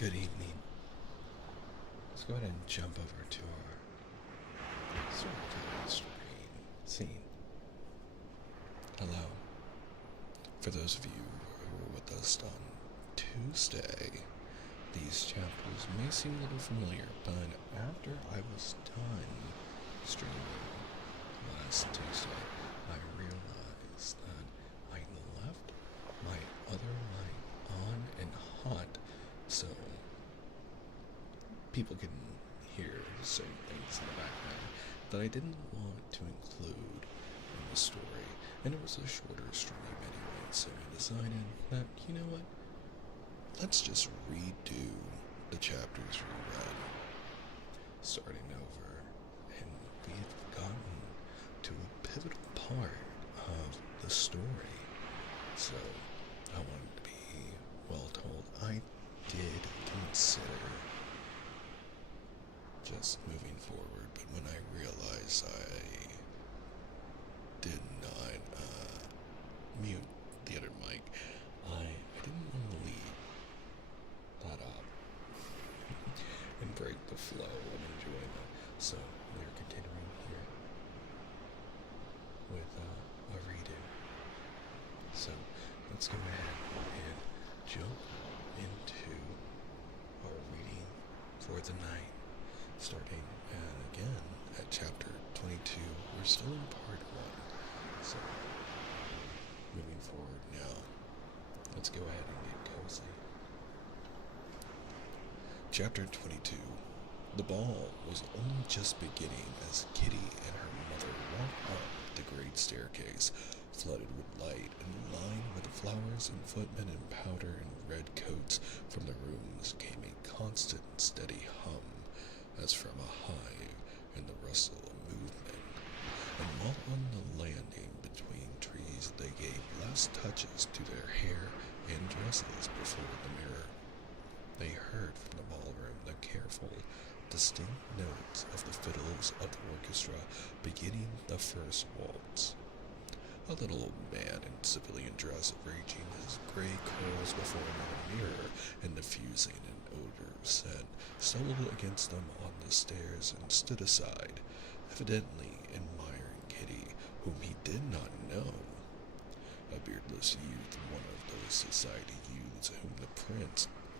Good evening. Let's go ahead and jump over to our storytelling scene. Hello. For those of you who were with us on Tuesday, these chapters may seem a little familiar, but after I was done streaming last Tuesday, I realized that I left my other mic on and hot, so people can hear certain things in the background that I didn't want to include in the story. And it was a shorter stream anyway, so I decided that, you know what, let's just redo the chapters we read, starting over, and we've gotten to a pivotal part of the story. So I wanted to be well told. I did consider just moving forward, but when I realized I did not mute the other mic, I didn't want to leave that up and break the flow and enjoy that. So we're continuing here with a redo. So let's go ahead and jump into our reading for the night, starting again at chapter 22. We're still in part 1, so moving forward now. Let's go ahead and get cozy. Chapter 22. The ball was only just beginning as Kitty and her mother walked up the great staircase, flooded with light and lined with flowers and footmen in powder and red coats. From the rooms came a constant, steady hum, as from a hive, and the rustle of movement. And while on the landing between trees, they gave last touches to their hair and dresses before the mirror. They heard from the ballroom the careful, distinct notes of the fiddles of the orchestra beginning the first waltz. A little old man in civilian dress, arranging his gray curls before a mirror and diffusing an odor of scent, stumbled against them on the stairs and stood aside, evidently admiring Kitty, whom he did not know. A beardless youth, one of those society youths whom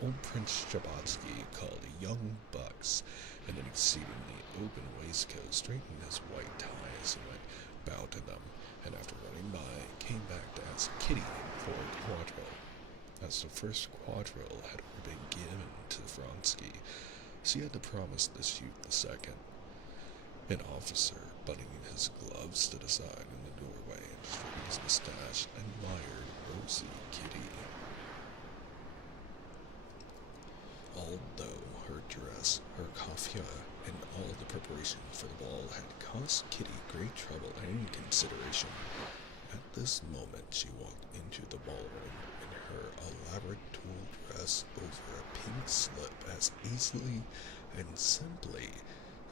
old Prince Shabatsky called young bucks, in an exceedingly open waistcoat, straightened his white ties and went bow to them, and after running by, came back to ask Kitty for a quadrille. As the first quadrille had already been given to Vronsky, she had to promise this youth the second. An officer, buttoning his gloves, stood aside in the doorway and stroking his mustache, admired rosy Kitty. Although her dress, her coiffure, and all the preparations for the ball had cost Kitty great trouble and consideration, at this moment she walked into the ballroom in her elaborate tulle dress over a pink slip as easily and simply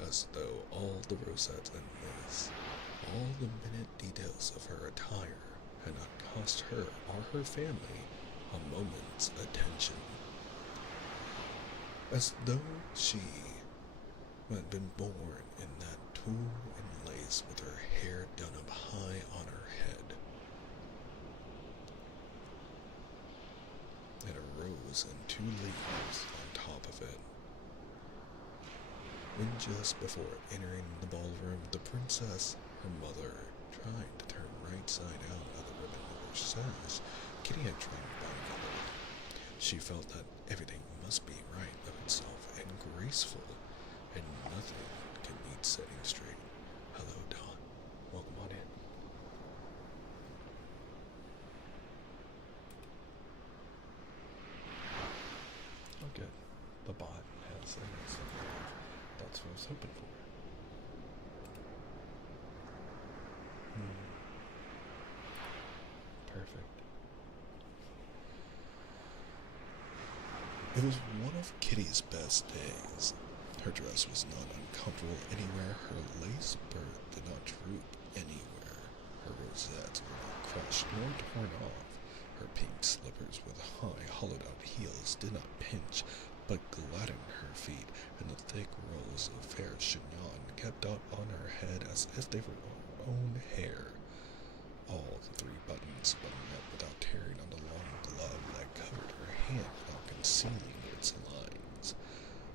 as though all the rosettes and lace, all the minute details of her attire, had not cost her or her family a moment's attention. As though she had been born in that tulle and lace, with her hair done up high on her head, and a rose and 2 leaves on top of it. When just before entering the ballroom, the princess, her mother, tried to turn right side out of the ribbon of her sash, Kitty had turned back a little. She felt that everything must be right of itself and graceful, and nothing can need setting straight. Hello, Dawn. Welcome on in. Oh, good. The bot has a nice little. That's what I was hoping for. Perfect. It was one of Kitty's best days. Her dress was not uncomfortable anywhere, her lace berth did not droop anywhere, her rosettes were not crushed nor torn off, her pink slippers with high, hollowed-out heels did not pinch, but gladdened her feet, and the thick rolls of fair chignon kept up on her head as if they were her own hair. All the 3 buttons buttoned up without tearing on the long glove that covered her hand without concealing its lines.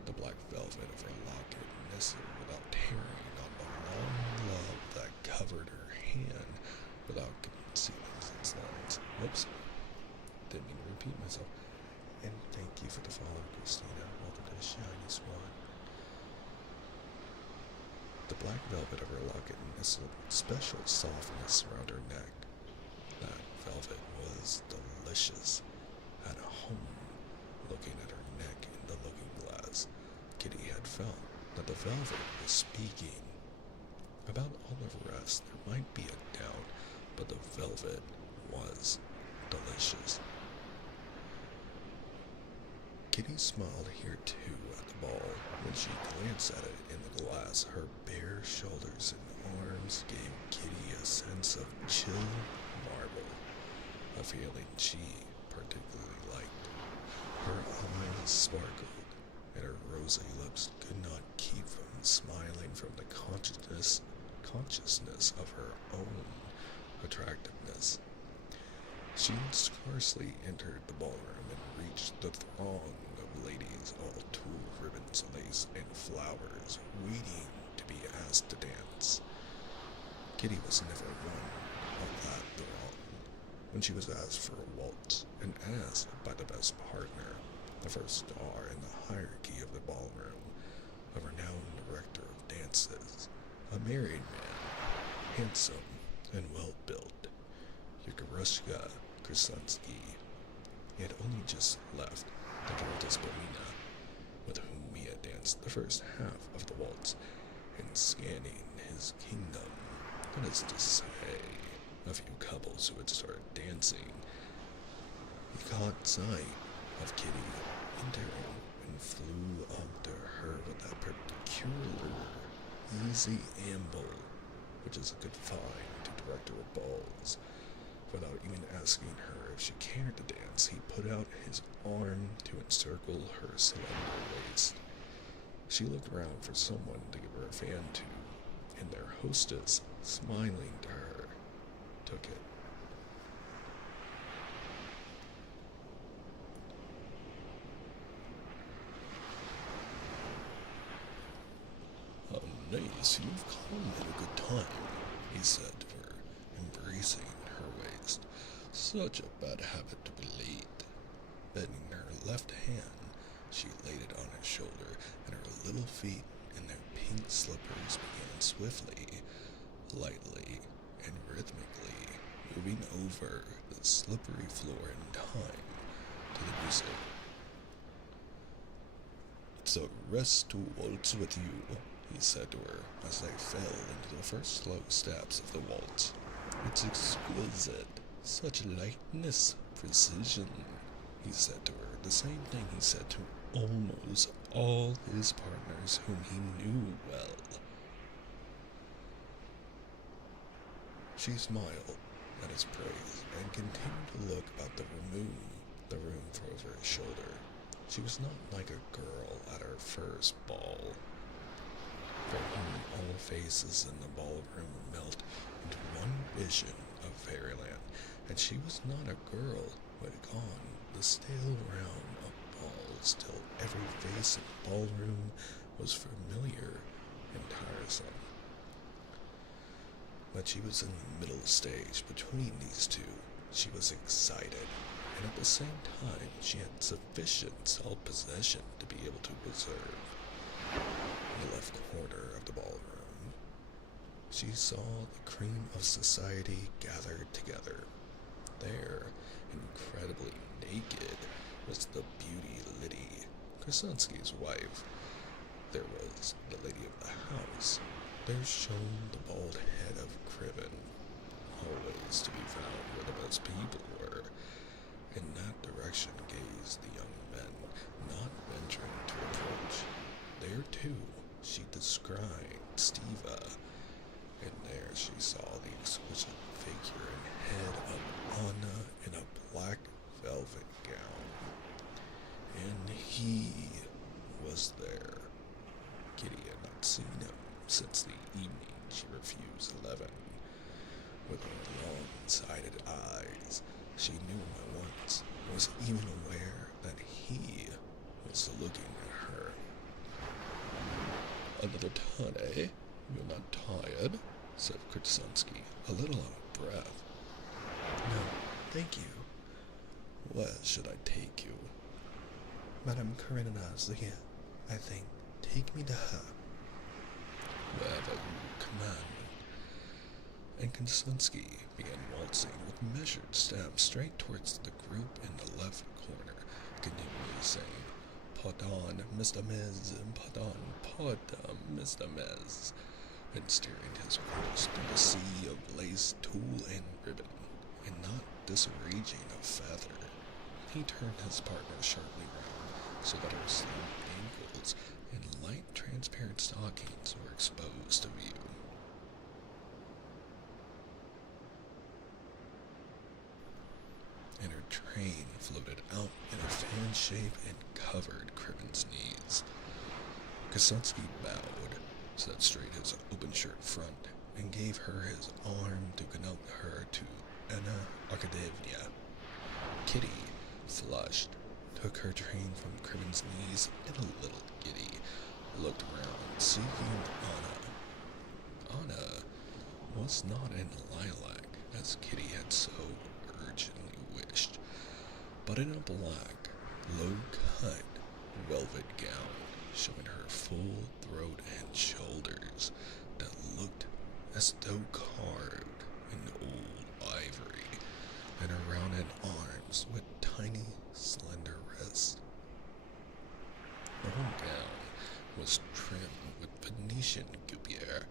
The black velvet of her locket nestled without tearing on the long glove that covered her hand without concealing its lines. Whoops. Didn't mean to repeat myself. And thank you for the follow, Christina. Welcome to the Shiny Swan. The black velvet of her locket nestled with special softness around her neck. That velvet was delicious. At home, looking at her neck in the looking glass, Kitty had felt that the velvet was speaking. About all the rest, there might be a doubt, but the velvet was delicious. Kitty smiled here too at the ball. When she glanced at it in the glass, her bare shoulders and arms gave Kitty a sense of chill marble, a feeling she particularly liked. Her eyes sparkled, and her rosy lips could not keep from smiling from the consciousness of her own attractiveness. She had scarcely entered the ballroom and reached the throng of ladies, all tulle ribbons, lace, and flowers, waiting to be asked to dance. Kitty was never one of that throng. When she was asked for a waltz, and asked by the best partner, the first star in the hierarchy of the ballroom, a renowned director of dances, a married man, handsome and well-built, Yukarushka Krasinski. He had only just left the Countess Belina, with whom he had danced the first half of the waltz, and scanning his kingdom, that is to say, a few couples who had started dancing, he caught sight of Kitty entering and flew up to her with that peculiar, easy amble which is a good find to director of balls. Without even asking her if she cared to dance, he put out his arm to encircle her slender waist. She looked around for someone to give her a fan to, and their hostess, smiling to her, took it. "How nice, you've come at a good time," he said to her, embracing her waist. "Such a bad habit to be late." Bending her left hand, she laid it on his shoulder, and her little feet in their pink slippers began swiftly, lightly, and rhythmically moving over the slippery floor in time to the music. "It's a rest to waltz with you," he said to her as they fell into the first slow steps of the waltz. "It's exquisite. Such lightness, precision," he said to her, the same thing he said to almost all his partners whom he knew well. She smiled at his praise and continued to look about the room for over his shoulder. She was not like a girl at her first ball, for whom all faces in the ballroom melt into one vision of fairyland, and she was not a girl who had gone the stale round of balls till every face in the ballroom was familiar and tiresome. But she was in the middle stage between these two. She was excited, and at the same time she had sufficient self-possession to be able to reserve. In the left corner of the ballroom, she saw the cream of society gathered together. There, incredibly naked, was the beauty Liddy, Krasinski's wife. There was the lady of the house. There shone the bald head of Criven, always to be found where the best people were. In that direction gazed the young men, not venturing to approach. There, too, she descried Stiva, and there she saw the exquisite figure and head of Anna in a black velvet gown. And he, was there. Kitty had not seen him since the evening she refused Levin. With her long-sighted eyes, she knew him at once, was even aware that he was looking at her. "Another ton, eh? You're not tired?" said Krasensky, a little out of breath. "No, thank you." "Where should I take you?" "Madame Karenina's here, I think. Take me to her." "Wherever you command." And Krasensky began waltzing with measured steps straight towards the group in the left corner, continually saying, "Pardon, Mr. Miz, pardon, Mr. Miz," and steering his course through the sea of lace, tulle, and ribbon, and not disarranging a feather. He turned his partner sharply round, so that her slim ankles and light transparent stockings were exposed to view. And her train floated out in a fan shape and covered Kriven's knees. Krasensky bowed, set straight his open shirt front, and gave her his arm to conduct her to Anna Karenina. Kitty, flushed, took her train from Kriven's knees and a little giddy, looked around, seeking Anna. Anna was not in lilac, as Kitty had so urgently wished, but in a black, low-cut, velvet gown, showing her full throat and shoulders that looked as though carved in old ivory, and her rounded arms with tiny, slender wrists. Her whole gown was trimmed with Venetian guipure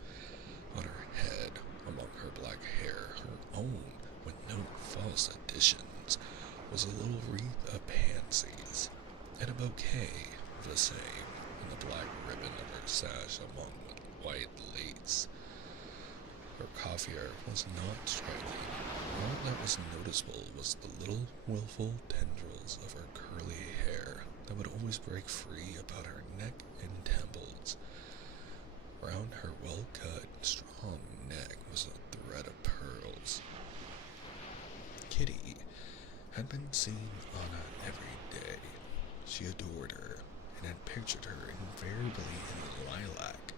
on her head, among her black hair, her own, with no false additions, was a little wreath of pansies, and a bouquet of the same in the black ribbon of her sash among the white lace. Her coiffure was not striking. All that was noticeable was the little willful tendrils of her curly hair that would always break free about her neck and temples. Round her well-cut, strong neck was a thread of pearls. Kitty had been seeing Anna every day. She adored her, and had pictured her invariably in lilac.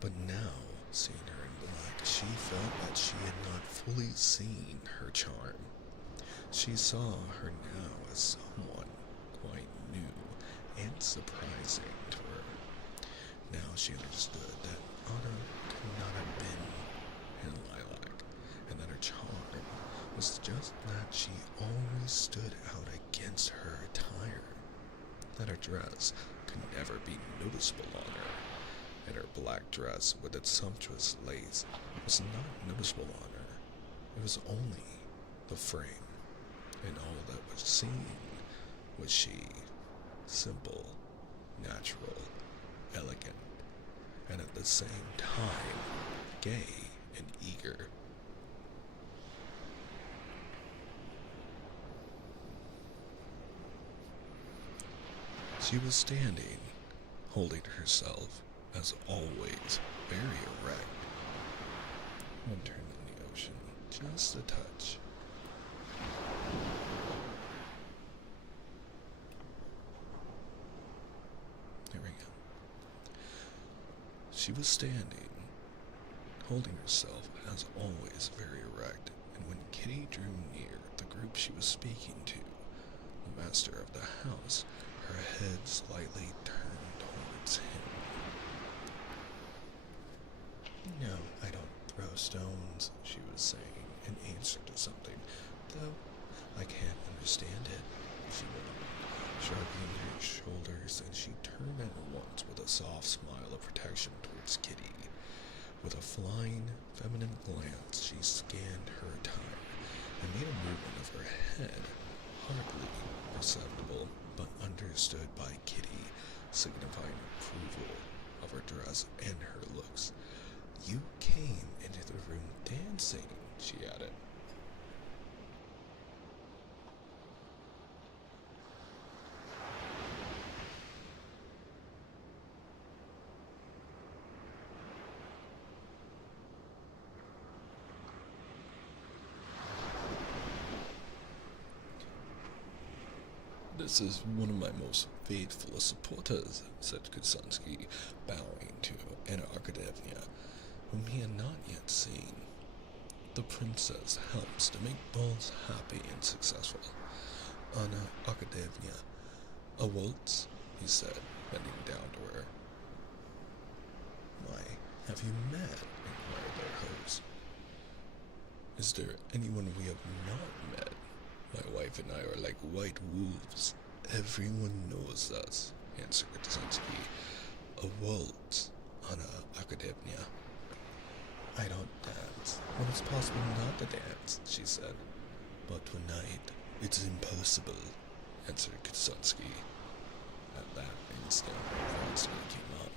But now, seeing her in black, she felt that she had not fully seen her charm. She saw her now as someone quite new and surprising to her. Now she understood that Anna could not have been in lilac, and that her charm was just that she always stood out against her attire, that her dress could never be noticeable on her, and her black dress with its sumptuous lace was not noticeable on her. It was only the frame, and all that was seen was she, simple, natural, elegant, and at the same time gay and eager. She was standing, holding herself, as always, very erect. One turn in the ocean, just a touch. There we go. She was standing, holding herself, as always, very erect, and when Kitty drew near the group she was speaking to, the master of the house, her head slightly turned towards him. "No, I don't throw stones," she was saying, in answer to something, "though I can't understand it," she went on, shrugging her shoulders, and she turned at once with a soft smile of protection towards Kitty. With a flying, feminine glance, she scanned her attire, and made a movement of her head, hardly perceptible, but understood by Kitty, signifying approval of her dress and her looks. "You came into the room dancing," she added. This is one of my most faithful supporters, said Kusansky, bowing to Anna Karenina, whom he had not yet seen. The princess helps to make balls happy and successful. Anna Karenina. A waltz? He said, bending down to her. Why, have you met? Inquired their host. Is there anyone we have not met? My wife and I are like white wolves. Everyone knows us, answered Kusansky. A waltz, Anna Karenina. I don't dance. When it's possible not to dance, she said. But tonight, it's impossible, answered Kusansky. At that instant, Vronsky came up.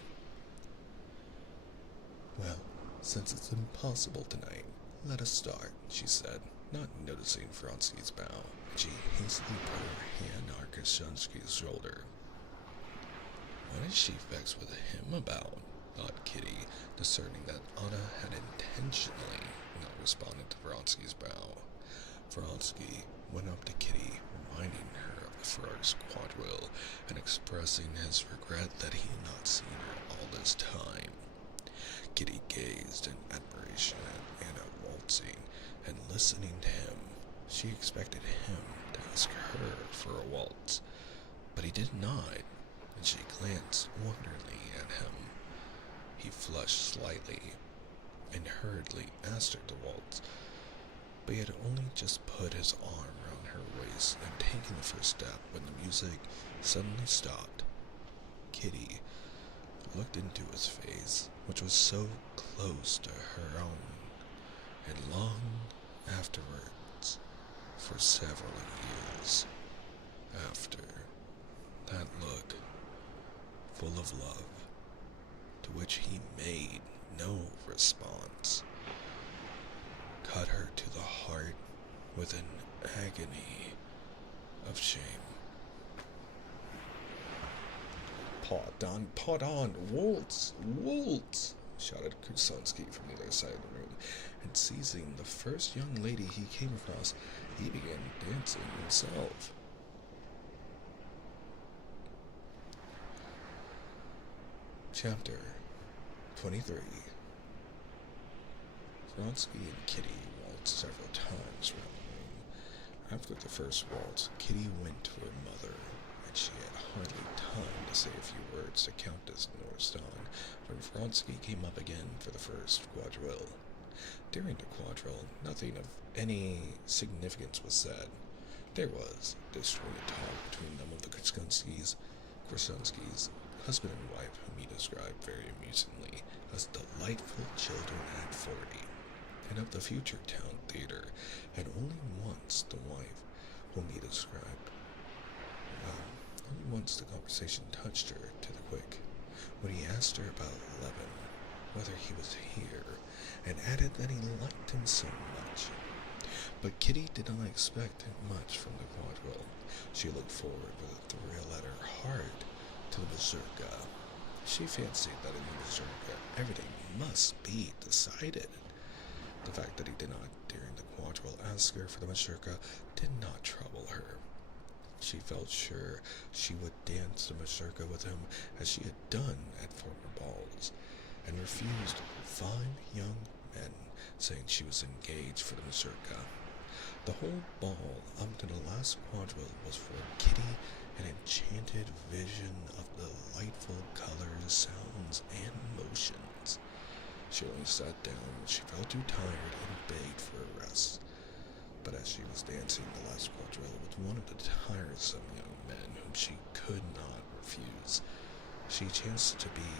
Well, since it's impossible tonight, let us start, she said, not noticing Vronsky's bow, and she hastily put her hand on Kusansky's shoulder. What is she vexed with him about? Thought Kitty, discerning that Anna had intentionally not responded to Vronsky's bow. Vronsky went up to Kitty, reminding her of the first quadrille, and expressing his regret that he had not seen her all this time. Kitty gazed in admiration at Anna waltzing, and listening to him, she expected him to ask her for a waltz, but he did not, and she glanced wonderingly at him. He flushed slightly, and hurriedly asked her to waltz, but he had only just put his arm around her waist and taken the first step when the music suddenly stopped. Kitty looked into his face, which was so close to her own, and longed afterwards for several years after. That look, full of love, to which he made no response, cut her to the heart with an agony of shame. Pardon, waltz, waltz, shouted Kusansky from the other side of the room, and seizing the first young lady he came across, he began dancing himself. Chapter 23. Vronsky and Kitty waltzed several times round the room. After the first waltz, Kitty went to her mother, and she had hardly time to say a few words to Countess Nordston when Vronsky came up again for the first quadrille. During the quadrille, nothing of any significance was said. There was disjointed talk between them of the Kusanskys, husband and wife, whom he described very amusingly as delightful children at 40, and of the future town theater, and only once the wife, whom he described, only once the conversation touched her to the quick, when he asked her about Levin, whether he was here, and added that he liked him so much. But Kitty did not expect much from the quadrille. She looked forward with a thrill at her heart to the mazurka. She fancied that in the mazurka everything must be decided. The fact that he did not, during the quadrille, ask her for the mazurka did not trouble her. She felt sure she would dance the mazurka with him as she had done at former balls, and refused 5 young men, saying she was engaged for the mazurka. The whole ball up to the last quadrille was for Kitty an enchanted vision of delightful colors, sounds, and motions. She only sat down when she felt too tired and begged for a rest. But as she was dancing the last quadrille with one of the tiresome young men whom she could not refuse, she chanced to be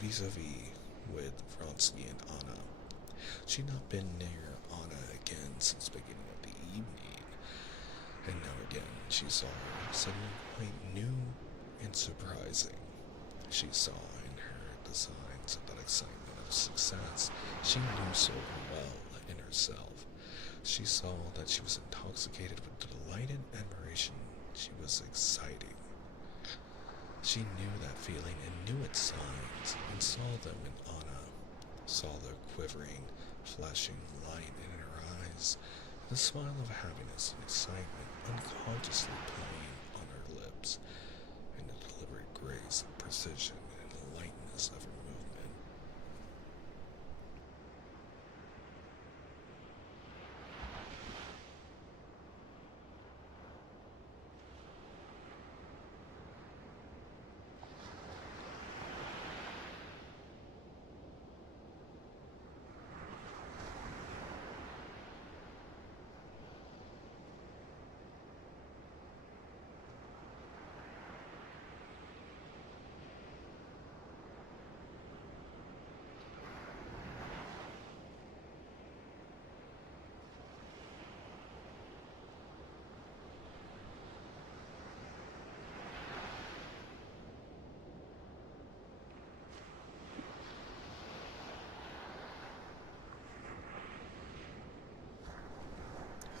vis-a-vis with Vronsky and Anna. She had not been near Anna again since the beginning of the evening, and now again she saw her suddenly quite new and surprising. She saw and heard the signs of that excitement of success she knew so well in herself. She saw that she was intoxicated with the delight and admiration she was exciting. She knew that feeling and knew its signs, and saw them in Anna, saw the quivering, flashing light in her eyes, the smile of happiness and excitement unconsciously playing on her lips, and the deliberate grace and precision and lightness of her movement.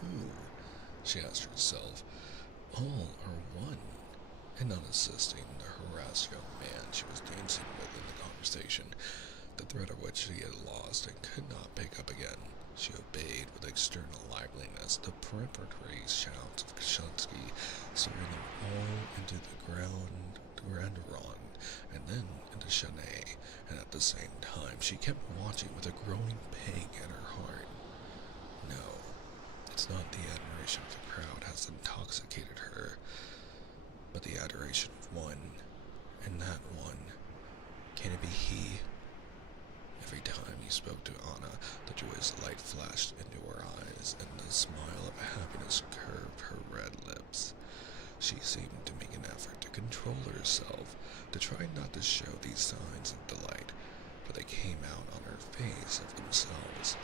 Who, she asked herself, all are one, and unassisting the harassed young man she was dancing with in the conversation, the thread of which she had lost and could not pick up again. She obeyed with external liveliness the peremptory shouts of Kashansky, stirring them all into the granderon, and then into Chanet, and at the same time she kept watching with a growing pang at her heart. No, it's not the admiration of the crowd has intoxicated her, but the adoration of one, and that one, can it be he? Every time he spoke to Anna, the joyous light flashed into her eyes, and the smile of happiness curved her red lips. She seemed to make an effort to control herself, to try not to show these signs of delight, for they came out on her face of themselves.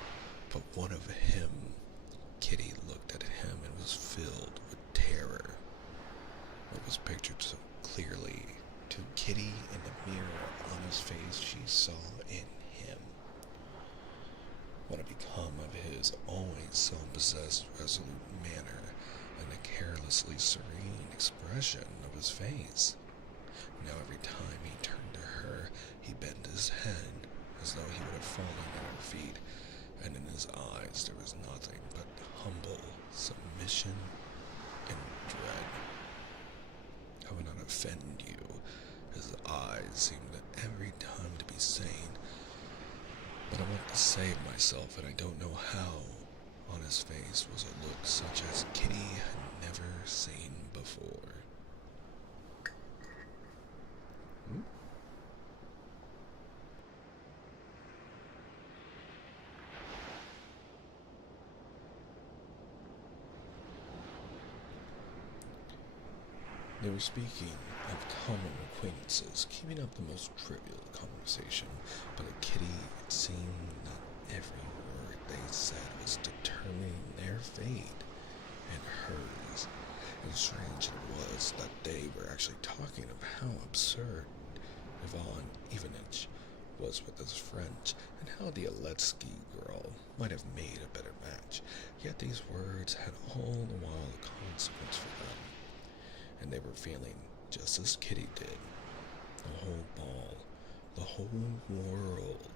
But one of him, Kitty looked at him and was filled with terror. What was pictured so clearly to Kitty in the mirror of Anna's face she saw in him. What had become of his always self-possessed, resolute manner and the carelessly serene expression of his face? Now every time he turned to her, he bent his head as though he would have fallen at her feet, and in his eyes there was nothing but humble submission and dread. I would not offend you. His eyes seemed every time to be saying, but I want to save myself, and I don't know how. On his face was a look such as Kitty had never seen before. They were speaking of common acquaintances, keeping up the most trivial conversation, but to Kitty it seemed that every word they said was determining their fate and hers, and strange it was that they were actually talking of how absurd Ivan Ivanitch was with his French, and how the Aletsky girl might have made a better match, yet these words had all the while a consequence for them, and they were feeling just as Kitty did. The whole ball, the whole world,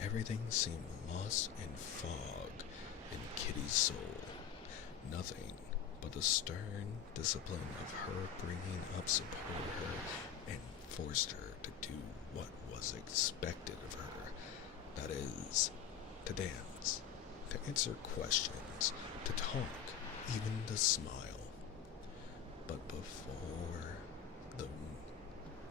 everything seemed lost in fog in Kitty's soul. Nothing but the stern discipline of her bringing up supported her and forced her to do what was expected of her, that is, to dance, to answer questions, to talk, even to smile. But before the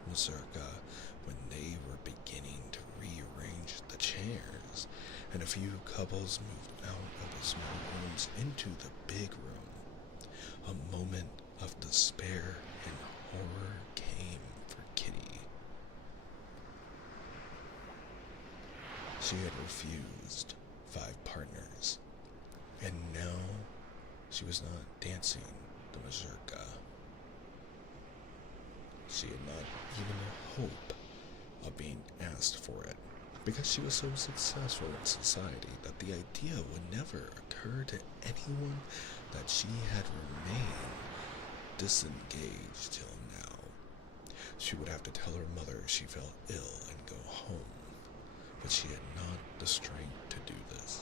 mazurka, when they were beginning to rearrange the chairs, and a few couples moved out of the small rooms into the big room, a moment of despair and horror came for Kitty. She had refused 5 partners, and now she was not dancing the mazurka. She had not even a hope of being asked for it, because she was so successful in society that the idea would never occur to anyone that she had remained disengaged till now. She would have to tell her mother she felt ill and go home, but she had not the strength to do this.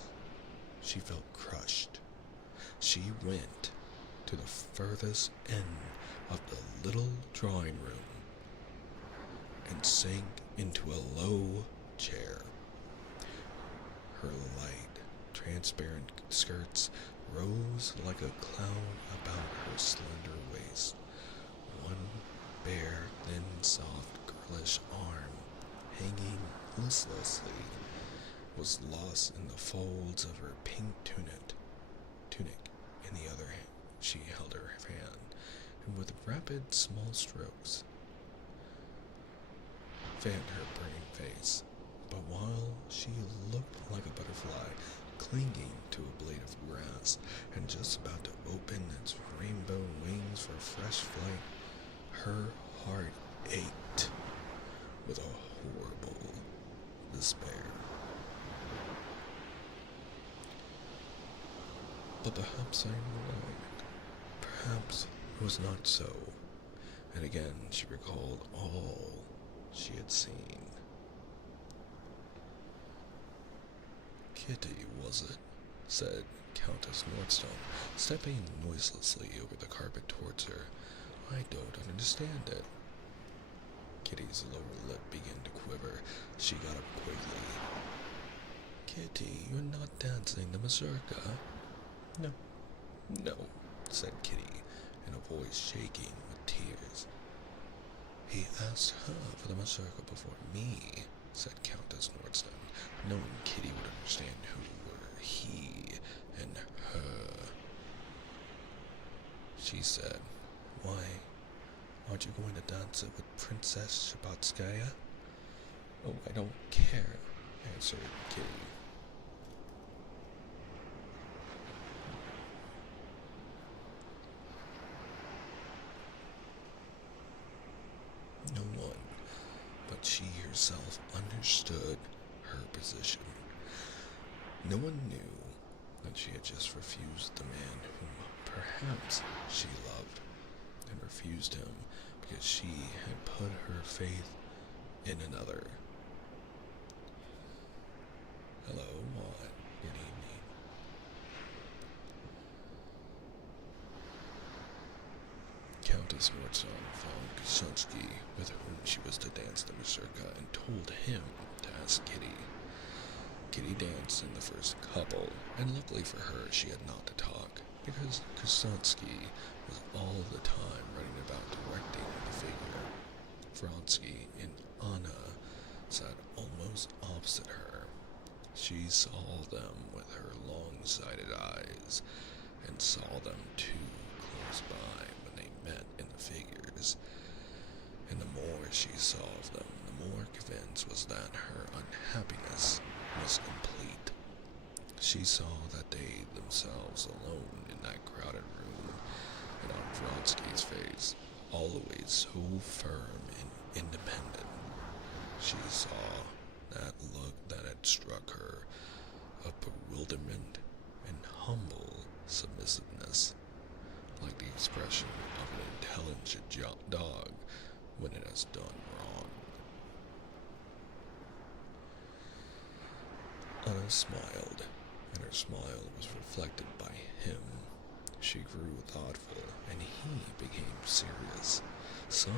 She felt crushed. She went, to the furthest end of the little drawing room and sank into a low chair. Her light, transparent skirts rose like a cloud about her slender waist. One bare, thin, soft, girlish arm, hanging listlessly, was lost in the folds of her pink tunic. In the other hand, she held her fan, and with rapid, small strokes, fanned her burning face. But while she looked like a butterfly clinging to a blade of grass and just about to open its rainbow wings for fresh flight, her heart ached with a horrible despair. But perhaps I am wrong. Perhaps it was not so. And again she recalled all she had seen. Kitty, was it? Said Countess Nordstone, stepping noiselessly over the carpet towards her. I don't understand it. Kitty's lower lip began to quiver. She got up quickly. Kitty, you're not dancing the mazurka. No, said Kitty, in a voice shaking with tears. He asked her for the mazurka before me, said Countess Nordstone, knowing Kitty would understand who were he and her. She said, Why, aren't you going to dance it with Princess Shabbatskaya? Oh, I don't care, answered Kitty. No one but she herself understood her position. No one knew that she had just refused the man whom perhaps she loved, and refused him because she had put her faith in another. Hello, what? Good evening. Countess Nordstone found Kusunsky, with whom she was to dance the mazurka, and told him to ask Kitty. Kitty danced in the first couple, and luckily for her she had not to talk, because Kusunsky was all the time running about directing the figure. Vronsky and Anna sat almost opposite her. She saw them with her long-sighted eyes, and saw them too close by when they met in the figures. And the more she saw of them, the more convinced was that her unhappiness was complete. She saw that they themselves alone in that crowded room, and on Vronsky's face, always so firm and independent, she saw that look that had struck her of bewilderment and humble submissiveness, like the expression of an intelligent dog when it has done wrong. Anna smiled, and her smile was reflected by him. She grew thoughtful, and he became serious. Some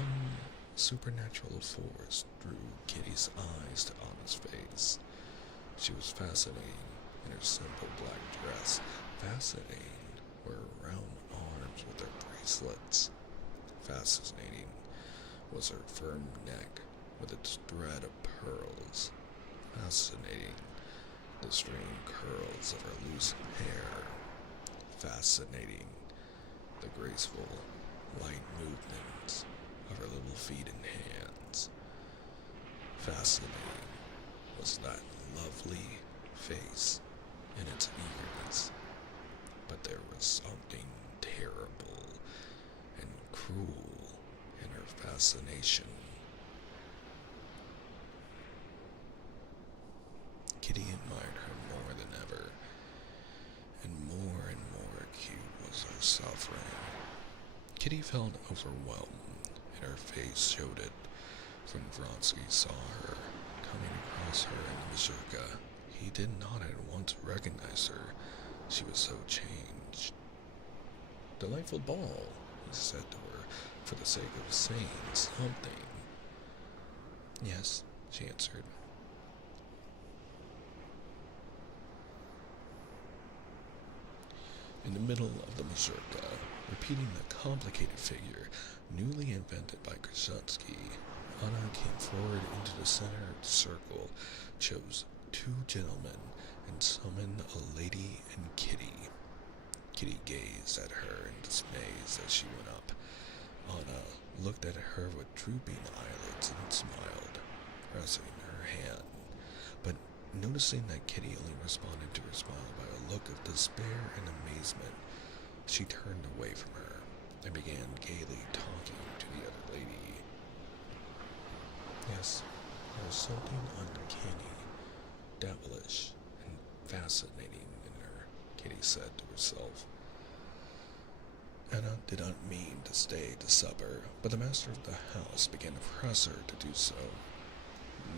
supernatural force drew Kitty's eyes to Anna's face. She was fascinating in her simple black dress. Fascinating were her round arms with their bracelets. Fascinating was her firm neck with its thread of pearls. Fascinating the strained curls of her loose hair. Fascinating the graceful, light movements of her little feet and hands. Fascinating was that lovely face in its eagerness, but there was something terrible and cruel in her fascination. Kitty admired her more than ever, and more acute was her suffering. Kitty felt overwhelmed, and her face showed it. When Vronsky saw her coming across her in the mazurka, he did not at once recognize her. She was so changed. Delightful ball, he said to her, for the sake of saying something. Yes, she answered. In the middle of the mazurka, repeating the complicated figure newly invented by Krasinski, Anna came forward into the center of the circle, chose two gentlemen, and summoned a lady and Kitty. Kitty gazed at her in dismay as she went up. Anna looked at her with drooping eyelids and smiled, pressing her hand. But noticing that Kitty only responded to her smile by a look of despair and amazement, she turned away from her and began gaily talking to the other lady. Yes, there was something uncanny, devilish, and fascinating in her, Kitty said to herself. Anna did not mean to stay to supper, but the master of the house began to press her to do so.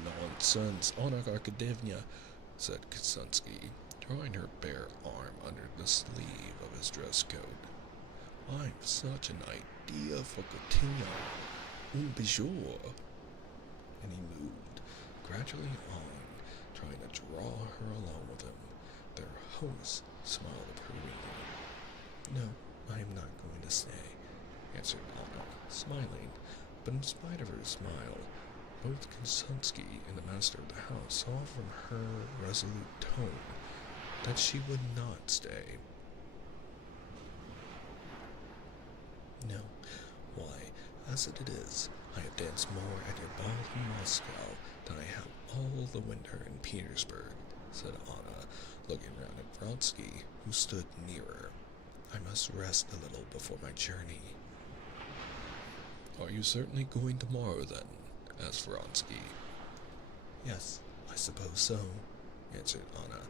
Nonsense, Anna Karenina, said Krasinski, drawing her bare arm under the sleeve of his dress coat. I've such an idea for Katina, un bijou. And he moved gradually on, trying to draw her along with him. Their host smiled approvingly. No, I am not going to stay, answered Anna, smiling, but in spite of her smile, both Krasinski and the master of the house saw from her resolute tone that she would not stay. No, why, as it is, I have danced more at your ball in Moscow than I have all the winter in Petersburg, said Anna, looking round at Vronsky, who stood nearer. I must rest a little before my journey. Are you certainly going tomorrow, then? Asked Vronsky. Yes, I suppose so, answered Anna,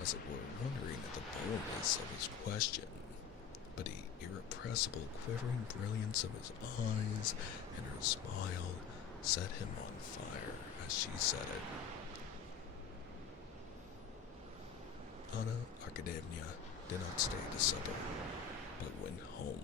as it were wondering at the boldness of his question. But the irrepressible quivering brilliance of his eyes and her smile set him on fire as she said it. Anna Karenina did not stay to supper, but went home.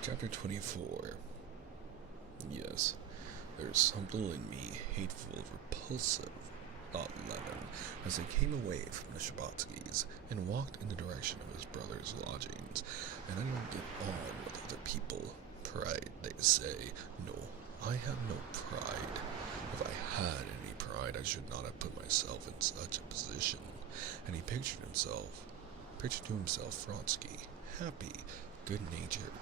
Chapter 24. Yes, there's something in me hateful, repulsive, thought Levin, as they came away from the Shabatskys and walked in the direction of his brother's lodgings. And I don't get on with other people. Pride, they say. No, I have no pride. If I had any pride, I should not have put myself in such a position. And he pictured to himself Vronsky, happy, good-natured,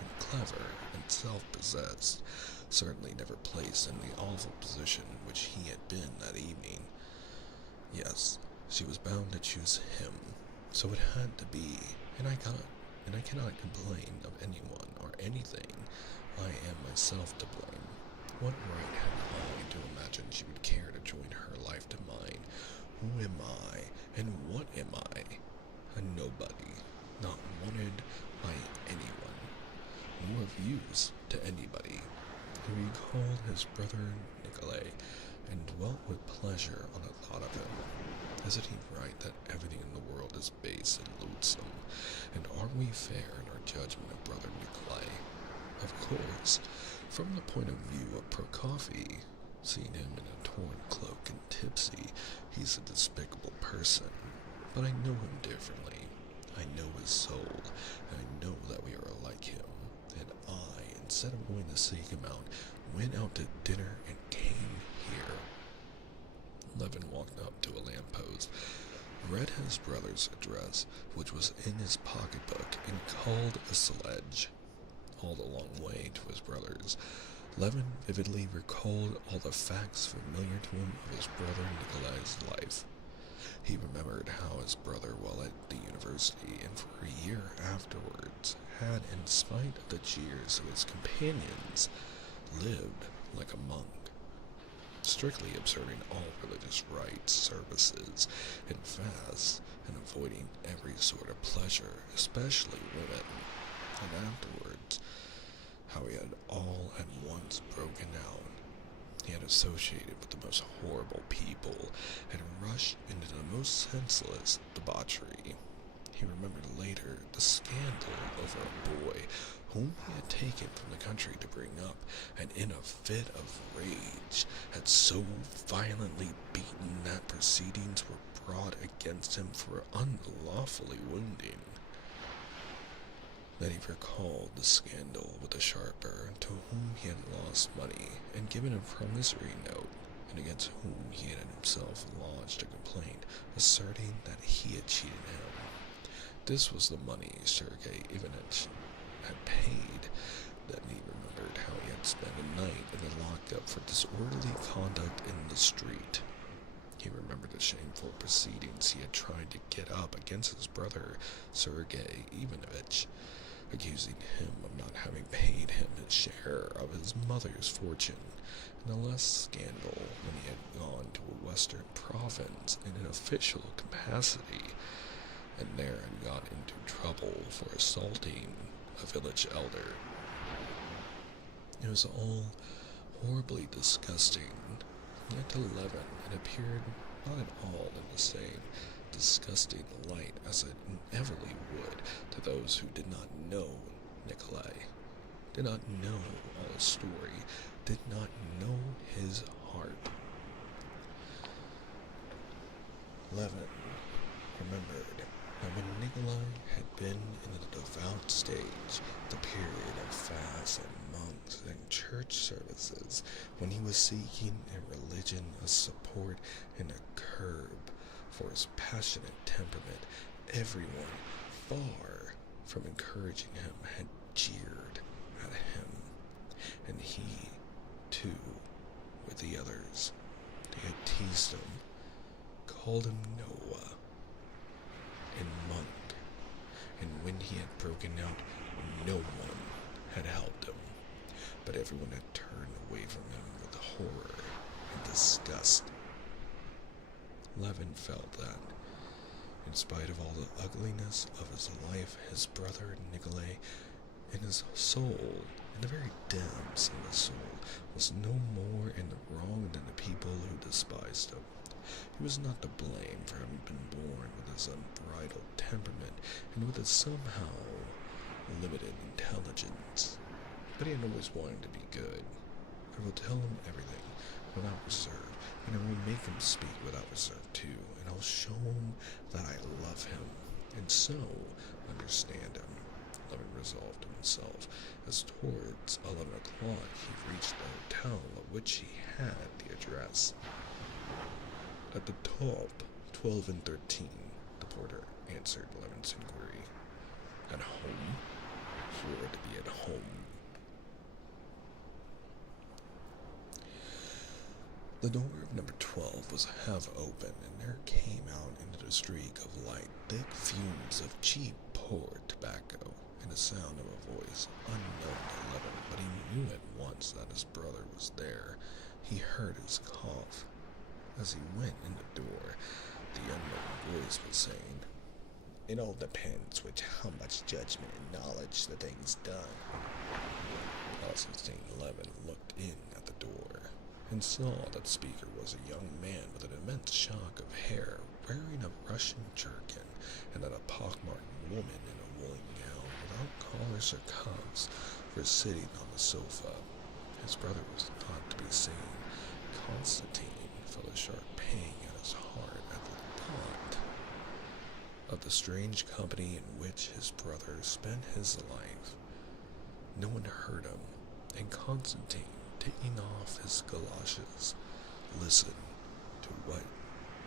and clever and self-possessed, certainly never placed in the awful position which he had been that evening. Yes, she was bound to choose him, so it had to be, and I cannot complain of anyone or anything. I am myself to blame. What right had I to imagine she would care to join her life to mine? Who am I, and what am I? A nobody, not wanted by anyone, nor of use to anybody. He recalled his brother Nikolai, and dwelt with pleasure on the thought of him. Isn't he right that everything in the world is base and loathsome? And aren't we fair in our judgment of brother Nikolai? Of course, from the point of view of Prokofy, seeing him in a torn cloak and tipsy, he's a despicable person. But I know him differently. I know his soul, and I know that we are like him. And I, instead of going to seek him out, went out to dinner and came here. Levin walked up to a lamppost, read his brother's address, which was in his pocketbook, and called a sledge. All the long way to his brother's, Levin vividly recalled all the facts familiar to him of his brother Nikolai's life. He remembered how his brother, while at the university and for a year afterwards, had, in spite of the jeers of his companions, lived like a monk, strictly observing all religious rites, services, and fasts, and avoiding every sort of pleasure, especially women. And afterwards, how he had all at once broken down. He had associated with the most horrible people and rushed into the most senseless debauchery. He remembered later the scandal over a boy whom he had taken from the country to bring up, and in a fit of rage had so violently beaten that proceedings were brought against him for unlawfully wounding. Then he recalled the scandal with the sharper to whom he had lost money and given a promissory note, and against whom he had himself lodged a complaint, asserting that he had cheated him. This was the money Sergei Ivanitch had paid. Then he remembered how he had spent a night in the lockup for disorderly conduct in the street. He remembered the shameful proceedings he had tried to get up against his brother, Sergei Ivanovich, accusing him of not having paid him his share of his mother's fortune, and the less scandal when he had gone to a western province in an official capacity, and there had got into trouble for assaulting a village elder. It was all horribly disgusting, yet to Levin it appeared not at all in the same disgusting light as it inevitably would to those who did not know Nikolai, did not know all his story, did not know his heart. Levin remembered that when Nikolai had been in the devout stage, the period of fasts and monks and church services, when he was seeking in religion a support and a curb for his passionate temperament, everyone, far from encouraging him, had jeered at him, and he, too, with the others, they had teased him, called him Noah and monk, and when he had broken out, no one had helped him, but everyone had turned away from him with horror and disgust. Levin felt that, in spite of all the ugliness of his life, his brother Nikolai, in his soul, in the very depths of his soul, was no more in the wrong than the people who despised him. He was not to blame for having been born with his unbridled temperament and with his somehow limited intelligence, but he had always wanted to be good. I will tell him everything without reserve, and I will make him speak without reserve too, and I'll show him that I love him, and so understand him. Levin resolved himself, as towards 11 o'clock he reached the hotel of which he had the address. At the top, 12 and 13, the porter answered Levin's inquiry. At home? Sure to be at home. The door of number 12 was half open, and there came out into the streak of light thick fumes of cheap poor tobacco, and the sound of a voice unknown to Levin, but he knew at once that his brother was there. He heard his cough. As he went in the door, the unknown voice was saying, "It all depends with how much judgment and knowledge the thing's done." Also seeing Levin looked in at the door, and saw that the speaker was a young man with an immense shock of hair, wearing a Russian jerkin, and that a pockmarked woman in a woolen gown, without collars or cuffs, was sitting on the sofa. His brother was not to be seen. Constantine felt a sharp pang at his heart at the thought of the strange company in which his brother spent his life. No one heard him, and Constantine, taking off his galoshes, listened to what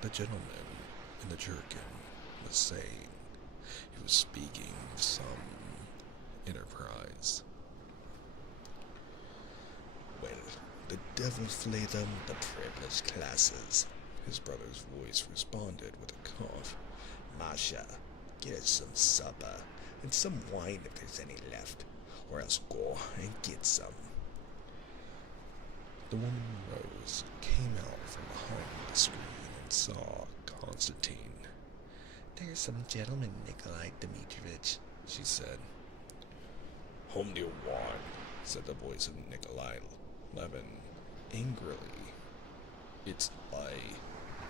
the gentleman in the jerkin was saying. He was speaking of some enterprise. "Well, the devil flay them, the privileged classes," His brother's voice responded with a cough. Masha, get us some supper and some wine if there's any left, or else go and get some. The woman rose, came out from behind the screen, and saw Constantine. There's some gentleman, Nikolai Dmitrievich, she said. Whom do you want? Said the voice of Nikolai Levin angrily. It's I,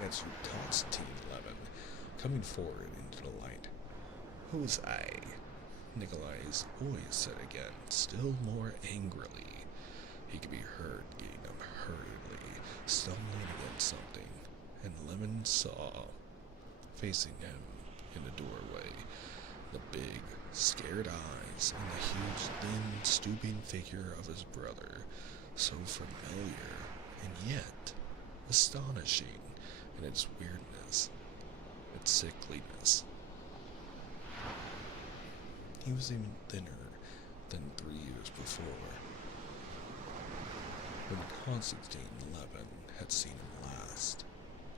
answered Constantine Levin, coming forward into the light. Who's I? Nikolai's voice said again, still more angrily. He could be heard getting up hurriedly, stumbling against something, and Levin saw, facing him in the doorway, the big, scared eyes and the huge, thin, stooping figure of his brother, so familiar and yet astonishing in its weirdness, its sickliness. He was even thinner than 3 years before. When Constantine Levin had seen him last,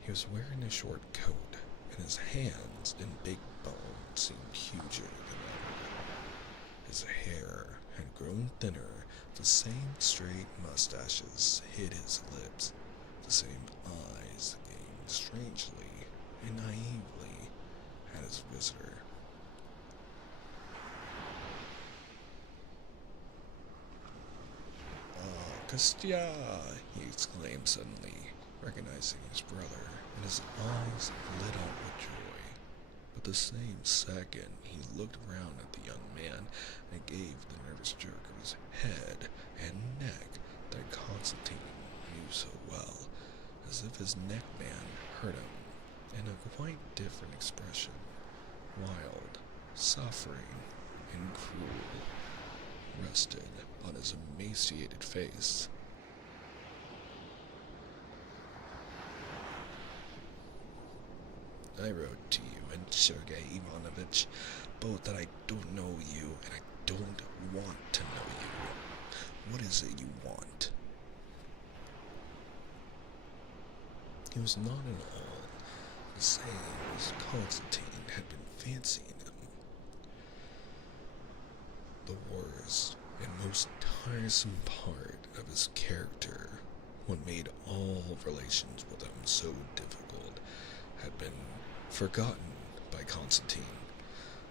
he was wearing a short coat, and his hands and big bones seemed huger than ever. His hair had grown thinner, the same straight mustaches hid his lips, the same eyes gazed strangely and naively at his visitor. Kostya! He exclaimed suddenly, recognizing his brother, and his eyes lit up with joy. But the same second, he looked round at the young man and gave the nervous jerk of his head and neck that Constantine knew so well, as if his neckband hurt him, and a quite different expression, wild, suffering, and cruel, rested on his emaciated face. I wrote to you and Sergei Ivanovich both that I don't know you and I don't want to know you. What is it you want? He was not at all the same as Constantine had been fancying him. The worst and most tiresome part of his character, what made all relations with him so difficult, had been forgotten by Constantine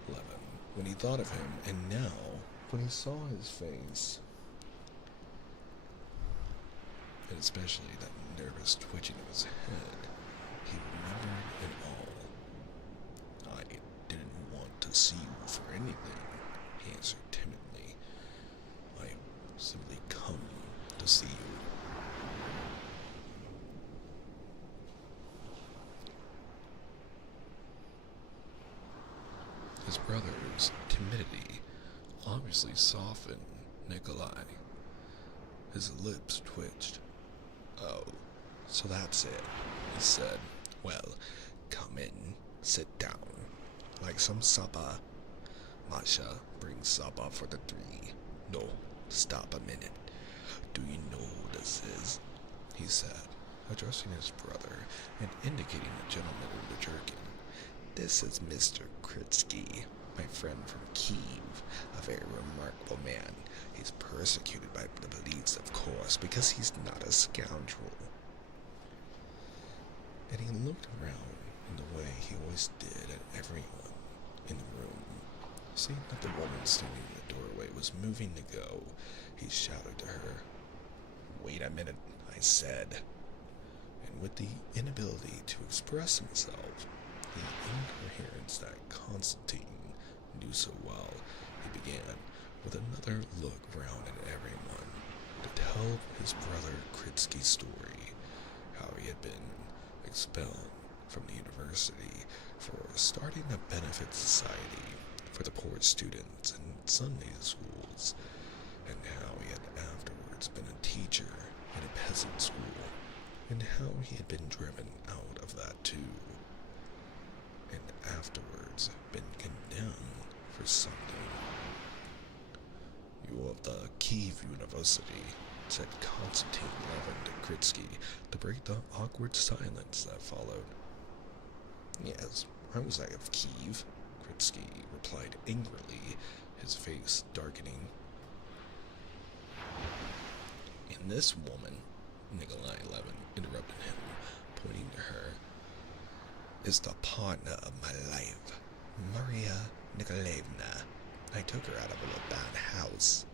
Levin when he thought of him, and now, when he saw his face, and especially that nervous twitching of his head, he remembered it all. I didn't want to see you for anything, he answered timidly. I simply come to see you. His brother's timidity obviously softened Nikolai. His lips twitched. Oh, so that's it, he said. Well, come in, sit down. Like some supper. Masha, bring supper for the three. No, stop a minute. Do you know who this is? He said, addressing his brother and indicating the gentleman in the jerkin. This is Mr. Kritsky, my friend from Kiev, a very remarkable man. He's persecuted by the police, of course, because he's not a scoundrel. And he looked around in the way he always did at everyone in the room. Seeing that the woman standing in the doorway was moving to go, he shouted to her, "Wait a minute," I said. And with the inability to express himself, the incoherence that Constantine knew so well, he began, with another look round at everyone, to tell his brother Kritsky's story, how he had been expelled from the university for starting a benefit society for the poor students in Sunday schools, and how he had afterwards been a teacher in a peasant school, and how he had been driven out of that too, and afterwards been condemned for something. You of the Kiev University, said Konstantin Levin to Kritsky to break the awkward silence that followed. Yes, I was out of Kiev, Kritsky replied angrily, his face darkening. And this woman, Nikolai Levin interrupted him, pointing to her, is the partner of my life, Maria Nikolaevna. I took her out of a bad house.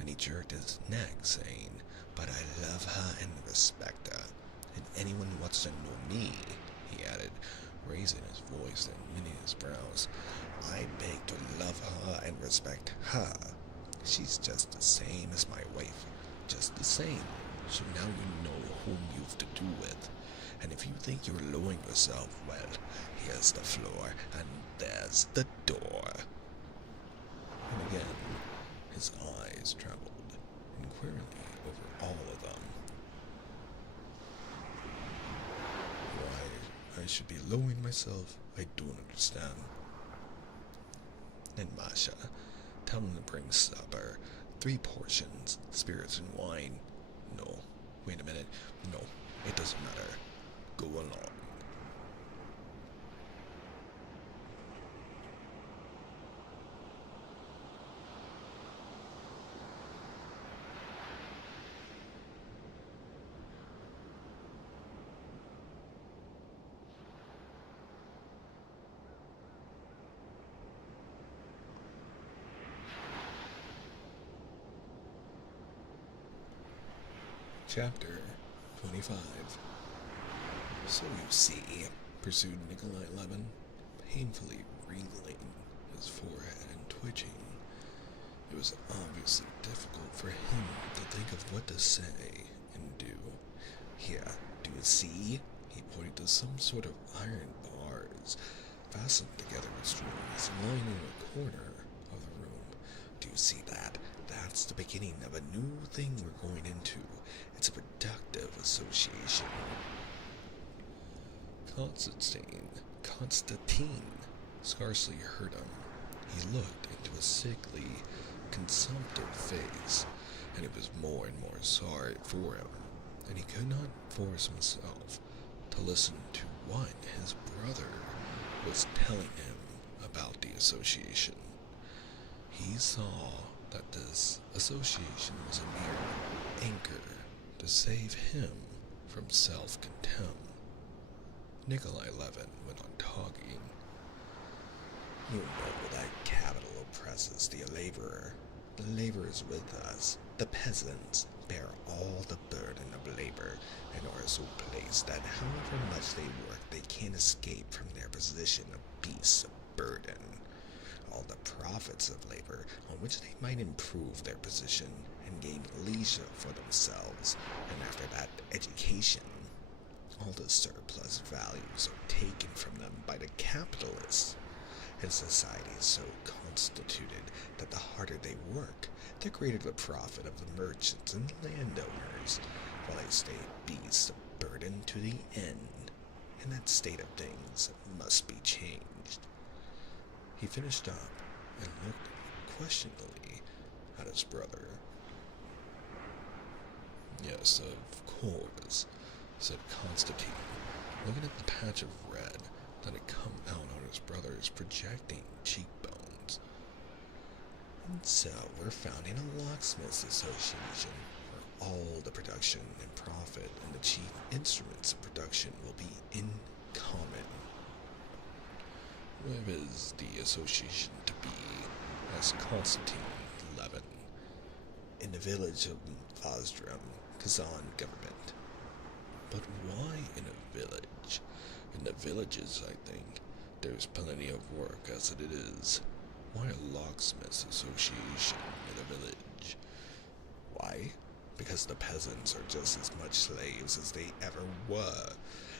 And he jerked his neck, saying, but I love her and respect her. And anyone who wants to know me, he added, raising his voice and knitting his brows, I beg to love her and respect her. She's just the same as my wife, just the same. So now you know whom you've to do with. And if you think you're lowering yourself, well, here's the floor, and there's the door. And again, his eyes traveled inquiringly over all of them. Why I should be lowering myself, I don't understand. And Masha, tell him to bring supper, 3 portions, spirits and wine. No, wait a minute, no, it doesn't matter. Go along. Chapter 25. So you see, pursued Nikolai Levin, painfully wrinkling his forehead and twitching. It was obviously difficult for him to think of what to say and do. Here, do you see? He pointed to some sort of iron bars fastened together with strings lying in a corner of the room. Do you see that? That's the beginning of a new thing we're going into. It's a productive association. Konstantin scarcely heard him. He looked into a sickly, consumptive face, and he was more and more sorry for him, and he could not force himself to listen to what his brother was telling him about the association. He saw that this association was a mere anchor to save him from self-contempt. Nikolai Levin went on talking. You know that capital oppresses the laborer. The laborers with us, the peasants, bear all the burden of labor and are so placed that however much they work, they can't escape from their position of beasts of burden. All the profits of labor on which they might improve their position and gain leisure for themselves, and after that, education. All the surplus values are taken from them by the capitalists, and society is so constituted that the harder they work, the greater the profit of the merchants and landowners, while they stay beasts of burden to the end, and that state of things must be changed. He finished up and looked questioningly at his brother. Yes, of course, said Konstantin, looking at the patch of red that had come out on his brother's projecting cheekbones. And so we're founding a locksmiths association where all the production and profit and the chief instruments of production will be in common. Where is the association to be? Asked Konstantin Levin. In the village of Vozdrem, Kazan government. But why in a village? In the villages, I think, there's plenty of work as it is. Why a locksmiths association in a village? Why? Because the peasants are just as much slaves as they ever were,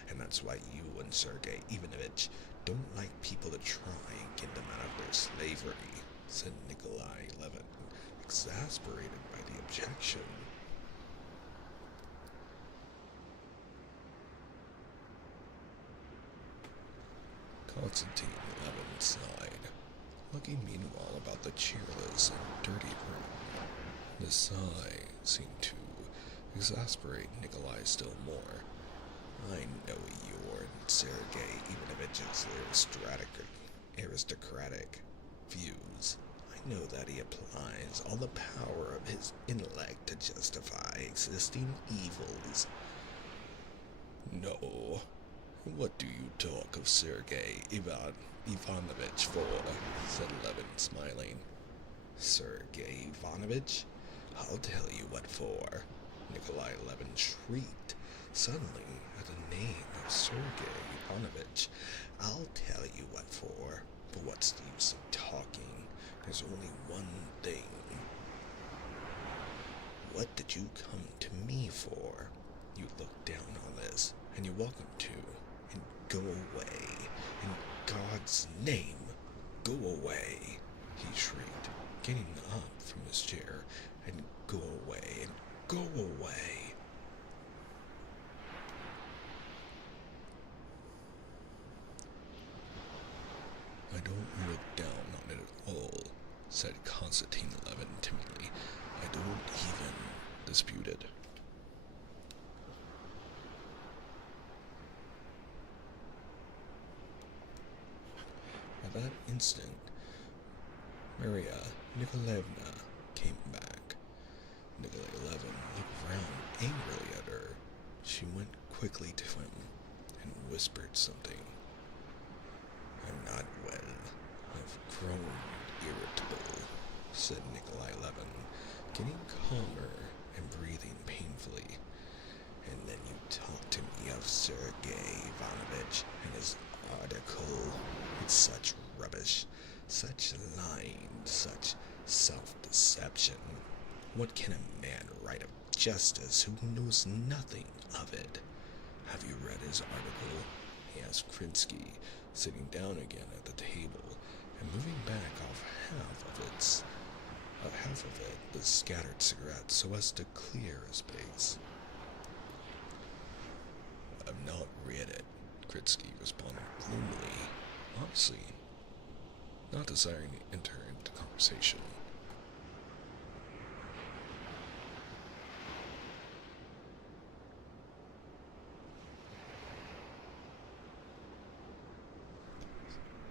and that's why you and Sergei Ivanovich don't like people to try and get them out of their slavery, said Nikolai Levin, exasperated by the objection. Konstantin Levin sighed, looking meanwhile about the cheerless and dirty room. The sigh seemed to exasperate Nikolai still more. I know you're Sergei Ivanovitch's aristocratic views. I know that he applies all the power of his intellect to justify existing evils. No. What do you talk of Sergei Ivanovich for? Said Levin, smiling. Sergei Ivanovich? I'll tell you what for. Nikolai Levin shrieked suddenly at the name of Sergei Ivanovich. I'll tell you what for. But what's the use of talking? There's only one thing. What did you come to me for? You look down on this, and you're welcome to. And go away. In God's name, go away, he shrieked, getting up from his chair. And go away, and go away. I don't look down on it at all, said Konstantin Levin timidly. I don't even dispute it. At that instant, Maria Nikolaevna came back. Nikolai Levin looked round angrily at her. She went quickly to him and whispered something. I'm not well. I've grown irritable, said Nikolai Levin, getting calmer and breathing painfully. And then you talk to me of Sergei Ivanovich and his article. It's such rubbish, such lying, such self-deception. What can a man write of justice who knows nothing of it? Have you read his article? He asked Krinsky, sitting down again at the table and moving back off half of it with scattered cigarettes so as to clear his space. I've not read it, Krinsky responded gloomily, obviously not desiring to enter into conversation.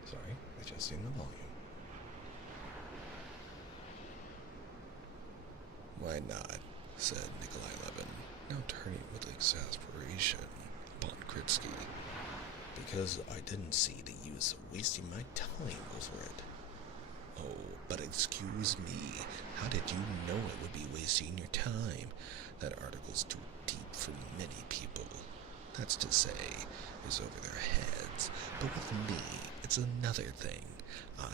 Sorry, adjusting the volume. Why not? Said Nikolai Levin, now turning with exasperation upon Krinsky. Because I didn't see the use of wasting my time over it. Oh, but excuse me, how did you know it would be wasting your time? That article's too deep for many people. That's to say, is over their heads. But with me, it's another thing.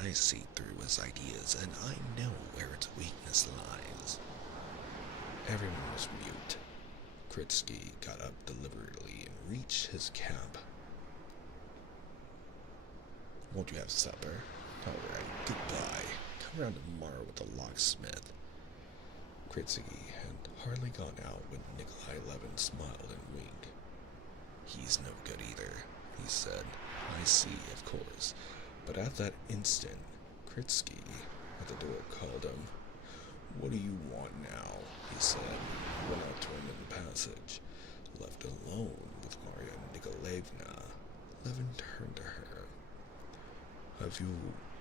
I see through his ideas, and I know where its weakness lies. Everyone was mute. Krinsky got up deliberately and reached his cap. Won't you have supper? All right, goodbye. Come around tomorrow with the locksmith. Krinsky had hardly gone out when Nikolai Levin smiled and winked. He's no good either, he said. I see, of course. But at that instant, Krinsky at the door called him. What do you want now? He said. He went out to him in the passage. Left alone with Maria Nikolaevna, Levin turned to her. Have you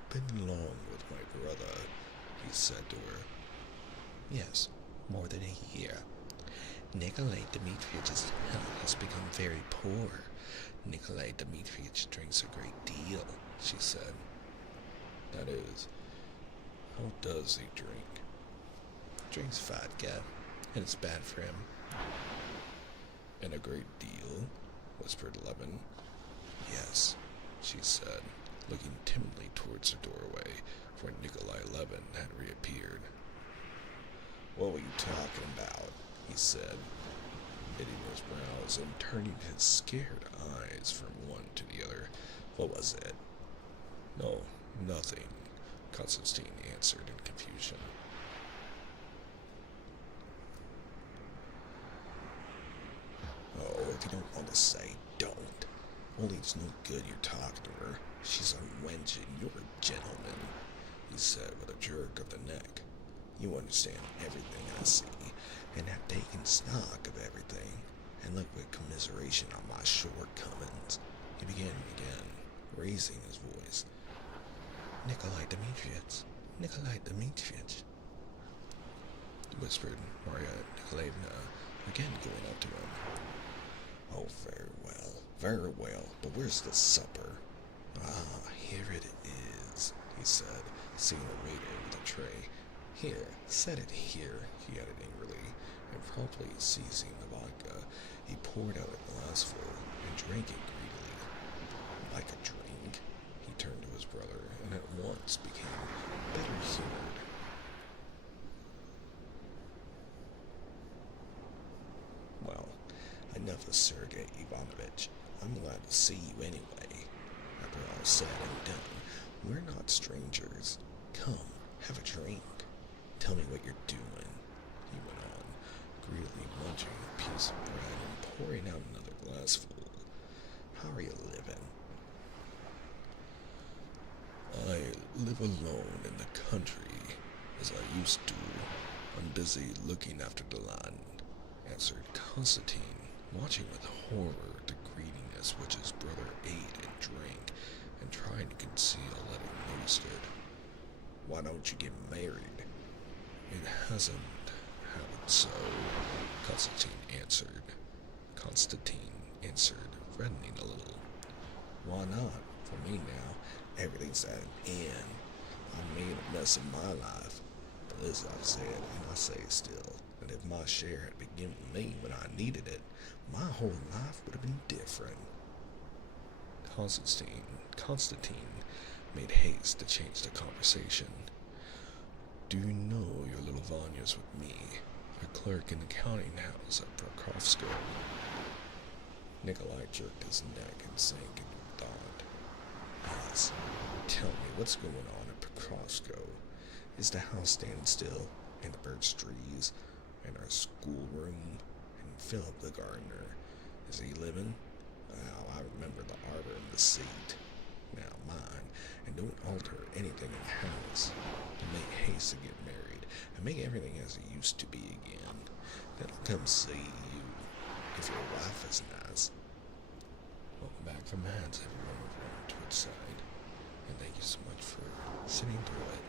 been long with my brother? He said to her. Yes, more than a year. Nikolai Dmitriev's health has become very poor. Nikolai Dmitrievich drinks a great deal, she said. That is, how does he drink? Drinks vodka, and it's bad for him. And a great deal? Whispered Levin. Yes, she said, looking timidly towards the doorway, for Nikolai Levin had reappeared. What were you talking about? He said, knitting his brows and turning his scared eyes from one to the other. What was it? No, nothing, Konstantin answered in confusion. Oh, if you don't want to say, don't. Only it's no good you're talking to her. She's a wench and you're a gentleman, he said with a jerk of the neck. You understand everything I see. and have taken stock of everything, and looked with commiseration on my shortcomings. He began again, raising his voice. Nikolai Dmitrievich, whispered Maria Nikolaevna, again going up to him. Oh, very well, but where's the supper? Ah, here it is, he said, seeing a waiter with a tray. Here, set it here, he added angrily, and promptly seizing the vodka, he poured out a glassful and drank it greedily. Like a drink, he turned to his brother, and at once became better humored. Well, enough of Sergei Ivanovich. I'm glad to see you anyway. After all said and done, we're not strangers. Come, have a drink. Tell me what you're doing, he went on, greedily munching a piece of bread and pouring out another glassful. How are you living? I live alone in the country, as I used to. I'm busy looking after the land, answered Constantine, watching with horror the greediness which his brother ate and drank, and trying to conceal that he noticed it. Why don't you get married? It hasn't happened so, Constantine answered, reddening a little. Why not? For me now, everything's at an end. I made a mess of my life, but this I've said, and I say still, that if my share had been given me when I needed it, my whole life would have been different. Constantine made haste to change the conversation. Do you know your little Vanya's with me, a clerk in the counting house at Prokofskoe? Nikolai jerked his neck and sank into thought. Yes, tell me what's going on at Prokofskoe. Is the house standing still, and the birch trees, and our schoolroom, and Philip the gardener? Is he living? Well, I remember the arbor and the seat. Now mine, and don't alter anything in the house. And make haste to get married, and make everything as it used to be again. Then I'll come see you, if your wife is nice. Welcome back from Mads, everyone, to its side, and thank you so much for sitting through it.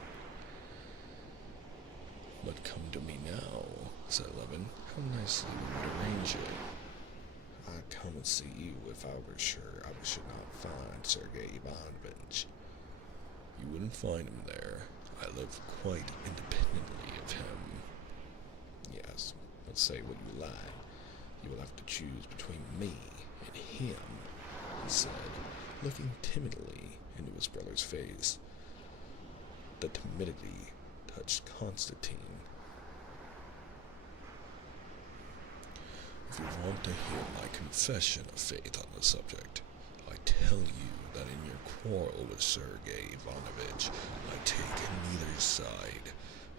But come to me now, said Levin. How nicely we would arrange it. I'd come and see you if I were sure I should not find Sergei Ivanovich. You wouldn't find him there. I live quite independently of him. Yes, but say what you like. You will have to choose between me and him, he said, looking timidly into his brother's face. The timidity touched Constantine. If you want to hear my confession of faith on the subject, I tell you that in your quarrel with Sergei Ivanovich, I take neither side.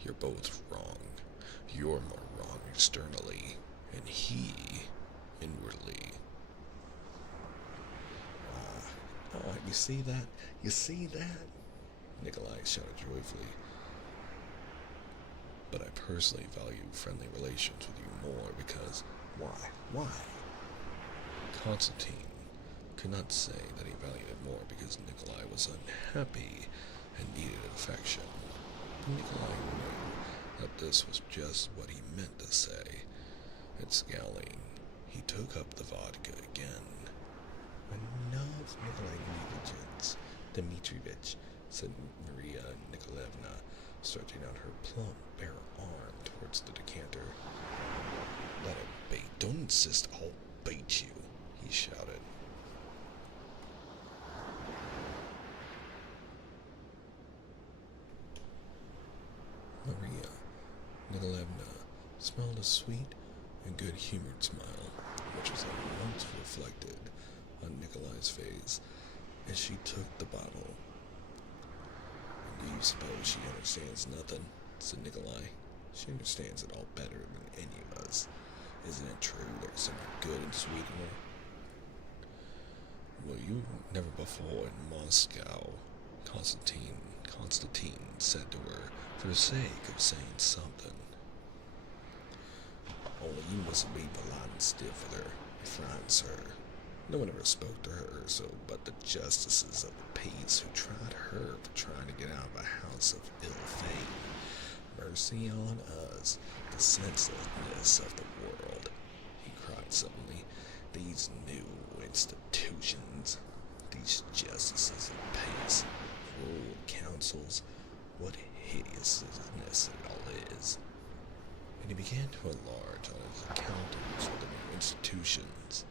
You're both wrong. You're more wrong externally, and he inwardly. You see that? You see that? Nikolai shouted joyfully. But I personally value friendly relations with you more because... Why? Constantine could not say that he valued it more because Nikolai was unhappy and needed affection. But Nikolai knew that this was just what he meant to say, and scowling, he took up the vodka again. Enough, Nikolai Dmitrievich, said Maria Nikolaevna, stretching out her plump, bare arm towards the decanter. Let it be. Don't insist I'll beat you, he shouted. Maria Nikolaevna smiled a sweet and good-humored smile, which was at once reflected on Nikolai's face as she took the bottle. And do you suppose she understands nothing? Said Nikolai. She understands it all better than any of us. Isn't it true there's something good and sweet in her? Well, you were never before in Moscow, Constantine said to her, for the sake of saying something. Only you mustn't be polite and stiff with her, fine sir. No one ever spoke to her, so but the justices of the peace who tried her for trying to get out of a house of ill fame. Mercy on us, the senselessness of the world, he cried suddenly. These new institutions, these justices of peace, rural councils, what hideousness it all is. And he began to enlarge on his accountants for the new institutions.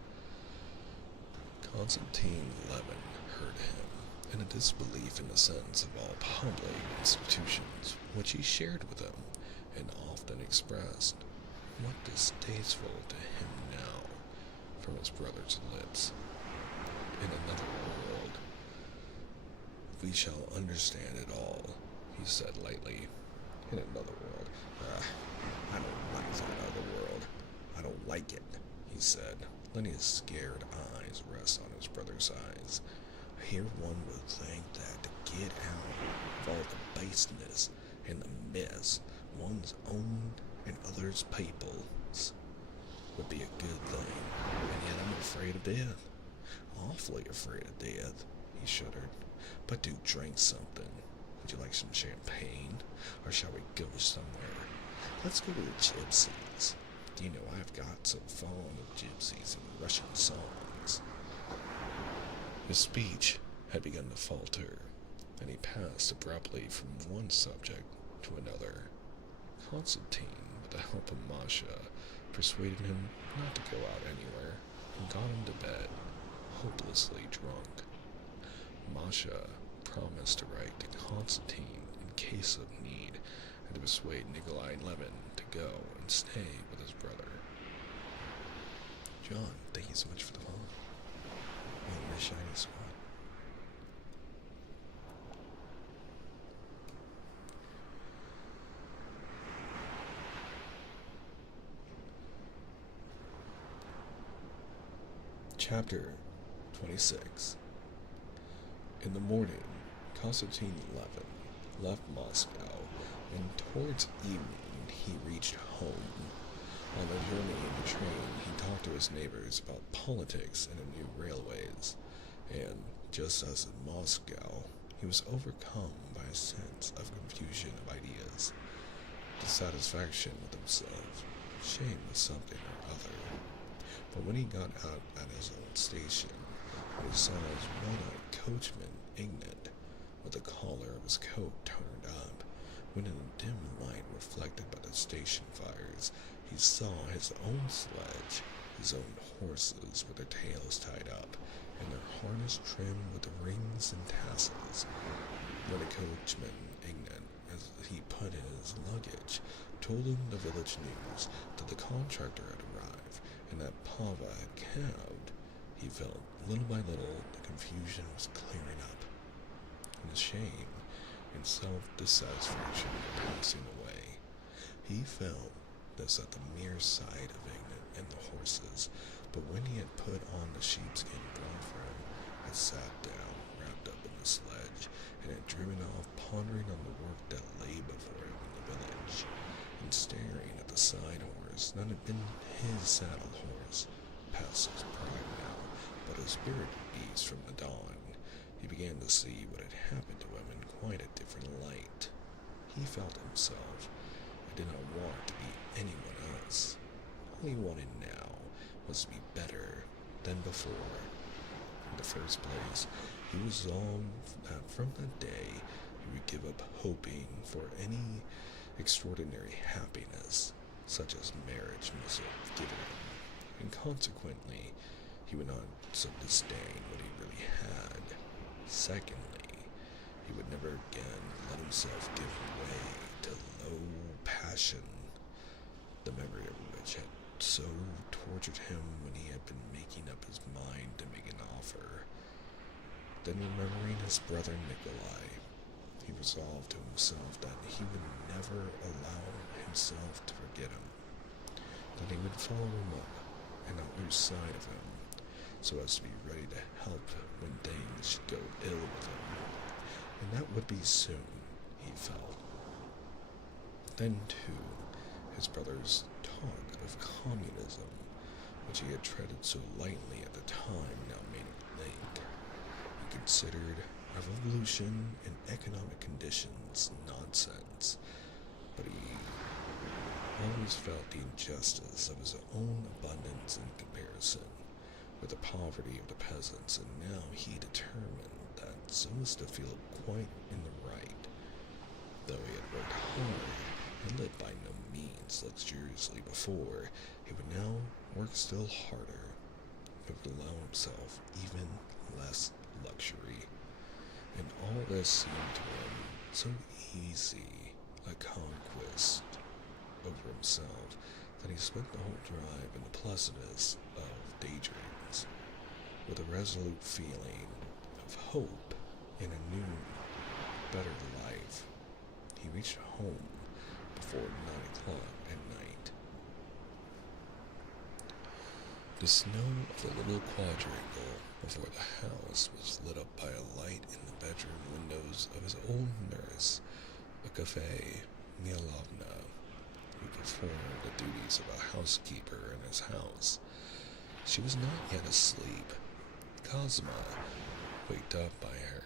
Constantine Levin heard him, in a disbelief in the sense of all public institutions, which he shared with him, and often expressed, what distasteful to him now, from his brother's lips. In another world, we shall understand it all, he said lightly. In another world. I don't like that other world. I don't like it, he said, letting his scared eyes rest on his brother's eyes. Here one would think that to get out of all the baseness and the mess one's own and others' people's would be a good thing, and yet I'm afraid of death. Awfully afraid of death, he shuddered. But do drink something. Would you like some champagne? Or shall we go somewhere? Let's go to the gypsies. You know, I've got so fond of gypsies and Russian songs. His speech had begun to falter, and he passed abruptly from one subject to another. Constantine, with the help of Masha, persuaded him not to go out anywhere, and got him to bed, hopelessly drunk. Masha promised to write to Constantine in case of need, and to persuade Nikolai Levin to go and stay with his brother. John, thank you so much for the follow. Oh, my shiny squad. Chapter 26. In the morning, Constantine Levin left Moscow, and towards evening he reached home. On the journey in the train, he talked to his neighbors about politics and the new railways, and just as in Moscow, he was overcome by a sense of confusion of ideas, dissatisfaction with himself, shame with something or other. But when he got out at his own station, he saw his one-eyed coachman, Ignat, with the collar of his coat turned up, when in a dim light reflected by the station fires, he saw his own sledge, his own horses with their tails tied up, and their harness trimmed with rings and tassels. When the coachman, Ignat, as he put in his luggage, told him the village news that the contractor had arrived, and that Pava had calved, he felt, little by little, the confusion was clearing up, and the shame and self-dissatisfaction were passing away. He felt this at the mere sight of Ignat and the horses, but when he had put on the sheepskin brought for him, had sat down, wrapped up in the sledge, and had driven off, pondering on the work that lay before him in the village, and staring at the side horse that had been his saddle horse, past his prime now, but a spirit beast from the dawn. He began to see what had happened to him in quite a different light. He felt himself. He did not want to be anyone else. All he wanted now was to be better than before. In the first place, he resolved that from that day he would give up hoping for any extraordinary happiness, such as marriage must have given him, and consequently he would not so disdain what he really had. Secondly, he would never again let himself give way to low passion, the memory of which had so tortured him when he had been making up his mind to make an offer. Then, remembering his brother Nikolai, he resolved to himself that he would never allow himself to forget him, that he would follow him up and not lose sight of him, so as to be ready to help when things should go ill with him. And that would be soon, he felt. Then, too, His brother's talk of communism, which he had treaded so lightly at the time, now made him think. He considered revolution and economic conditions nonsense, but he always felt the injustice of his own abundance in comparison with the poverty of the peasants, and now he determined that so as to feel quite in the right. Though he had worked hard and lived by no means luxuriously before, he would now work still harder, but would allow himself even less luxury. And all this seemed to him so easy a conquest over himself that he spent the whole drive in the pleasantest of daydreams, with a resolute feeling of hope in a new, better life. He reached home before 9 o'clock at night. The snow of the little quadrangle before the house was lit up by a light in the bedroom windows of his old nurse, Agafea Mihalovna, who performed the duties of a housekeeper in his house. She was not yet asleep. Cosima, waked up by her,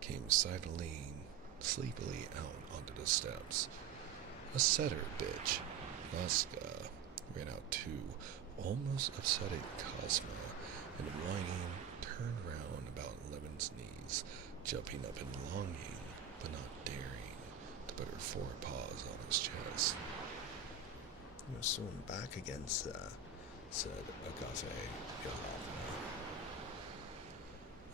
came sleepily out onto the steps. A setter bitch, Laska, ran out too, almost upsetting Cosima, and whining, turned round about Levin's knees, jumping up and longing, but not daring, to put her forepaws on his chest. "You're soon back again, sir," said Agafea Mihalovna.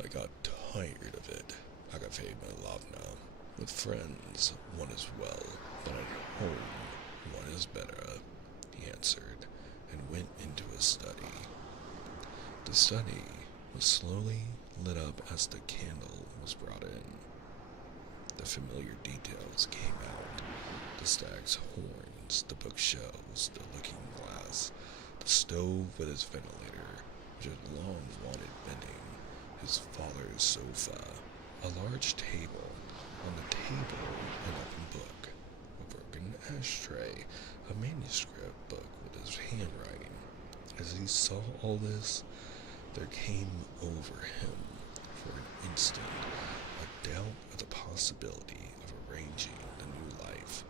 "I got tired of it, Agafea Mihalovna. With friends, one is well, but at home, one is better," he answered, and went into his study. The study was slowly lit up as the candle was brought in. The familiar details came out: the stag's horns, the bookshelves, the looking-glass, the stove with its ventilator, which had long wanted mending, his father's sofa, a large table, on the table an open book, a broken ashtray, a manuscript book with his handwriting. As he saw all this, there came over him, for an instant, a doubt of the possibility of arranging the new life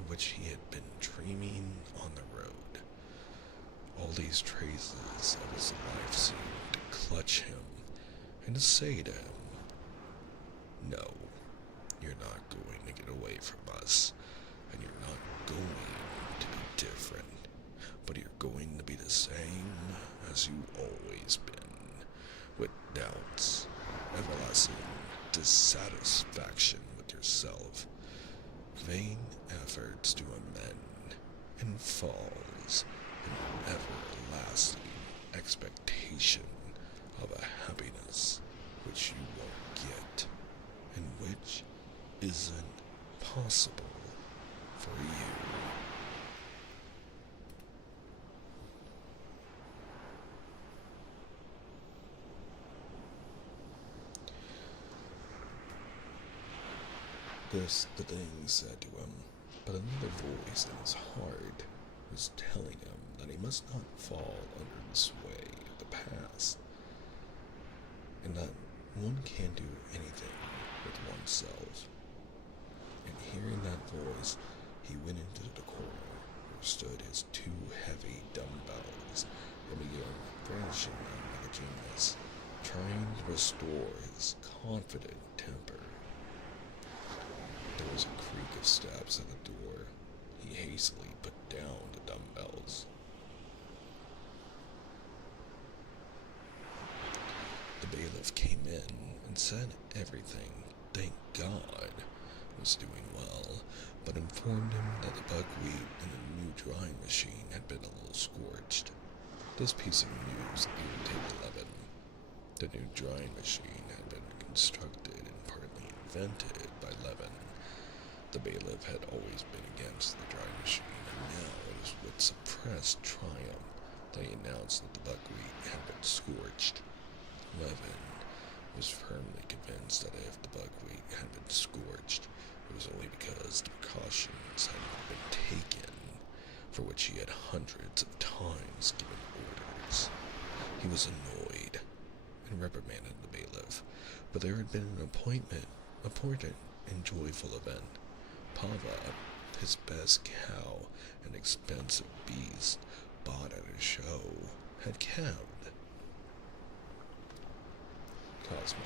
of which he had been dreaming on the road. All these traces of his life seemed to clutch him and to say to him, "No, you're not going to get away from us, and you're not going to be different, but you're going to be the same as you've always been, with doubts, everlasting dissatisfaction with yourself, vain efforts to amend, and falls, and everlasting expectation of a happiness which you won't get, and which isn't possible for you." This the thing said to him, but another voice in his heart was telling him that he must not fall under the sway of the past, and that one can't do anything with oneself. And hearing that voice, he went into the corner where stood his 2 heavy dumbbells and began brandishing them like a gymnast, trying to restore his confident temper. There was a creak of steps at the door. He hastily put down the dumbbells. The bailiff came in and said everything, thank God, was doing well, but informed him that the buckwheat in the new drying machine had been a little scorched. This piece of news irritated Levin. The new drying machine had been constructed and partly invented by Levin. The bailiff had always been against the drying machine, and now it was with suppressed triumph that he announced that the buckwheat had been scorched. Levin was firmly convinced that if the buckwheat had been scorched, it was only because the precautions had not been taken for which he had hundreds of times given orders. He was annoyed and reprimanded the bailiff, but there had been an important and joyful event. Pava, his best cow, an expensive beast bought at a show, had calved. Cosma,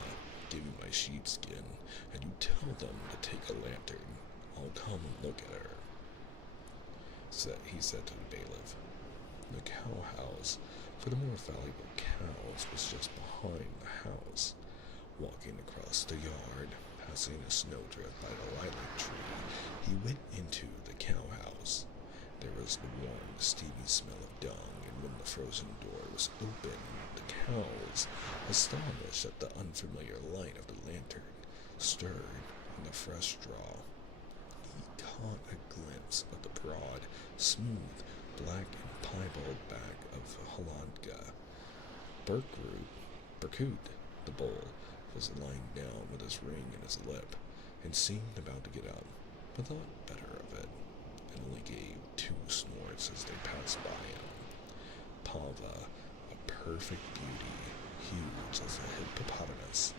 give me my sheepskin, and you tell them to take a lantern. I'll come and look at her, he said to the bailiff. The cow house for the more valuable cows was just behind the house. Walking across the yard, passing a snowdrift by the lilac tree, he went into the cow house. There was the warm, steamy smell of dung, and when the frozen door was open, the cows, astonished at the unfamiliar light of the lantern, stirred in the fresh straw. He caught a glimpse of the broad, smooth, black and piebald back of Hollandka. Berkut, the bull, was lying down with his ring in his lip, and seemed about to get up, but thought better of it, and only gave 2 snorts as they passed by him. Pava, a perfect beauty, huge as a hippopotamus,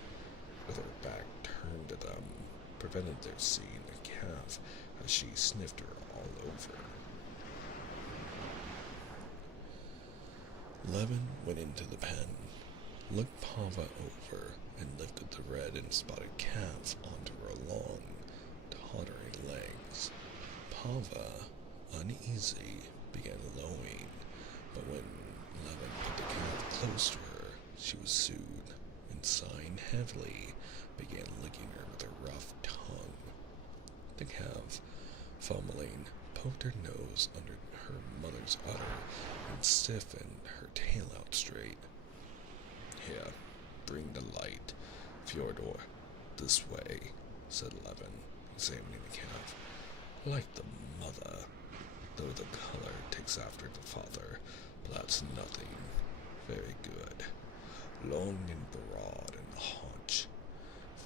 with her back turned to them, prevented their seeing the calf as she sniffed her all over. Levin went into the pen, looked Pava over, and lifted the red and spotted calf onto her long, tottering legs. Pava, uneasy, began lowing, but when Levin put the calf close to her, she was soothed, and sighing heavily, began licking her with her rough tongue. The calf, fumbling, poked her nose under her mother's udder and stiffened her tail out straight. Here, bring the light, Fyodor. This way, said Levin, examining the calf. Like the mother, though the color takes after the father, but that's nothing. Very good. Long and broad in the haunch.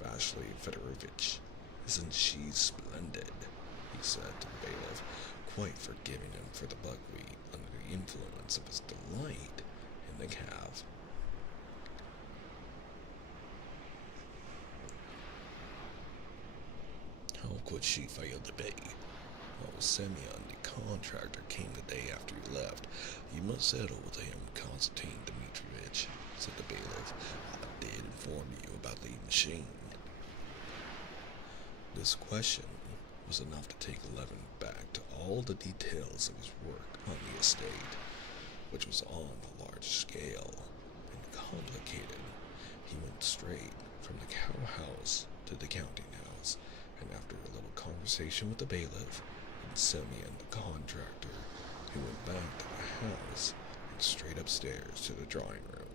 Vasily Fedorovitch, isn't she splendid? He said to the bailiff, quite forgiving him for the buckwheat under the influence of his delight in the calf. How could she fail to be? Oh, Semyon, the contractor, came the day after you left. You must settle with him, Konstantin Dmitrievich, said the bailiff. I did inform you about the machine. This question was enough to take Levin back to all the details of his work on the estate, which was on a large scale and complicated. He went straight from the cow house to the counting house, and after a little conversation with the bailiff and Semyon the contractor, he went back to the house and straight upstairs to the drawing room.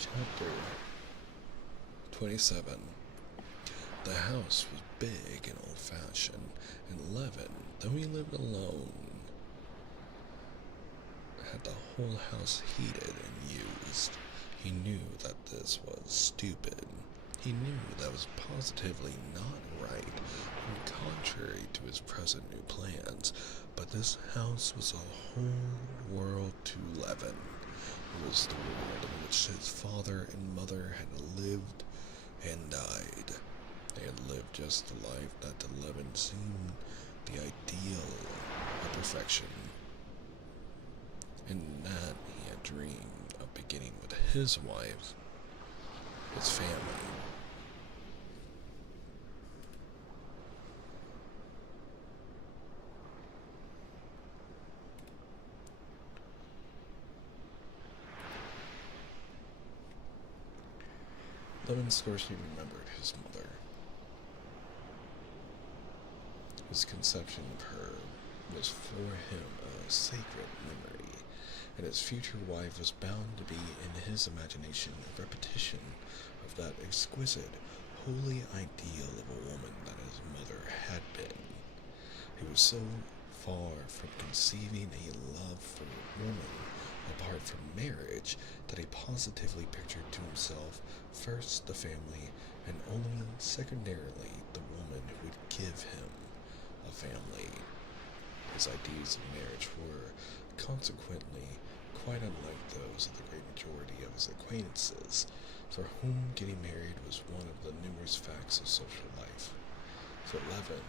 Chapter 27. The house was big and old-fashioned, and Levin, though he lived alone, had the whole house heated and used. He knew that this was stupid. He knew that was positively not right and contrary to his present new plans, but this house was a whole world to Levin. It was the world in which his father and mother had lived and died. They had lived just the life that to live and seemed the ideal of perfection. And that he had dreamed of beginning with his wife, his family. Levin scarcely remembered his mother. His conception of her was for him a sacred memory, and his future wife was bound to be in his imagination a repetition of that exquisite, holy ideal of a woman that his mother had been. He was so far from conceiving a love for a woman apart from marriage that he positively pictured to himself first the family and only secondarily the woman who would give him a family. His ideas of marriage were, consequently, quite unlike those of the great majority of his acquaintances, for whom getting married was one of the numerous facts of social life. For Levin,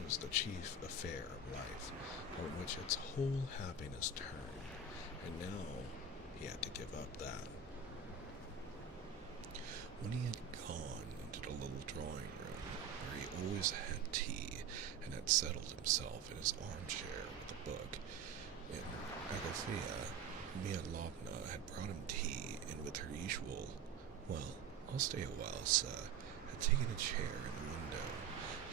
it was the chief affair of life, on which its whole happiness turned, and now he had to give up that. When he had gone into the little drawing room, where he always had tea, and had settled himself in his armchair with a book, and Agafea Mihalovna had brought him tea, and with her usual, "Well, I'll stay a while, sir," had taken a chair in the window,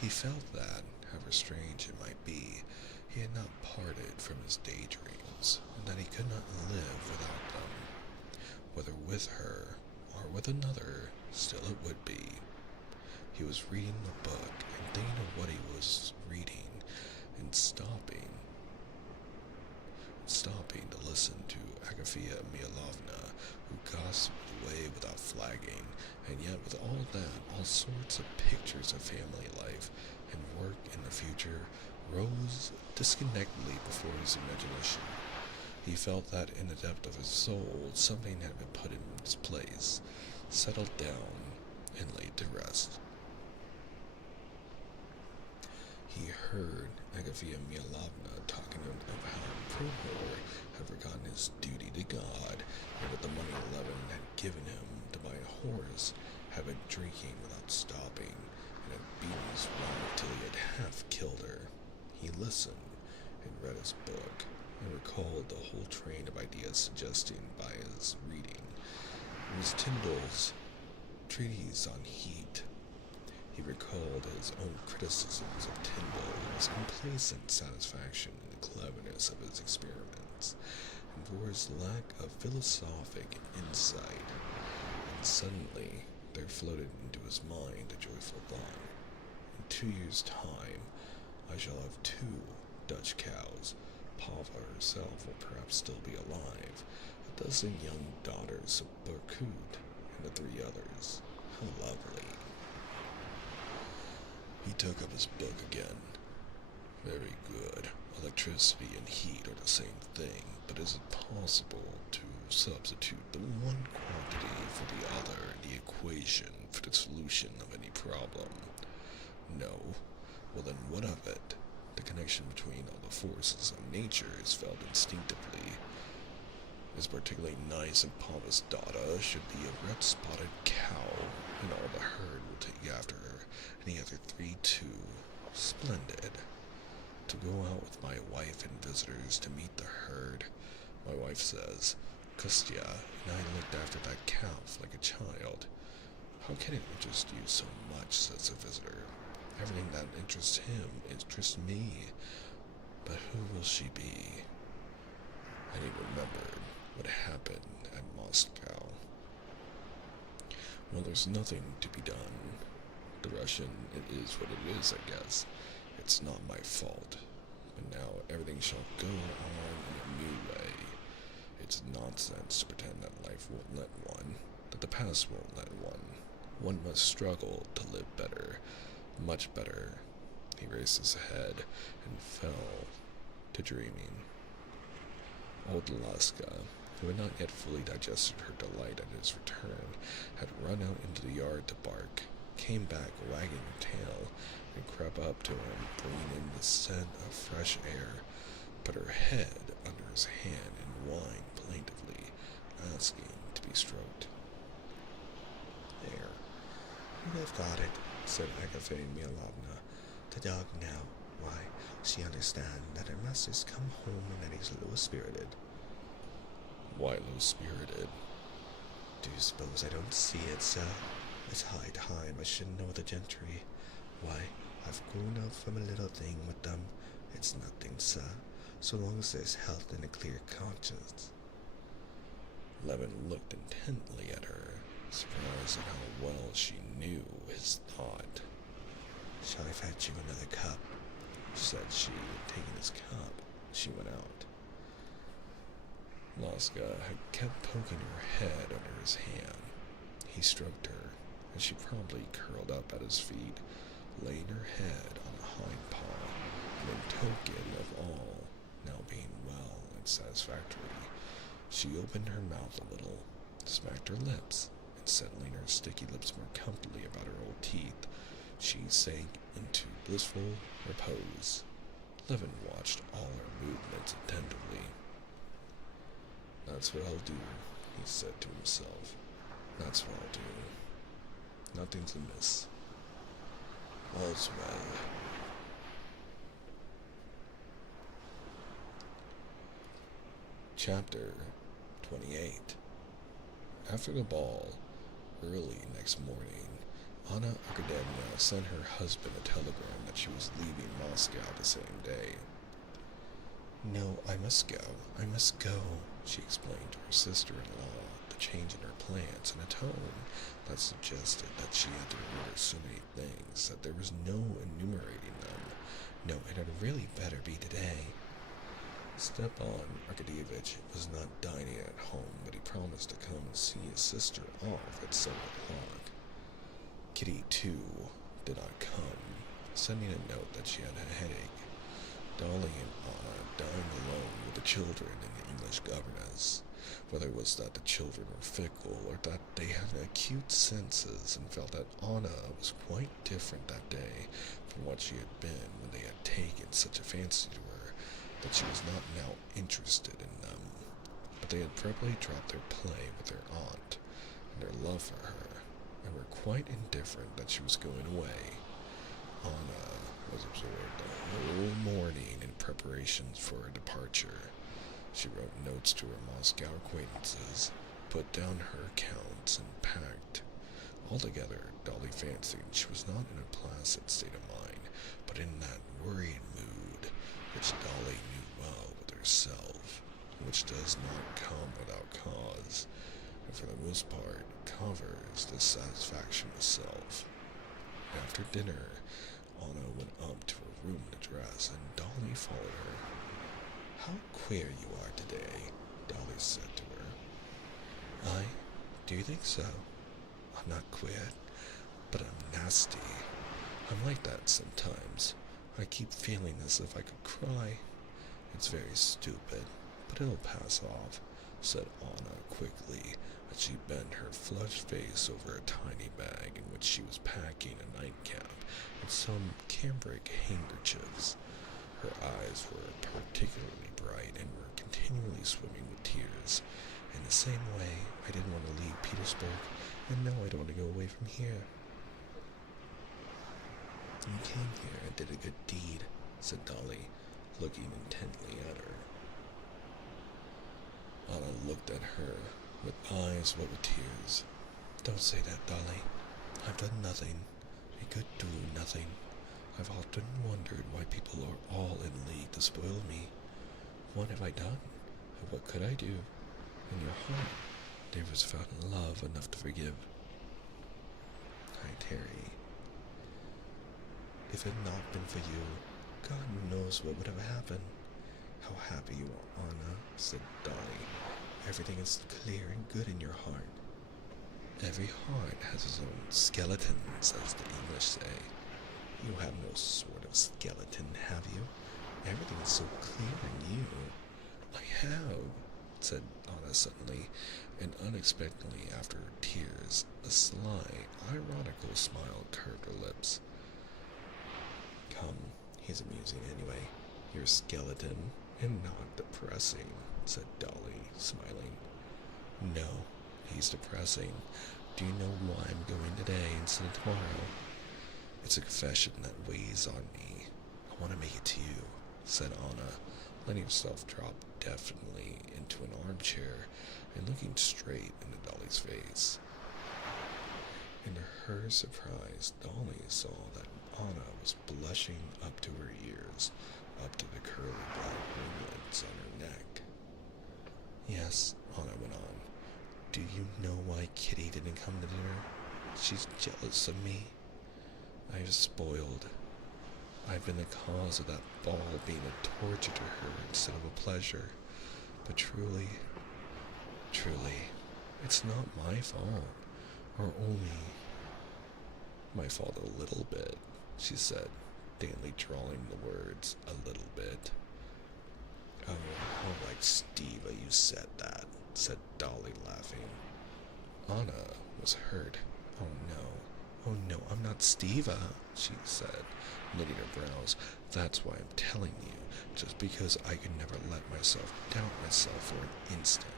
he felt that, however strange it might be, he had not parted from his daydreams, and that he could not live without them. Whether with her or with another, still it would be. He was reading the book and thinking of what he was reading, and stopping to listen to Agafea Mihalovna, who gossiped away without flagging, and yet with all that, all sorts of pictures of family life and work in the future rose disconnectedly before his imagination. He felt that in the depth of his soul something had been put in its place, settled down, and laid to rest. He heard Agafea Mihalovna talking of how Prohor had forgotten his duty to God, and with the money Levin had given him to buy a horse, had been drinking without stopping, and had beaten his wife till he had half killed her. He listened, and read his book, and recalled the whole train of ideas suggested by his reading. It was Tyndall's treatise on heat. He recalled his own criticisms of Tyndall and his complacent satisfaction in the cleverness of his experiments, and for his lack of philosophic insight. And suddenly there floated into his mind a joyful thought. In 2 years' time, I shall have 2 Dutch cows. Pava herself will perhaps still be alive, a dozen young daughters of Berkut, and the 3 others. How lovely. He took up his book again. Very good. Electricity and heat are the same thing, but is it possible to substitute the one quantity for the other in the equation for the solution of any problem? No. Well then, what of it? The connection between all the forces of nature is felt instinctively. It's particularly nice if Pava's daughter should be a red-spotted cow, and all the herd will take after her, and the other 3 too. Splendid. To go out with my wife and visitors to meet the herd, my wife says, Kostya and I looked after that calf like a child. How can it interest you so much, says the visitor. Everything that interests him interests me. But who will she be? And he remembered what happened at Moscow. Well, there's nothing to be done. The Russian, it is what it is, I guess. It's not my fault. But now everything shall go on in a new way. It's nonsense to pretend that life won't let one, that the past won't let one. One must struggle to live better, much better. He raised his head and fell to dreaming. Old Laska, who had not yet fully digested her delight at his return, had run out into the yard to bark, came back wagging her tail, and crept up to him, bringing in the scent of fresh air, put her head under his hand and whined plaintively, asking to be stroked. There, you've got it, said Agave Milovna. The dog now, why, she understands that her master's come home and that he's low-spirited. Why low-spirited? Do you suppose I don't see it, sir? It's high time I should know the gentry. Why, I've grown up from a little thing with them. It's nothing, sir, so long as there's health and a clear conscience. Levin looked intently at her, surprised at how well she knew his thought. Shall I fetch you another cup? Said she, and taking his cup, she went out. Laska had kept poking her head under his hand. He stroked her, and she promptly curled up at his feet, laying her head on a hind paw, and in token of all now being well and satisfactory, she opened her mouth a little, smacked her lips, and settling her sticky lips more comfortably about her old teeth, she sank into blissful repose. Levin watched all her movements attentively. That's what I'll do, he said to himself. That's what I'll do. Nothing's amiss. All's well. Chapter 28. After the ball, early next morning, Anna Karenina sent her husband a telegram that she was leaving Moscow the same day. No, I must go, she explained to her sister-in-law the change in her plans in a tone that suggested that she had to order so many things that there was no enumerating them. No, it had really better be today. Stepan Arkadyevich was not dining at home, but he promised to come and see his sister off at 7 o'clock. Kitty, too, did not come, sending a note that she had a headache. Dolly and Anna dined alone with the children and the English governess. Whether it was that the children were fickle, or that they had acute senses and felt that Anna was quite different that day from what she had been when they had taken such a fancy to her, that she was not now interested in them. But they had promptly dropped their play with their aunt and their love for her, and were quite indifferent that she was going away. Anna was absorbed the whole morning in preparations for her departure. She wrote notes to her Moscow acquaintances, put down her accounts, and packed. Altogether, Dolly fancied she was not in a placid state of mind, but in that worried mood which Dolly knew well with herself, which does not come without cause, and for the most part covers dissatisfaction with self. After dinner, Anna went up to her room to dress, and Dolly followed her. "How queer you are today," Dolly said to her. Do you think so? I'm not queer, but I'm nasty. I'm like that sometimes. I keep feeling as if I could cry. It's very stupid, but it'll pass off, said Anna quickly, as she bent her flushed face over a tiny bag in which she was packing a nightcap and some cambric handkerchiefs. Her eyes were particularly bright and were continually swimming with tears. In the same way, I didn't want to leave Petersburg, and now I don't want to go away from here. You came here and did a good deed, said Dolly, looking intently at her. Anna looked at her with eyes wet with tears. Don't say that, Dolly. I've done nothing. I could do nothing. I've often wondered why people are all in league to spoil me. What have I done? And what could I do? In your heart, there was found love enough to forgive. I tarry. If it had not been for you, God knows what would have happened. How happy you are, Anna, said Dolly. Everything is clear and good in your heart. Every heart has its own skeleton, as the English say. You have no sort of skeleton, have you? Everything is so clear in you. I have, said Anna suddenly, and unexpectedly after her tears, a sly, ironical smile curved her lips. Come, he's amusing anyway. You're a skeleton and not depressing, said Dolly, smiling. No, he's depressing. Do you know why I'm going today instead of tomorrow? It's a confession that weighs on me. I want to make it to you, said Anna, letting herself drop definitely into an armchair and looking straight into Dolly's face. And to her surprise, Dolly saw that Anna was blushing up to her ears, up to the curly black ringlets on her neck. Yes, Anna went on. Do you know why Kitty didn't come to dinner? She's jealous of me. I was spoiled. I've been the cause of that ball being a torture to her instead of a pleasure. But truly, it's not my fault. Or only my fault a little bit, she said, daintily drawing the words a little bit. Oh, how like Steva you said that, said Dolly, laughing. Anna was hurt. Oh no, I'm not Steva, she said, knitting her brows. That's why I'm telling you, just because I could never let myself doubt myself for an instant.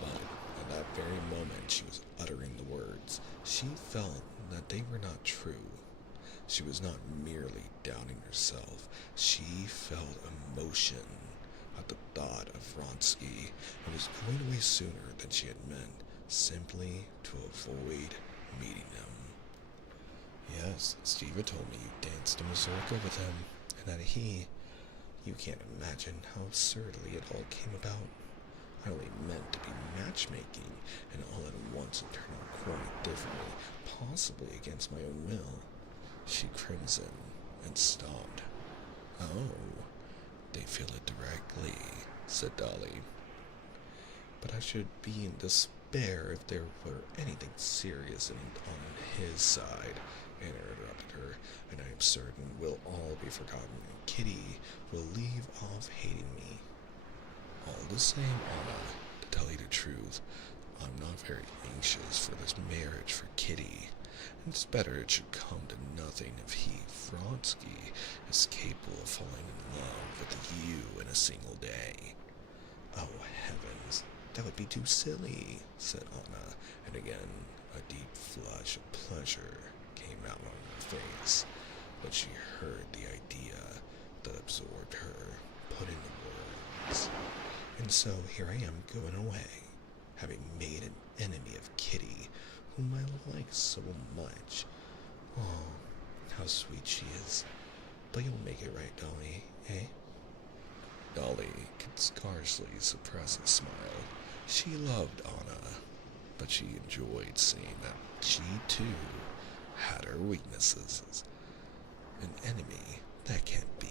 But at that very moment she was uttering the words, she felt that they were not true. She was not merely doubting herself. She felt emotion at the thought of Vronsky and was going away sooner than she had meant, simply to avoid meeting him. Yes, Steva told me you danced a mazurka with him, and that you can't imagine how absurdly it all came about. I only meant to be matchmaking, and all at once it turned out quite differently, possibly against my own will. She crimsoned and stopped. Oh, they feel it directly, said Dolly. But I should be in despair if there were anything serious on his side, Anna interrupted her, and I am certain we'll all be forgotten, and Kitty will leave off hating me. All the same, Anna, to tell you the truth, I'm not very anxious for this marriage for Kitty. It's better it should come to nothing if Vronsky, is capable of falling in love with you in a single day. Oh, heavens, that would be too silly, said Anna, and again a deep flush of pleasure came out on her face. But she heard the idea that absorbed her, put into words. And so here I am going away, having made an enemy of Kitty, whom I like so much. Oh, how sweet she is. But you'll make it right, Dolly, eh? Dolly could scarcely suppress a smile. She loved Anna, but she enjoyed seeing that she, too, had her weaknesses. An enemy? That can't be.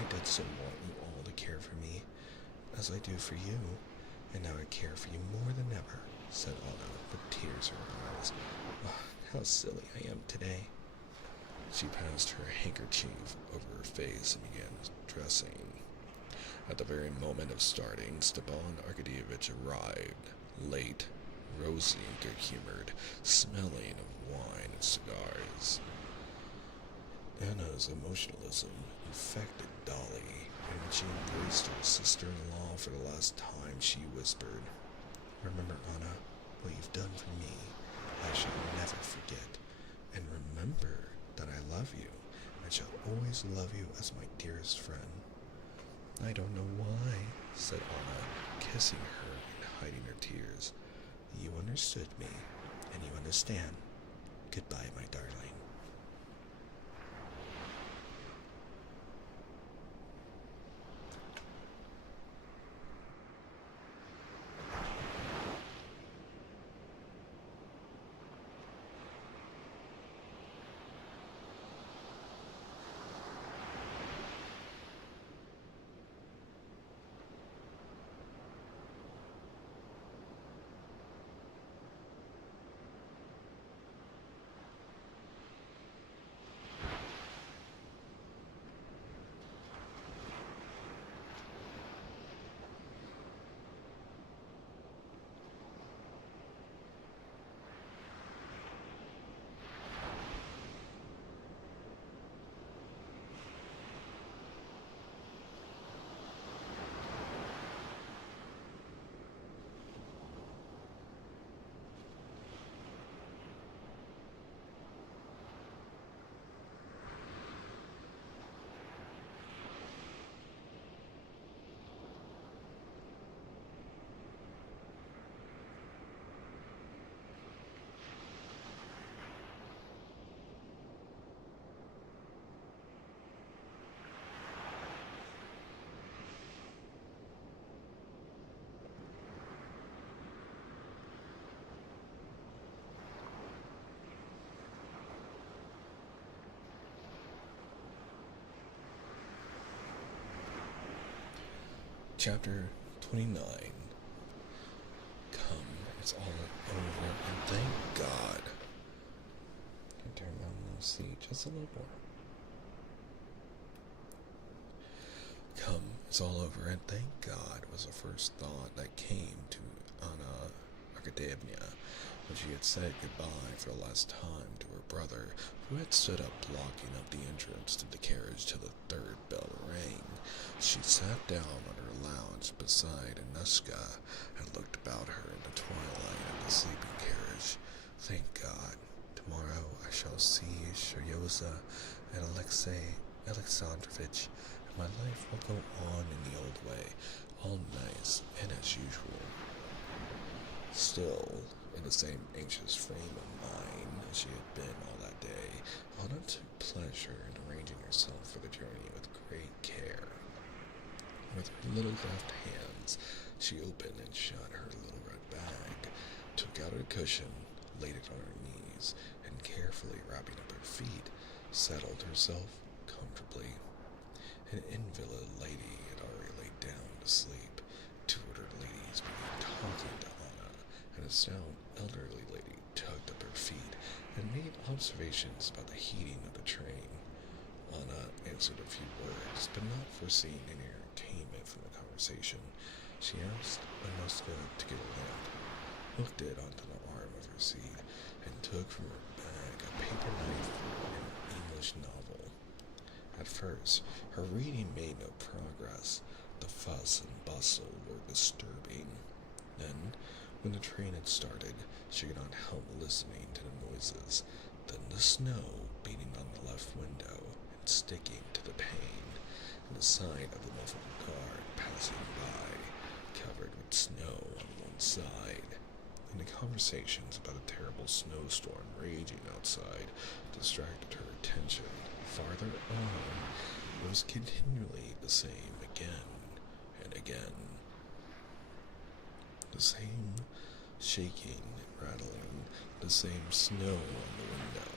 I did so want you all to care for me, as I do for you, and now I care for you more than ever, said Anna, with tears in her eyes. Oh, how silly I am today. She passed her handkerchief over her face and began dressing. At the very moment of starting, Stepan Arkadyevitch arrived, late, rosy and good-humored, smelling of wine and cigars. Anna's emotionalism infected Dolly, and when she embraced her sister-in-law for the last time, she whispered, Remember, Anna, what you've done for me, I shall never forget. And remember that I love you, and shall always love you as my dearest friend. I don't know why, said Anna, kissing her and hiding her tears. You understood me, and you understand. Goodbye, my darling. Chapter 29. Come, it's all over, and thank God. Can I turn down the seat just a little more? Come, it's all over, and thank God was the first thought that came to Anna Karenina when she had said goodbye for the last time to her brother, who had stood up blocking up the entrance to the carriage till the third bell rang. She sat down on her lounge beside Anushka and looked about her in the twilight of the sleeping carriage. Thank God. Tomorrow I shall see Sheryoza and Alexei Alexandrovich, and my life will go on in the old way, all nice and as usual. Still, in the same anxious frame of mind as she had been all that day, Anna took pleasure in arranging herself for the journey with great care. With her little left hands, she opened and shut her little red bag, took out a cushion, laid it on her knees, and carefully wrapping up her feet, settled herself comfortably. An invalid lady had already laid down to sleep. Two older ladies began talking to Anna, and a sound elderly lady tugged up her feet and made observations about the heating of the train. Anna answered a few words, but not foreseeing any entertainment from the conversation. She asked Anushka to get a lamp, hooked it onto the arm of her seat, and took from her bag a paper knife and an English novel. At first, her reading made no progress. The fuss and bustle were disturbing. Then, when the train had started, she could not help listening to the noises. Then the snow beating on the left window and sticking to the pane, and the sight of the muffled guard passing by, covered with snow on one side. And the conversations about a terrible snowstorm raging outside distracted her attention. Farther on, it was continually the same again and again. The same shaking and rattling, the same snow on the window,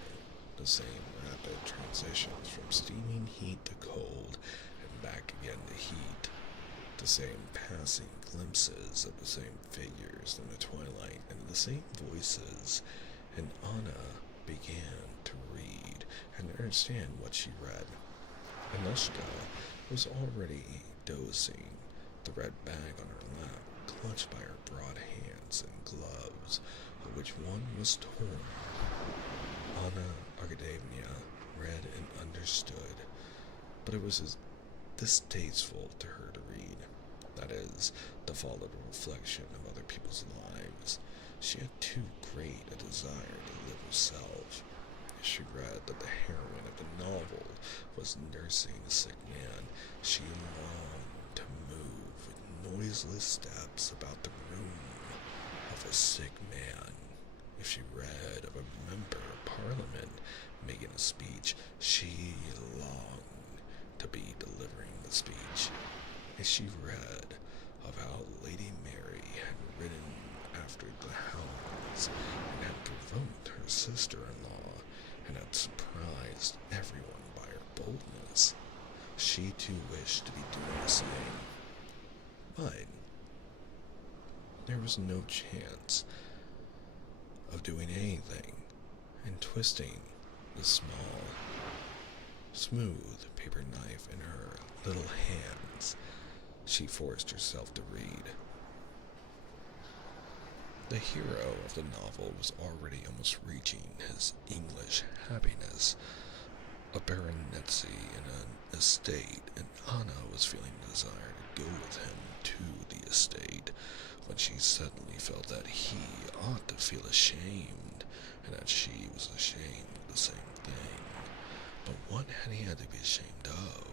the same rapid transitions from steaming heat to cold and back again to heat, the same passing glimpses of the same figures in the twilight and the same voices, and Anna began to read and understand what she read. Anushka was already dozing, the red bag on her lap clutched by her broad hands and gloves, of which one was torn. Anna Karenina read and understood, but it was as distasteful to her to read. That is, the fall of a reflection of other people's lives. She had too great a desire to live herself. She read that the heroine of the novel was nursing a sick man. She longed to move with noiseless steps about the room of a sick man. If she read of a member of Parliament making a speech, she longed to be delivering the speech. And she read of how Lady Mary had ridden after the hounds and had provoked her sister-in-law and had surprised everyone by her boldness. She too wished to be doing the same. But there was no chance of doing anything, and twisting the small, smooth paper knife in her little hands, she forced herself to read. The hero of the novel was already almost reaching his English happiness, a baronetcy in an estate, and Anna was feeling the desire to go with him to the estate, when she suddenly felt that he ought to feel ashamed, and that she was ashamed of the same thing. But what had he had to be ashamed of?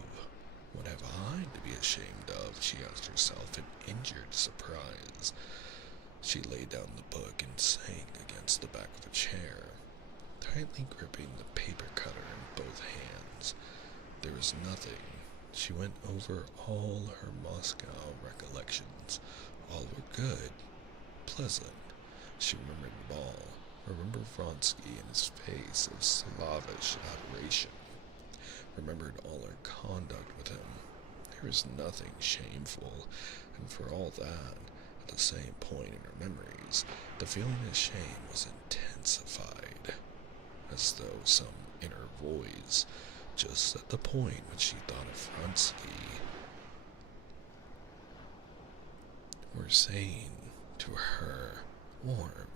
What have I to be ashamed of? She asked herself in injured surprise. She laid down the book and sank against the back of a chair, tightly gripping the paper cutter in both hands. There was nothing. She went over all her Moscow recollections. All were good, pleasant. She remembered the ball, remembered Vronsky and his face of slavish adoration, remembered all her conduct with him. There there was nothing shameful, and for all that, at the same point in her memories, the feeling of shame was intensified, as though some inner voice, just at the point when she thought of Fransky, were saying to her, warm,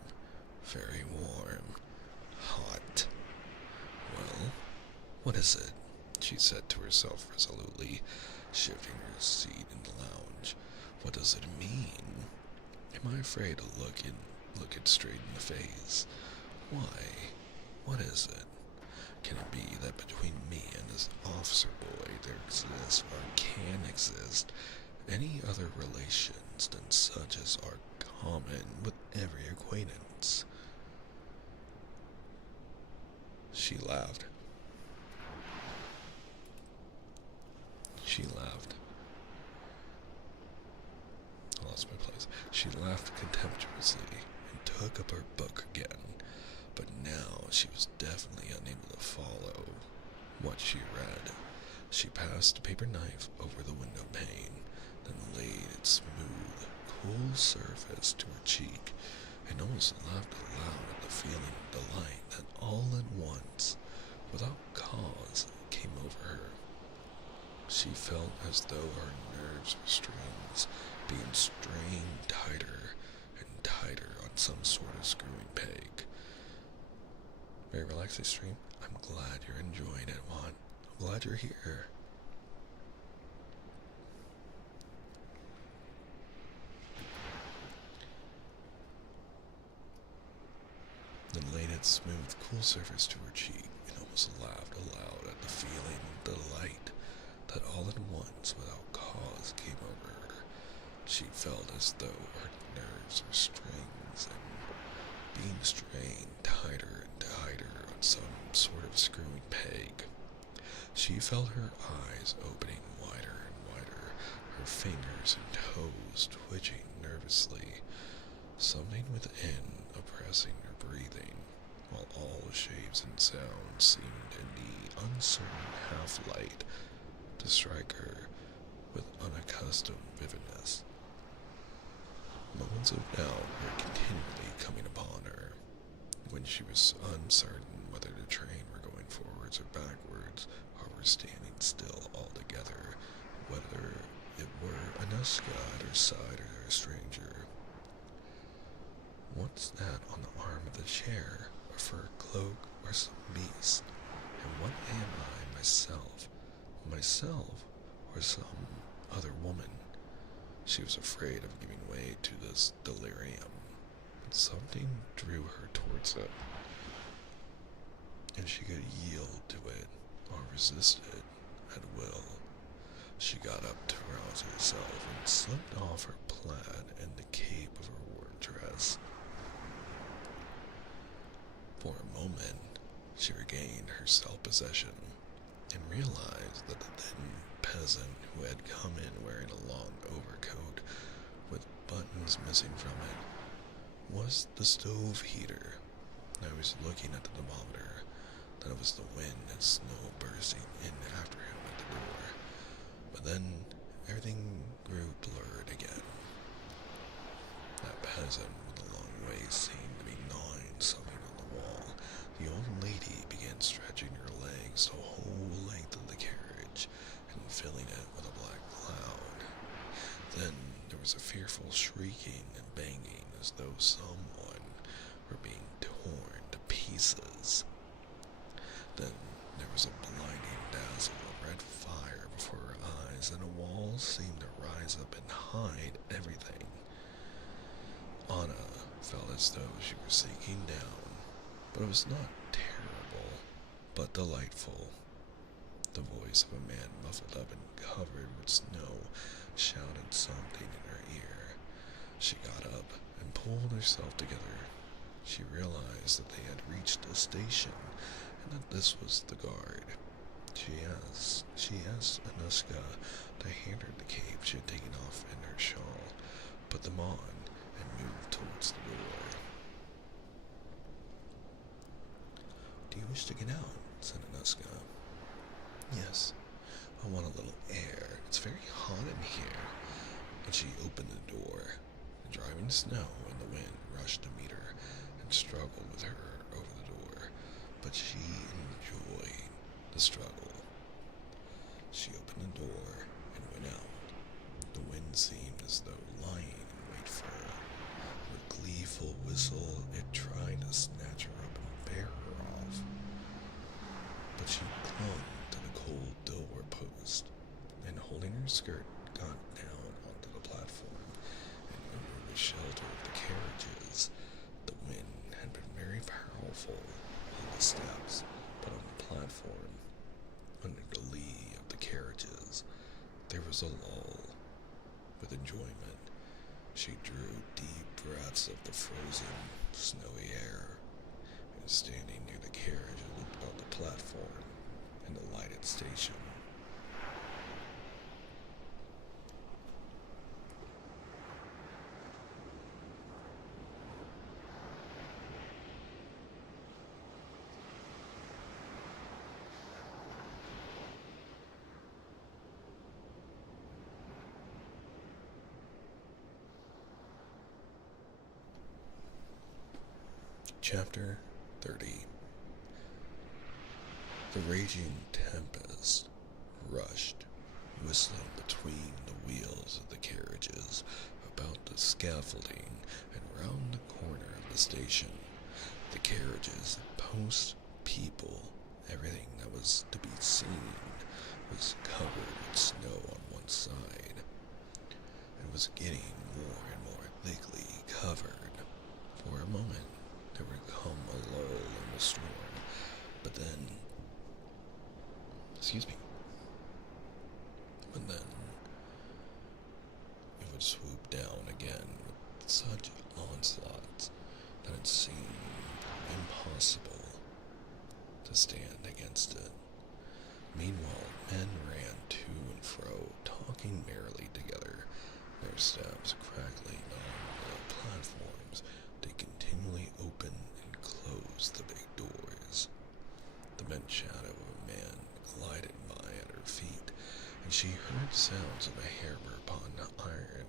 very warm, hot. Well, what is it? She said to herself resolutely, shifting her seat in the lounge. What does it mean? Am I afraid to look it straight in the face? Why? What is it? Can it be that between me and this officer boy there exists or can exist any other relations than such as are common with every acquaintance? She laughed. I lost my place. She laughed contemptuously and took up her book again, but now she was definitely unable to follow what she read. She passed a paper knife over the window pane, then laid its smooth, cool surface to her cheek, and almost laughed aloud at the feeling of delight that all at once, without cause, came over her. She felt as though her nerves were strings being strained tighter and tighter on some sort of screwing peg. Very relaxing stream. I'm glad you're enjoying it, Juan. I'm glad you're here. Then laid its smooth, cool surface to her cheek and almost laughed aloud at the feeling of delight that all at once, without cause, came over her. She felt as though her nerves were strings and being strained tighter and tighter on some sort of screwing peg. She felt her eyes opening wider and wider, her fingers and toes twitching nervously, something within oppressing her breathing, while all shapes and sounds seemed in the uncertain half-light to strike her with unaccustomed vividness. Moments of doubt were continually coming upon her, when she was uncertain whether the train were going forwards or backwards, or were standing still altogether, whether it were Anushka at her side or a stranger. What's that on the arm of the chair? A fur cloak or some beast? And what am I myself? Myself or some other woman? She was afraid of giving way to this delirium, but something drew her towards it, and she could yield to it or resist it at will. She got up to rouse herself and slipped off her plaid and the cape of her war dress. For a moment, she regained her self-possession and realized that the thin peasant who had come in wearing a long overcoat with buttons missing from it was the stove heater. I was looking at the thermometer, that it was the wind and snow bursting in after him at the door. But then everything grew blurred again. That peasant with the long waist seemed to be gnawing something on the wall. The old lady began stretching her legs the whole length of the carriage and filling it with a black cloud. Then there was a fearful shrieking and banging as though someone were being torn to pieces. Then there was a blinding dazzle of red fire before her eyes, and a wall seemed to rise up and hide everything. Anna felt as though she were sinking down, but it was not terrible, but delightful. The voice of a man muffled up and covered with snow shouted something in her ear. She got up and pulled herself together. She realized that they had reached a station, and that this was the guard. She asked Anushka to hand her the cape she had taken off and her shawl, put them on, and moved towards the door. "Do you wish to get out?" said Anushka. "Yes, I want a little air. It's very hot in here. And she opened the door. The driving snow and the wind rushed to meet her and struggled with her over the door, but she enjoyed the struggle. She opened the door and went out. The wind seemed as though lying in wait for her. With gleeful whistle, it tried to snatch her up and bear her off. But she clung to the cold door post, and holding her skirt, got down onto the platform and under the shelter of the carriages. The wind had been very powerful on the steps, but on the platform, under the lee of the carriages, there was a lull. With enjoyment, she drew deep breaths of the frozen, snowy air, and standing near the carriage, looked about the platform and the lighted station. Chapter 30. The raging tempest rushed, whistling between the wheels of the carriages, about the scaffolding, and round the corner of the station. The carriages, posts, people, everything that was to be seen was covered with snow on one side, and was getting more and more thickly covered. For a moment, there would come a lull in the storm, but then, it would swoop down again with such onslaughts that it seemed impossible to stand against it. Meanwhile, men ran to and fro, talking merrily together, their steps crackling on the platforms. They continually open and close the big doors. The bent shadow of a man glided by at her feet, and she heard sounds of a hammer upon the iron.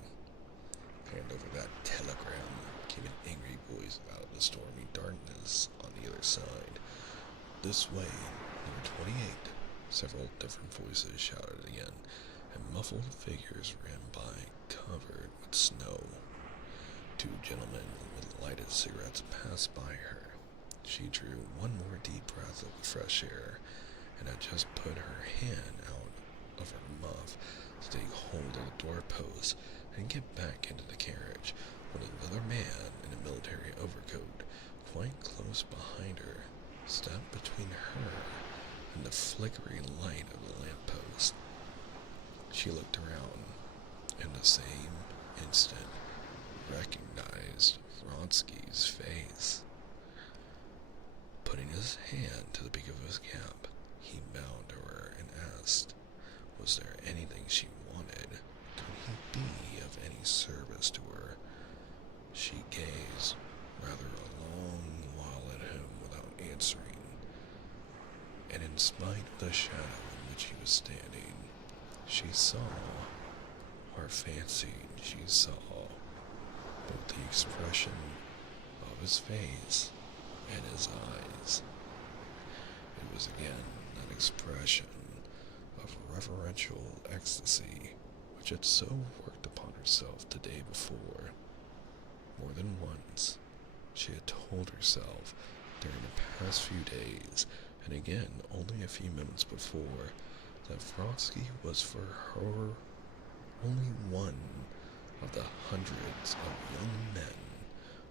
And over that telegram came an angry voice out of the stormy darkness on the other side. This way, number 28. Several different voices shouted again, and muffled figures ran by, covered with snow. Two gentlemen with lighted cigarettes passed by her. She drew one more deep breath of fresh air, and had just put her hand out of her muff to take hold of the doorpost and get back into the carriage, when another man in a military overcoat, quite close behind her, stepped between her and the flickering light of the lamppost. She looked around, and the same instant recognized Vronsky's face. Putting his hand to the peak of his cap, he bowed to her and asked, was there anything she wanted? Could he be of any service to her? She gazed rather a long while at him without answering, and in spite of the shadow in which he was standing, she saw, or fancied she saw, both the expression of his face and his eyes. It was again that expression of reverential ecstasy which had so worked upon herself the day before. More than once she had told herself during the past few days, and again only a few minutes before, that Vronsky was for her only one of the hundreds of young men,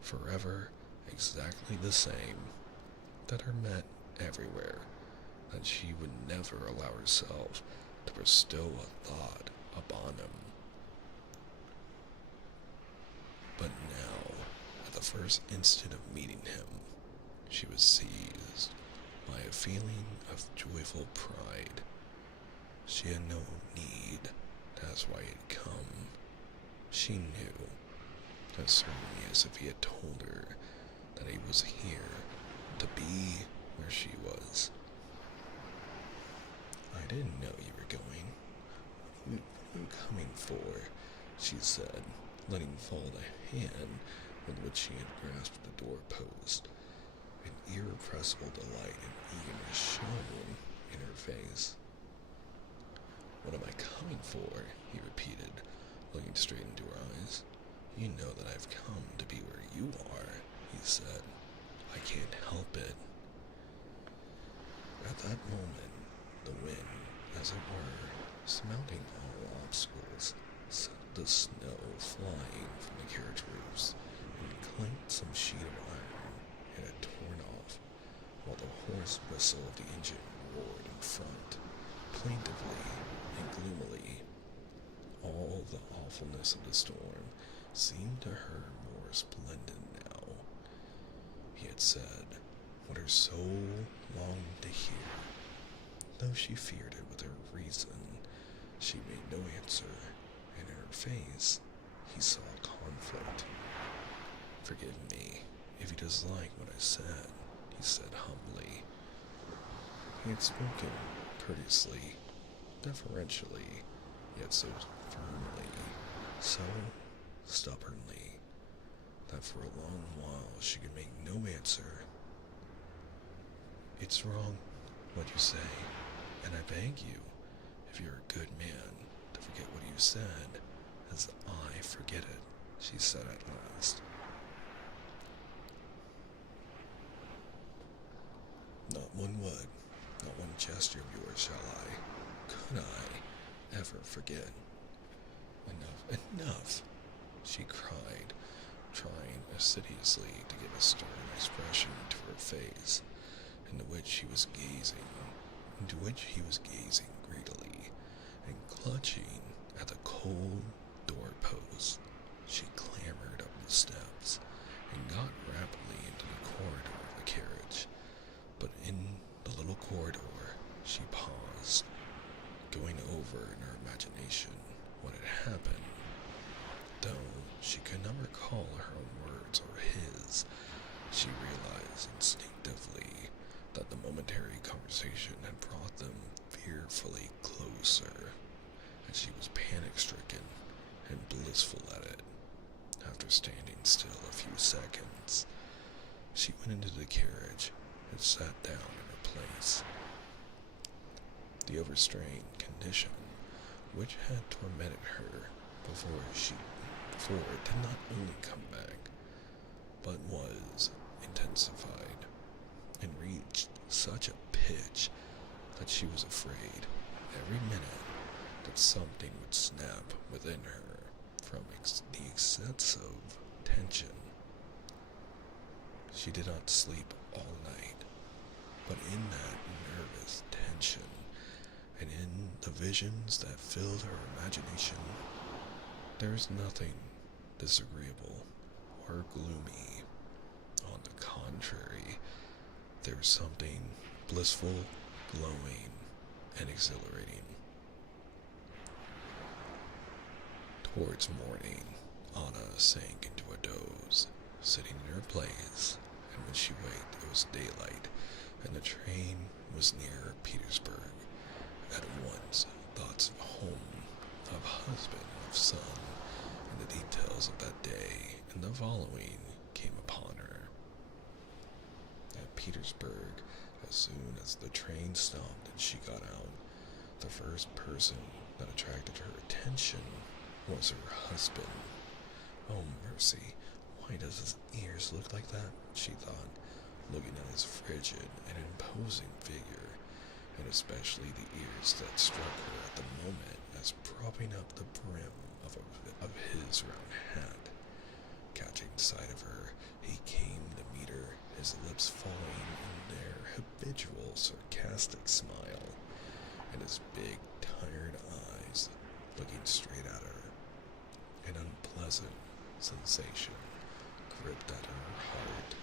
forever exactly the same, that are met everywhere, that she would never allow herself to bestow a thought upon him. But now, at the first instant of meeting him, she was seized by a feeling of joyful pride. She had no need to ask why he had come. She knew, as certainly as if he had told her, that he was here to be where she was. I didn't know you were going. What are you coming for? She said, letting fall the hand with which she had grasped the doorpost. An irrepressible delight and eagerness shone in her face. What am I coming for? He repeated, looking straight into her eyes. You know that I've come to be where you are, he said. I can't help it. At that moment, the wind, as it were, surmounting all obstacles, sent the snow flying from the carriage roofs and clanked some sheet of iron it had torn off, while the hoarse whistle of the engine roared in front, plaintively and gloomily. All the awfulness of the storm seemed to her more splendid now. He had said what her soul longed to hear. Though she feared it with her reason, she made no answer, and in her face he saw conflict. Forgive me if you dislike what I said, he said humbly. He had spoken courteously, deferentially, yet so firmly, so stubbornly, that for a long while she could make no answer. It's wrong, what you say, and I beg you, if you're a good man, to forget what you said, as I forget it, she said at last. Not one word, not one gesture of yours shall I, could I, ever forget. Enough, enough, she cried, trying assiduously to give a stern expression to her face, into which he was gazing greedily, and clutching at the cold doorpost, she clambered up the steps and got rapidly into the corridor of the carriage. But in the little corridor she paused, going over in her imagination what had happened. Though she could not recall her own words or his, she realized instinctively that the momentary conversation had brought them fearfully closer, and she was panic-stricken and blissful at it. After standing still a few seconds, she went into the carriage and sat down in her place. The overstrained condition which had tormented her before did not only come back, but was intensified, and reached such a pitch that she was afraid every minute that something would snap within her from the excessive tension. She did not sleep all night, but in that nervous tension, and in the visions that filled her imagination, there is nothing disagreeable or gloomy. On the contrary, there is something blissful, glowing, and exhilarating. Towards morning, Anna sank into a doze, sitting in her place, and when she waked it was daylight, and the train was near Petersburg. At once, thoughts of home, of husband, of son, and the details of that day and the following came upon her. At Petersburg, as soon as the train stopped and she got out, the first person that attracted her attention was her husband. Oh, mercy, why does his ears look like that? She thought, looking at his frigid and imposing figure, and especially the ears that struck her at the moment as propping up the brim of his round hat. Catching sight of her, he came to meet her, his lips falling in their habitual sarcastic smile, and his big, tired eyes looking straight at her. An unpleasant sensation gripped at her heart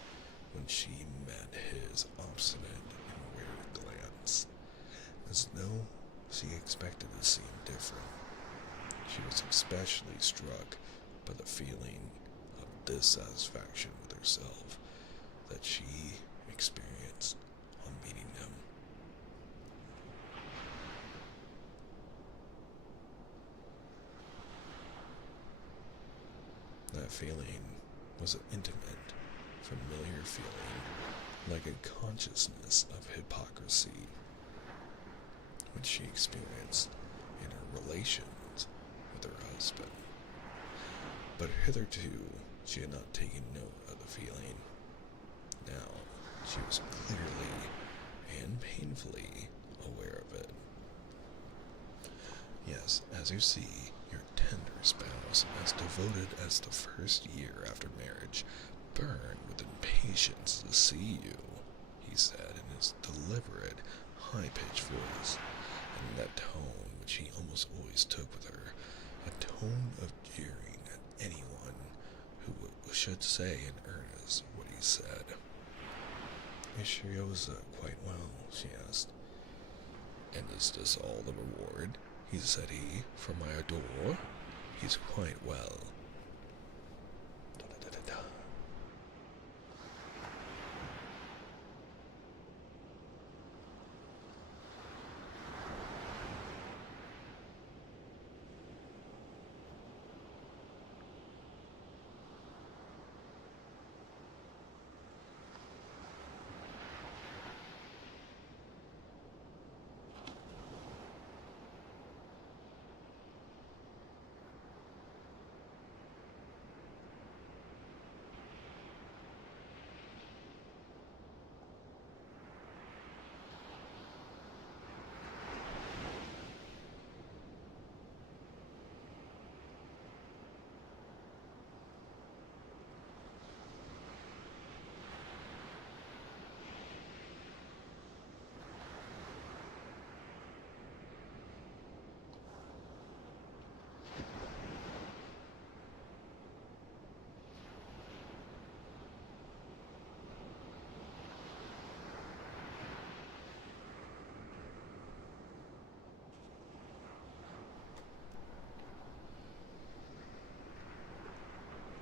when she met his obstinate and weird glance, as though she expected to seem different. She was especially struck by the feeling of dissatisfaction with herself that she experienced on meeting him. That feeling was an intimate, familiar feeling, like a consciousness of hypocrisy, which she experienced in her relations with her husband. But hitherto, she had not taken note of the feeling. Now, she was clearly and painfully aware of it. Yes, as you see, your tender spouse, as devoted as the first year after marriage, burned with impatience to see you, he said in his deliberate, high-pitched voice, and that tone which he almost always took with her, a tone of jeering at anyone who should say in earnest what he said. Is Shiriosa quite well? She asked. And is this all the reward? Said he, for my adore? He's quite well. Da-da-da-da-da.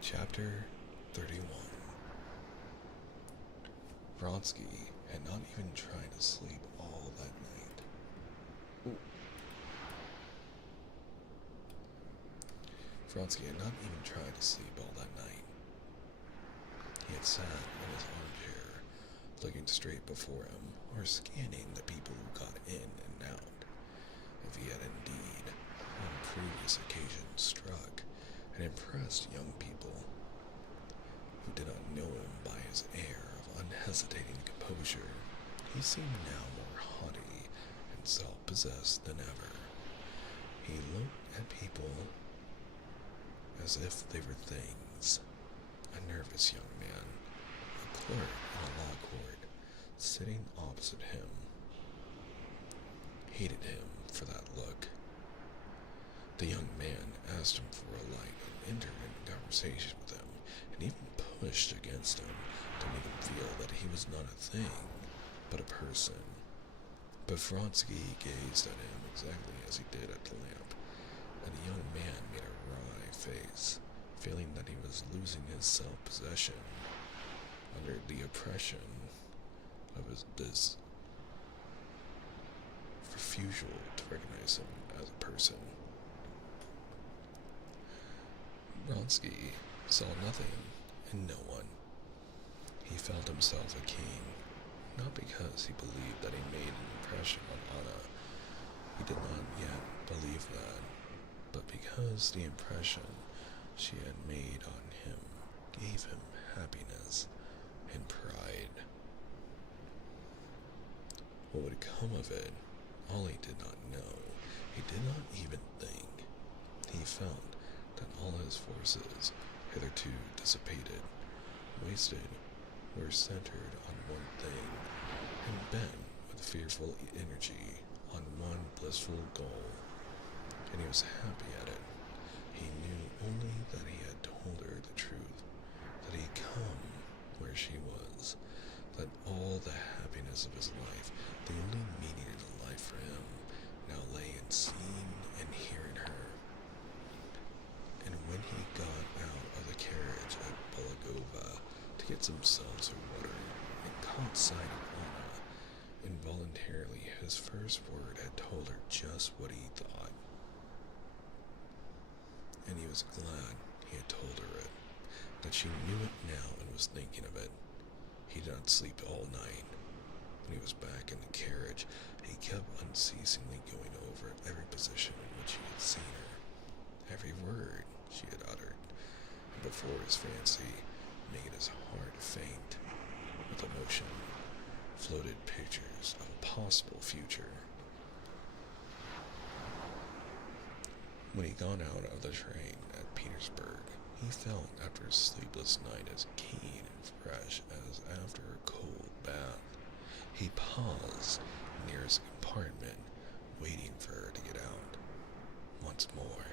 Chapter 31. Vronsky had not even tried to sleep all that night. Vronsky had not even tried to sleep all that night. He had sat in his armchair, looking straight before him, or scanning the people who got in and out. If he had indeed, on previous occasions, struck and impressed young people who did not know him by his air of unhesitating composure, he seemed now more haughty and self-possessed than ever. He looked at people as if they were things. A nervous young man, a clerk in a law court, sitting opposite him, hated him for that look. The young man asked him for a light and entered into conversation with him, and even pushed against him to make him feel that he was not a thing, but a person. But Vronsky gazed at him exactly as he did at the lamp, and the young man made a wry face, feeling that he was losing his self-possession under the oppression of this refusal to recognize him as a person. Vronsky saw nothing and no one. He felt himself a king, not because he believed that he made an impression on Anna. He did not yet believe that, but because the impression she had made on him gave him happiness and pride. What would come of it, all he did not know. He did not even think. He felt that all his forces, hitherto dissipated, wasted, were centered on one thing, and bent with fearful energy on one blissful goal, and he was happy at it. He knew only that he had told her the truth, that he had come where she was, that all the happiness of his life, the only meaning in life for him, now lay in seeing and hearing her. And when he got out of the carriage at Bulagova to get some seltzer water and caught sight of Anna, involuntarily his first word had told her just what he thought. And he was glad he had told her it. that she knew it now and was thinking of it. He did not sleep all night. When he was back in the carriage, he kept unceasingly going over every position in which he had seen her, every word she had uttered, and before his fancy, making his heart faint with emotion, floated pictures of a possible future. When he got out of the train at Petersburg, he felt after a sleepless night as keen and fresh as after a cold bath. He paused near his compartment, waiting for her to get out. Once more,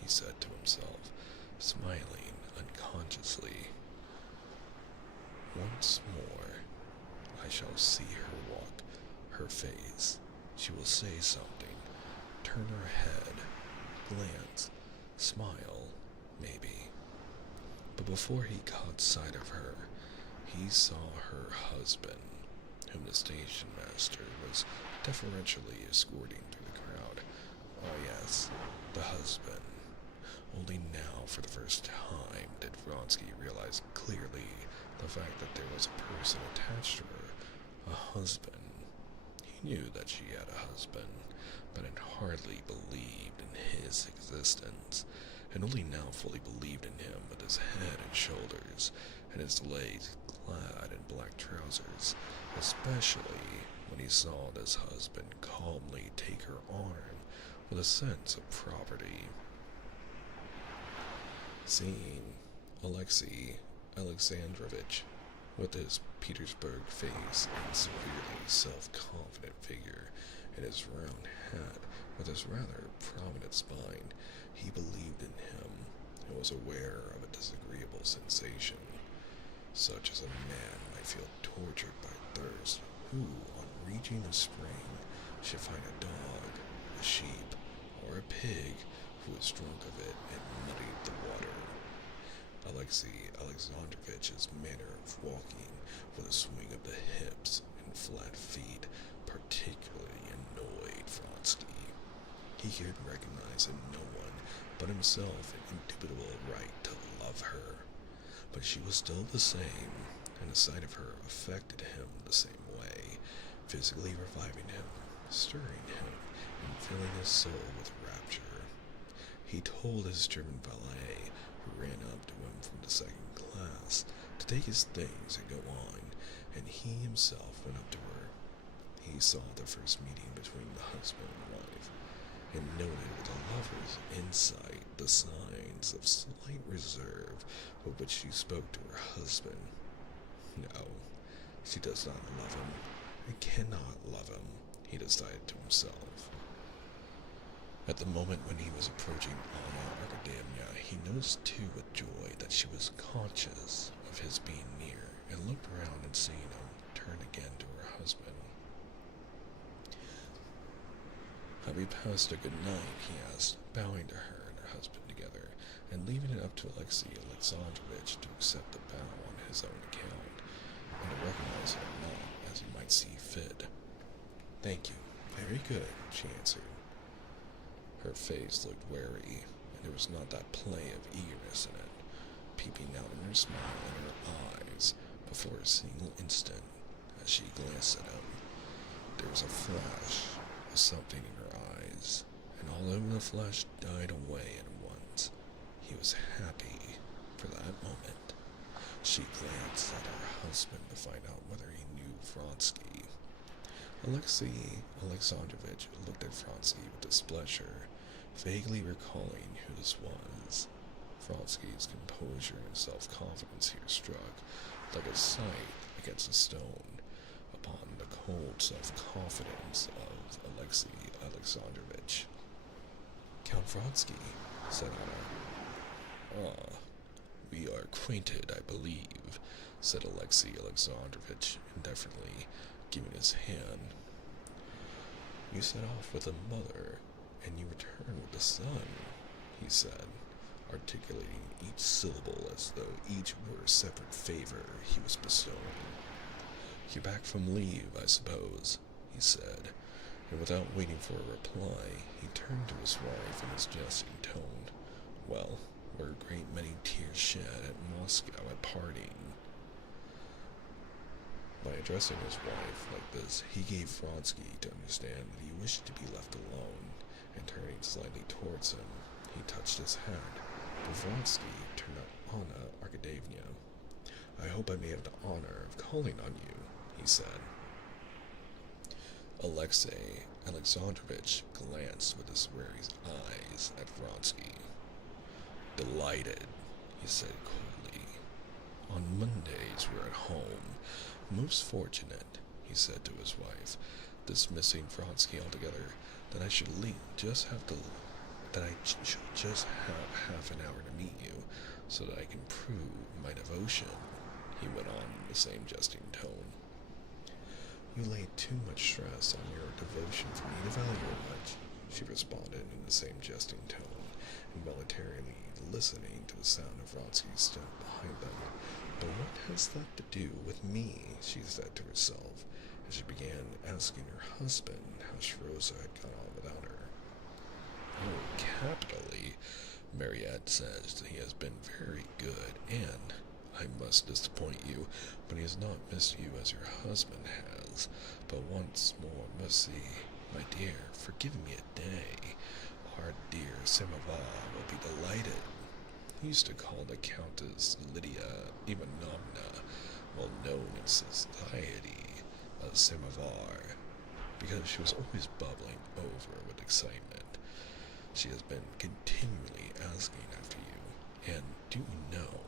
he said to himself, smiling unconsciously. Once more, I shall see her walk, her face. She will say something, turn her head, glance, smile, maybe. But before he caught sight of her, he saw her husband, whom the station master was deferentially escorting through the crowd. Oh yes, the husband. Only now, for the first time, did Vronsky realize clearly the fact that there was a person attached to her, a husband. He knew that she had a husband, but had hardly believed in his existence, and only now fully believed in him with his head and shoulders, and his legs clad in black trousers, especially when he saw this husband calmly take her arm with a sense of property. Seeing Alexei Alexandrovich, with his Petersburg face and severely self-confident figure, and his round hat with his rather prominent spine, he believed in him and was aware of a disagreeable sensation, such as a man might feel tortured by thirst who, on reaching a spring, should find a dog, a sheep, or a pig who was drunk of it and muddied the water. Alexei Alexandrovich's manner of walking with a swing of the hips and flat feet particularly annoyed Vronsky. He could recognize in no one but himself an indubitable right to love her, but she was still the same, and the sight of her affected him the same way, physically reviving him, stirring him, and filling his soul with rapture. He told his German valet, who ran up to him from the second class, to take his things and go on, and he himself went up to her. He saw the first meeting between the husband and wife, and noted with a lover's insight the signs of slight reserve with which she spoke to her husband. No, she does not love him, and cannot love him, he decided to himself. At the moment when he was approaching Anna Karenina, he noticed too with joy that she was conscious of his being near, and looked around and seeing him, turned again to her husband. Have we passed a good night? He asked, bowing to her and her husband together, and leaving it up to Alexei Alexandrovich to accept the bow on his own account, and to recognize it or not, as he might see fit. Thank you. Very good, she answered. Her face looked wary, and there was not that play of eagerness in it, peeping out in her smile and her eyes, before a single instant, as she glanced at him. There was a flash of something in her eyes, and although the flash died away at once, he was happy for that moment. She glanced at her husband to find out whether he knew Vronsky. Alexei Alexandrovich looked at Vronsky with displeasure, vaguely recalling who this was. Vronsky's composure and self-confidence here struck, like a scythe against a stone, upon the cold self-confidence of Alexei Alexandrovich. Count Vronsky, said Anna. Ah, we are acquainted, I believe, said Alexei Alexandrovich indifferently, giving his hand. You set off with the mother, and you return with the son, he said, articulating each syllable as though each were a separate favor he was bestowing. You're back from leave, I suppose, he said, and without waiting for a reply, he turned to his wife in his jesting tone. Well, were a great many tears shed at Moscow at parting. By addressing his wife like this, he gave Vronsky to understand that he wished to be left alone, and turning slightly towards him, he touched his hat. But Vronsky turned to Anna Arkadievna. "I hope I may have the honor of calling on you," he said. Alexei Alexandrovich glanced with his weary eyes at Vronsky. "Delighted," he said coldly. "On Mondays we're at home. Most fortunate," he said to his wife, dismissing Vronsky altogether, "that I should just have half an hour to meet you, so that I can prove my devotion," he went on in the same jesting tone. "You lay too much stress on your devotion for me to value it much," she responded in the same jesting tone, involuntarily listening to the sound of Vronsky's step behind them. "But what has that to do with me?" she said to herself, as she began asking her husband how Shroza had got on without her. "Oh, capitally. Mariette says that he has been very good, and I must disappoint you, but he has not missed you as your husband has. But once more must see, my dear, for giving me a day. Our dear Samovar will be delighted." He used to call the Countess Lydia Ivanovna, well known in society, a Samovar, because she was always bubbling over with excitement. "She has been continually asking after you, and do you know,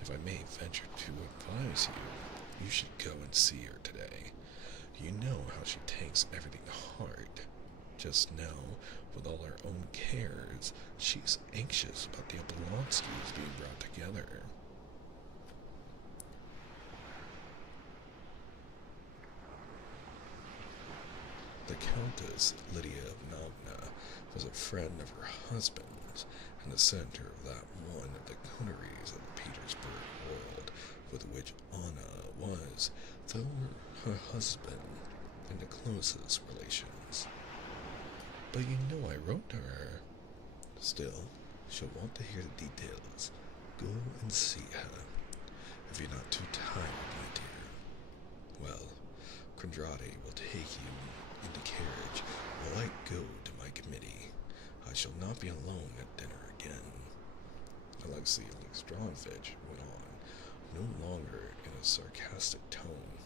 if I may venture to advise you, you should go and see her today. You know how she takes everything hard. Just now, with all her own cares, she's anxious about the Oblonskys being brought together." The Countess Lydia Ivanovna was a friend of her husband's, and the center of that one of the coteries of the Petersburg world with which Anna was, though her husband, in the closest relations. "But you know I wrote to her." "Still, she'll want to hear the details. Go and see her, if you're not too tired, my dear. Well, Kondraty will take you in the carriage while I go to my committee. I shall not be alone at dinner again." Alexei Alexandrovich went on, no longer in a sarcastic tone.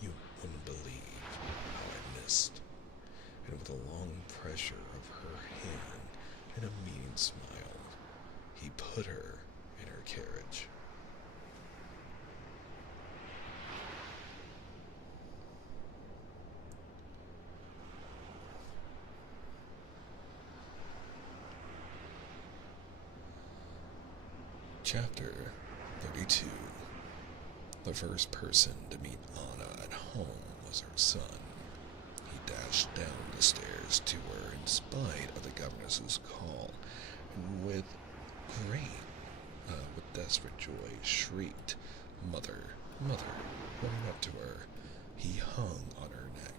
"You wouldn't believe how I missed," and with a long pressure of her hand and a meaning smile, he put her in her carriage. Chapter 32. The first person to meet Anna at home was her son. He dashed down the stairs to her in spite of the governess's call, and with desperate joy, shrieked, "Mother, mother!" Running up to her, he hung on her neck.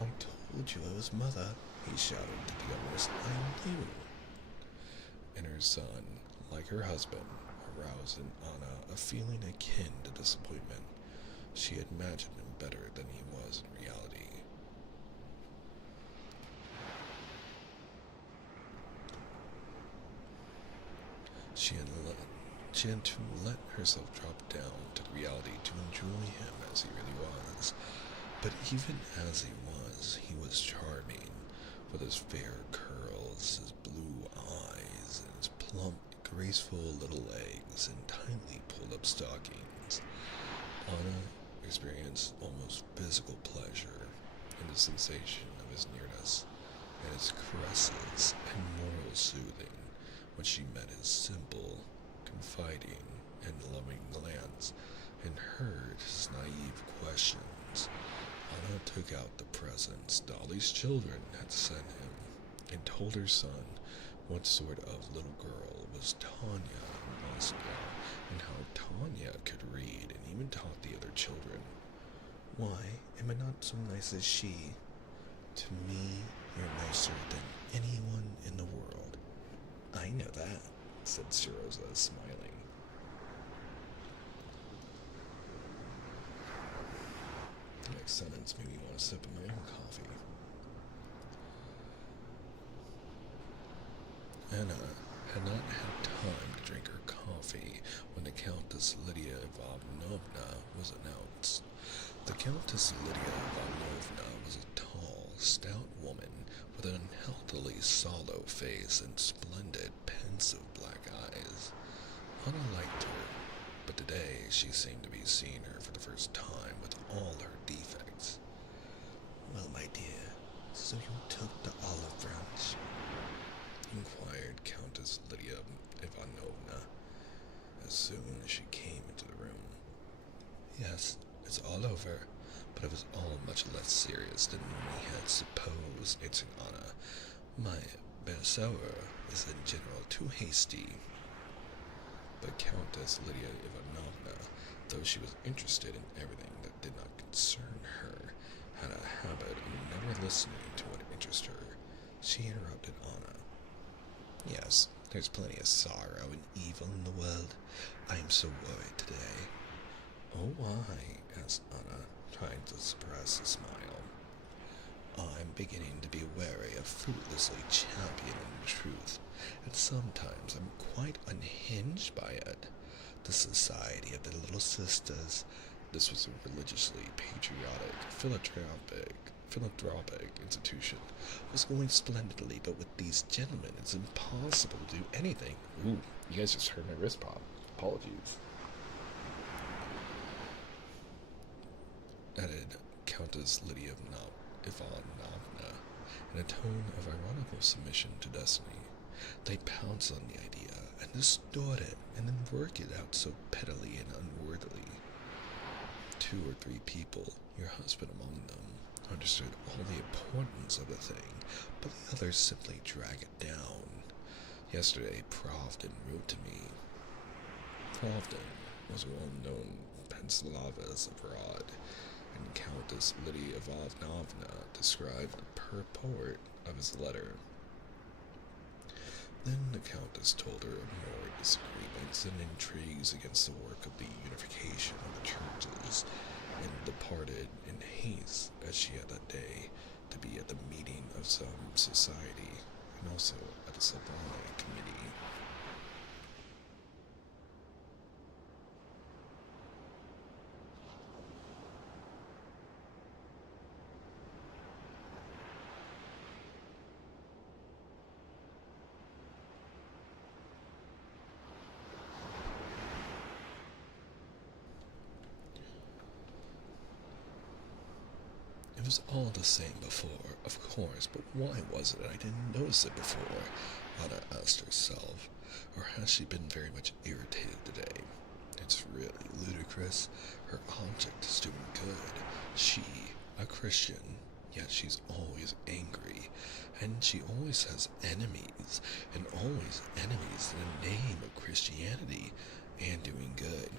"I told you I was mother," he shouted to the governess. "I knew." And her son, like her husband, aroused in Anna a feeling akin to disappointment. She had imagined him better than he was in reality. She had to let herself drop down to the reality to enjoy him as he really was. But even as he was charming, with his fair curls, his blue eyes, and his plump, graceful little legs and tightly pulled-up stockings. Anna experienced almost physical pleasure in the sensation of his nearness, and his caresses and moral soothing when she met his simple, confiding, and loving glance, and heard his naive questions. Anna took out the presents Dolly's children had sent him, and told her son what sort of little girl was Tanya in Moscow, and how Tanya could read, and even taught the other children. "Why, am I not so nice as she? To me, you're nicer than anyone in the world. I know that," said Sirosa, smiling. The next sentence made me want to sip of my own coffee. Anna had not had time to drink her coffee when the Countess Lydia Ivanovna was announced. The Countess Lydia Ivanovna was a tall, stout woman with an unhealthily sallow face and splendid, pensive black eyes. Anna liked her, but today she seemed to be seeing her for the first time with all her defects. "Well, my dear, so you took the olive branch?" inquired Countess Lydia Ivanovna as soon as she came into the room. "Yes, it's all over, but it was all much less serious than we had supposed," answered Anna. "My berceau is in general too hasty." But Countess Lydia Ivanovna, though she was interested in everything that did not concern her, had a habit of never listening to what interested her. She interrupted Anna. "Yes, there's plenty of sorrow and evil in the world. I am so worried today." "Oh, why?" asked Anna, trying to suppress a smile. "I'm beginning to be wary of fruitlessly championing the truth, and sometimes I'm quite unhinged by it. The Society of the Little Sisters," this was a religiously patriotic, philanthropic institution, "was going splendidly, but with these gentlemen it's impossible to do anything." Ooh, you guys just heard my wrist pop. Apologies. Added Countess Lydia Ivanovna in a tone of ironical submission to destiny. "They pounce on the idea and distort it, and then work it out so pettily and unworthily. 2 or 3 people, your husband among them, understood all the importance of the thing, but the others simply drag it down. Yesterday, Pravdin wrote to me. Pravdin was a well-known Penslavist abroad, and Countess Lydia Ivanovna described the purport of his letter. Then the Countess told her of more disagreements and intrigues against the work of the unification of the churches, and departed in haste, as she had that day to be at the meeting of some society, and also at the supply committee. It was all the same before, of course, but why was it I didn't notice it before?" Anna asked herself. "Or has she been very much irritated today? It's really ludicrous. Her object is doing good. She, a Christian, yet she's always angry, and she always has enemies, and always enemies in the name of Christianity and doing good."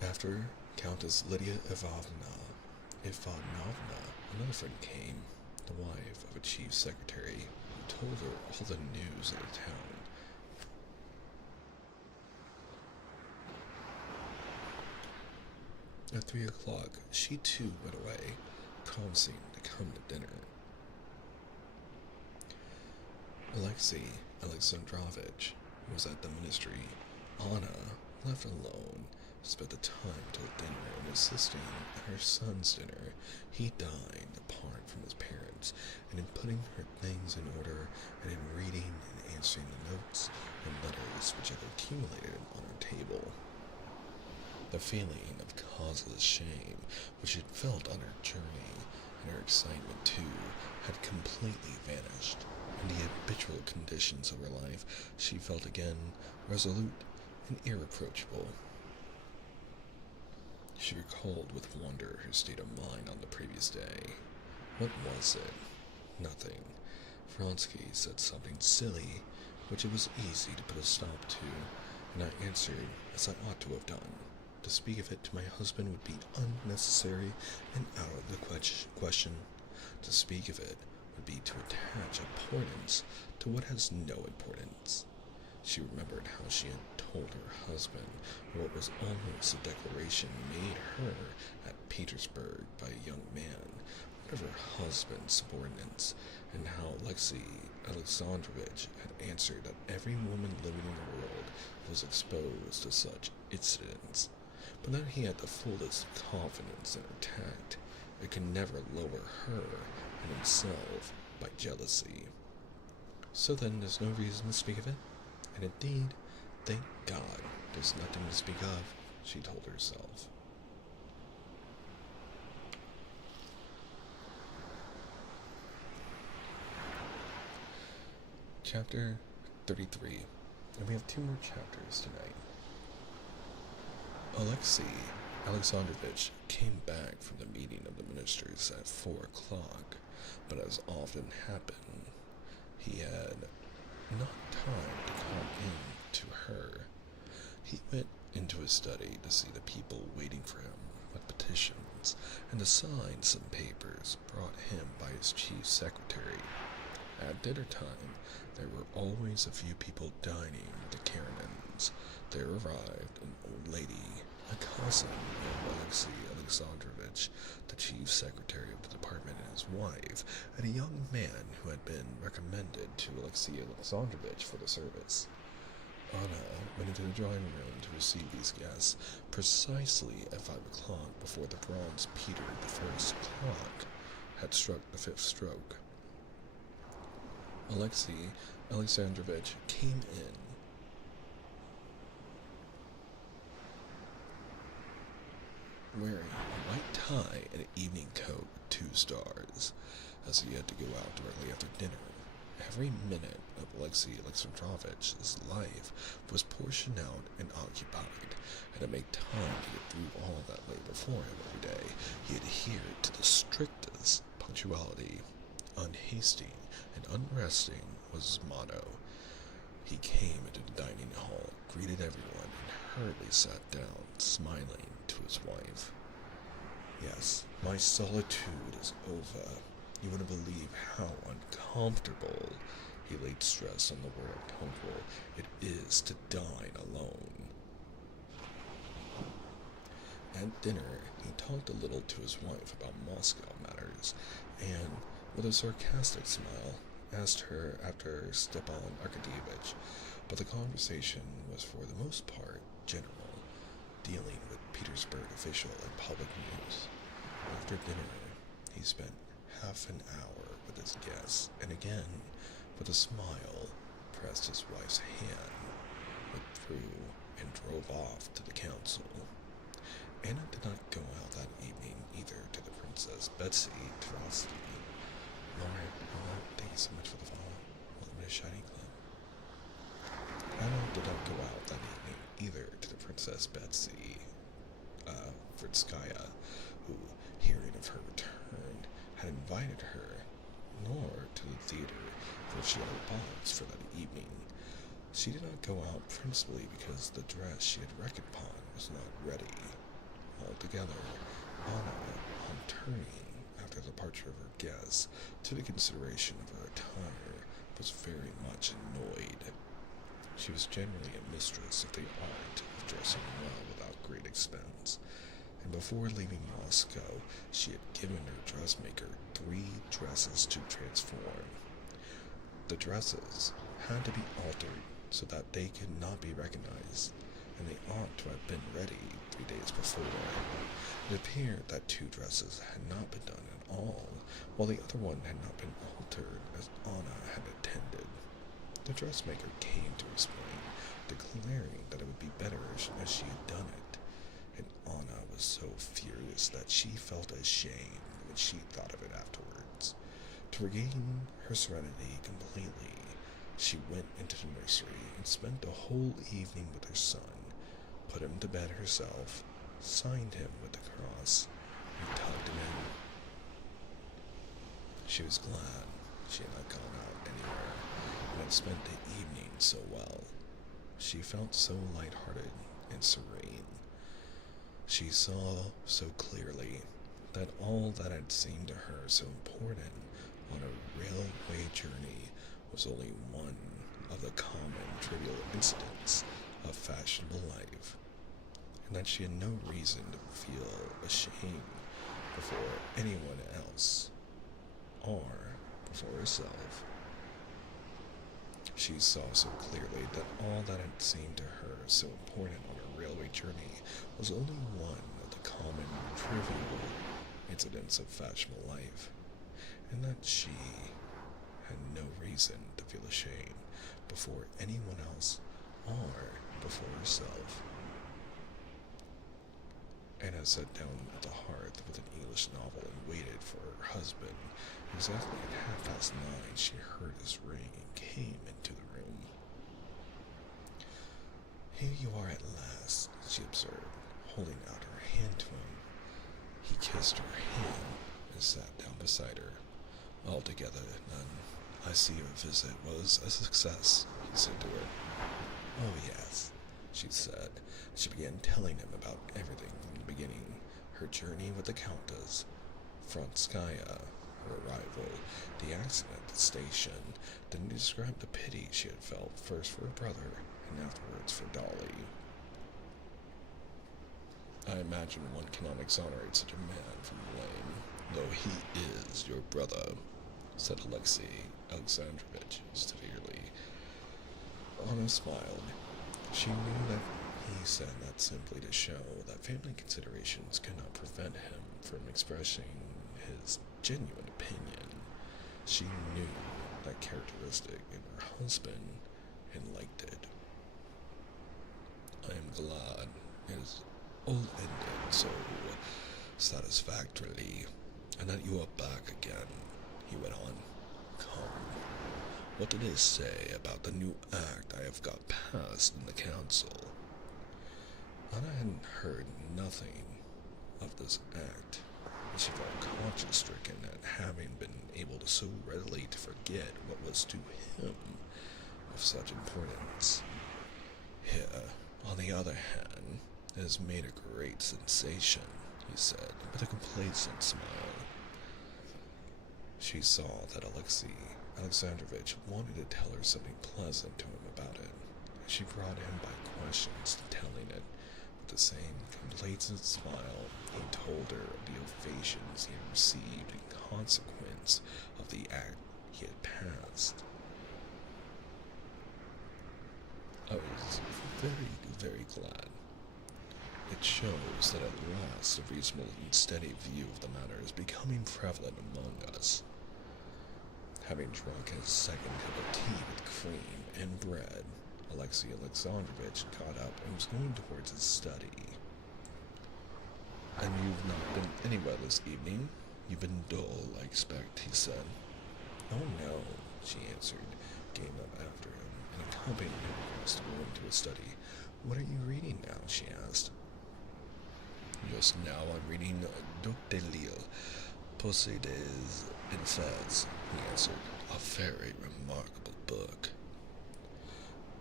After Countess Lydia Ivanovna, another friend came, the wife of a chief secretary, who told her all the news of the town. At 3 o'clock, she too went away, promising to come to dinner. Alexei Alexandrovich was at the ministry. Anna, left alone, spent the time till dinner in assisting at her son's dinner. He dined apart from his parents, and in putting her things in order, and in reading and answering the notes and letters which had accumulated on her table. The feeling of causeless shame which she had felt on her journey, and her excitement too, had completely vanished. In the habitual conditions of her life, she felt again resolute and irreproachable. She recalled with wonder her state of mind on the previous day. What was it? Nothing. Vronsky said something silly, which it was easy to put a stop to, and I answered as I ought to have done. To speak of it to my husband would be unnecessary and out of the question. To speak of it would be to attach importance to what has no importance. She remembered how she had told her husband what was almost a declaration made her at Petersburg by a young man, one of her husband's subordinates, and how Alexei Alexandrovich had answered that every woman living in the world was exposed to such incidents, but that he had the fullest confidence in her tact and could never lower her and himself by jealousy. So then there's no reason to speak of it? And indeed, thank God, there's nothing to speak of, she told herself. Chapter 33, and we have 2 more chapters tonight. Alexei Alexandrovich came back from the meeting of the ministers at 4 o'clock, but as often happened, he had not time to come in to her. He went into his study to see the people waiting for him with petitions and to sign some papers brought him by his chief secretary. At dinner time, there were always a few people dining with the Karenins. There arrived an old lady, a cousin of Alexei Alexandrovich, the chief secretary of the department, and his wife, and a young man who had been recommended to Alexei Alexandrovich for the service. Anna went into the drawing room to receive these guests precisely at 5 o'clock, before the bronze Peter I clock had struck the 5th stroke. Alexei Alexandrovich came in. Wearing a white tie and an evening coat with 2 stars, as he had to go out directly after dinner. Every minute of Alexei Alexandrovich's life was portioned out and occupied, and to make time to get through all that lay before him every day, he adhered to the strictest punctuality. Unhasting and unresting was his motto. He came into the dining hall, greeted everyone, and hurriedly sat down, smiling to his wife. Yes, my solitude is over. You wouldn't believe how uncomfortable, he laid stress on the word uncomfortable, it is to dine alone. At dinner, he talked a little to his wife about Moscow matters, and, with a sarcastic smile, asked her after Stepan Arkadyevitch, but the conversation was for the most part general, dealing with Petersburg official and public news. After dinner, he spent half an hour with his guests, and again, with a smile, pressed his wife's hand, withdrew, and drove off to the council. Anna did not go out that evening either to the Princess Betsy Trotsky. Thank you so much for the follow. Welcome to Shining Club. Anna did not go out that evening either to the Princess Betsy Fritskaya, who, hearing of her return, had invited her, nor to the theater, where she had a box for that evening. She did not go out principally because the dress she had reckoned upon was not ready. Altogether, Anna, on turning after the departure of her guests to the consideration of her attire, was very much annoyed. She was generally a mistress of the art of dressing well without great expense, and before leaving Moscow, she had given her dressmaker 3 dresses to transform. The dresses had to be altered so that they could not be recognized, and they ought to have been ready 3 days before. It appeared that 2 dresses had not been done at all, while the other one had not been altered as Anna had intended. The dressmaker came to explain, declaring that it would be better as she had done it, and Anna was so furious that she felt ashamed when she thought of it afterwards. To regain her serenity completely, she went into the nursery and spent the whole evening with her son, put him to bed herself, signed him with the cross, and tucked him in. She was glad she had not gone out anywhere, and had spent the evening so well. She felt so light-hearted and serene. She saw so clearly that all that had seemed to her so important on a was only one of the common trivial incidents of fashionable life, and that she had no reason to feel ashamed before anyone else or before herself. She saw so clearly that all that had seemed to her so important on her railway journey was only one of the common, trivial incidents of fashionable life, and that she had no reason to feel ashamed before anyone else or before herself. Anna sat down at the hearth with an English novel and waited for her husband. Exactly at 9:30, she heard his ring and came into the room. "Here you are at last," she observed, holding out her hand to him. He kissed her hand and sat down beside her. "Altogether, then, I see your visit was a success," he said to her. "Oh, yes," she said. She began telling him about everything from the beginning, her journey with the Countess, Franskaya, her arrival, the accident at the station. Then he described the pity she had felt, first for her brother and afterwards for Dolly. "I imagine one cannot exonerate such a man from blame, though he is your brother," said Alexei Alexandrovich severely. Anna smiled. She knew that he said that simply to show that family considerations could not prevent him from expressing his genuine opinion. She knew that characteristic in her husband and liked it. "I am glad it is all ended so satisfactorily, and that you are back again," he went on. "Come, what do they say about the new act I have got passed in the council?" Anna had heard nothing of this act, and she felt conscience-stricken at having been able to so readily to forget what was to him of such importance. "Here, on the other hand, it has made a great sensation," he said, with a complacent smile. She saw that Alexei Alexandrovich wanted to tell her something pleasant to him about it, and she brought him by questions to telling it. With the same complacent smile, he told her of the ovations he had received in consequence of the act he had passed. "I was very, very glad. It shows that at last a reasonable and steady view of the matter is becoming prevalent among us." Having drunk his second cup of tea with cream and bread, Alexei Alexandrovich got up and was going towards his study. "And you've not been anywhere this evening? You've been dull, I expect," he said. "Oh, no," she answered, getting up after him and accompanying him across the room to his study. "What are you reading now?" she asked. "Just now I'm reading Duc de Lille, Posse des Enfers," he answered. "A very remarkable book."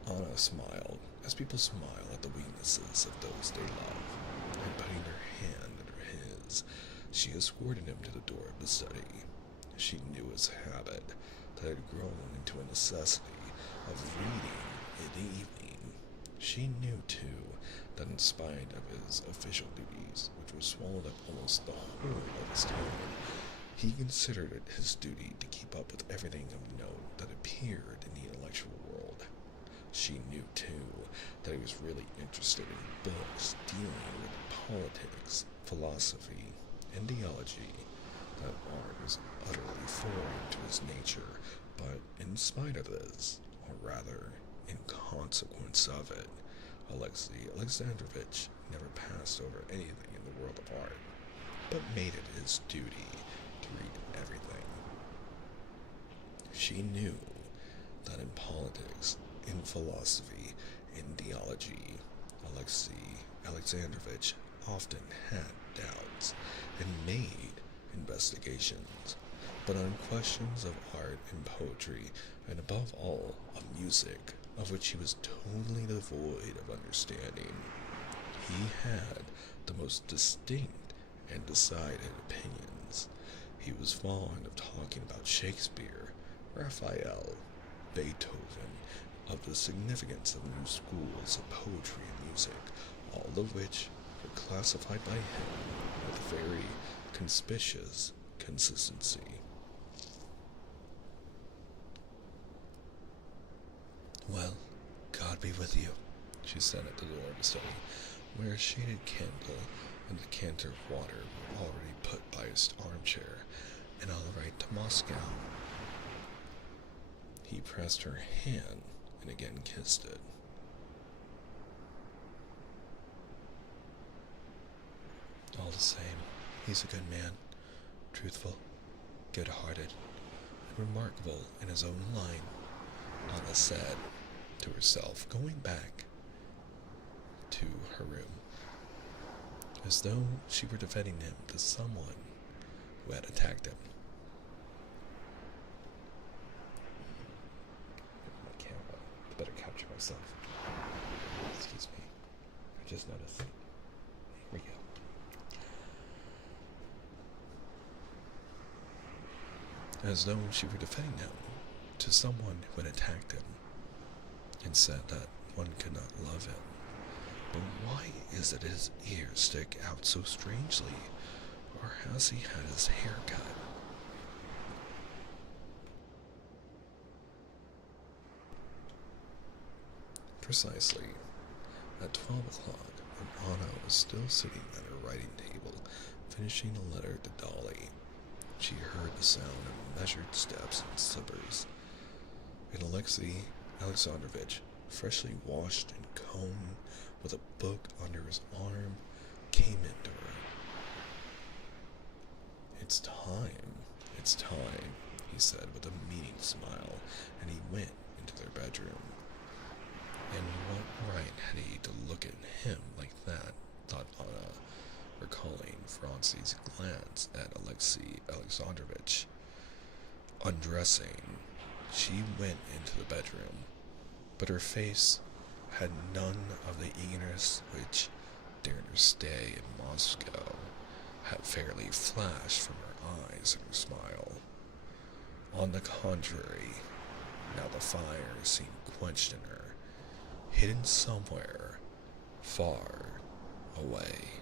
Anna smiled, as people smile at the weaknesses of those they love, and putting her hand under his, she escorted him to the door of the study. She knew his habit, that had grown into a necessity, of reading in the evening. She knew, too, that in spite of his official duties, which were swallowed up almost the whole of his time, he considered it his duty to keep up with everything of note that appeared in the intellectual world. She knew, too, that he was really interested in books dealing with politics, philosophy, and theology, that art was utterly foreign to his nature, but in spite of this, or rather, in consequence of it, Alexei Alexandrovich never passed over anything in the world of art, but made it his duty to read everything. She knew that in politics, in philosophy, in theology, Alexei Alexandrovich often had doubts and made investigations, but on questions of art and poetry, and above all of music, of which he was totally devoid of understanding, he had the most distinct and decided opinions. He was fond of talking about Shakespeare, Raphael, Beethoven, of the significance of new schools of poetry and music, all of which were classified by him with very conspicuous consistency. "Well, God be with you," she said at the door of the study, where a shaded candle and a decanter of water were already put by his armchair, "and I'll write to Moscow." He pressed her hand and again kissed it. "All the same, he's a good man, truthful, good-hearted, and remarkable in his own line," Anna said to herself, going back to her room, as though she were defending him to someone who had attacked him. My camera. I better capture myself. Excuse me. I just noticed. Here we go. As though she were defending him to someone who had attacked him and said that one could not love him. But why is it his ears stick out so strangely? Or has he had his hair cut? Precisely at 12 o'clock, when Anna was still sitting at her writing table, finishing a letter to Dolly, she heard the sound of measured steps and slippers, and Alexei Alexandrovich, freshly washed and combed, with a book under his arm, came into her. It's time, he said with a meaning smile, and he went into their bedroom. And what right had he to look at him like that, thought Anna, recalling Vronsky's glance at Alexei Alexandrovich. Undressing, she went into the bedroom, but her face had none of the eagerness which, during her stay in Moscow, had fairly flashed from her eyes and her smile. On the contrary, now the fire seemed quenched in her, hidden somewhere far away.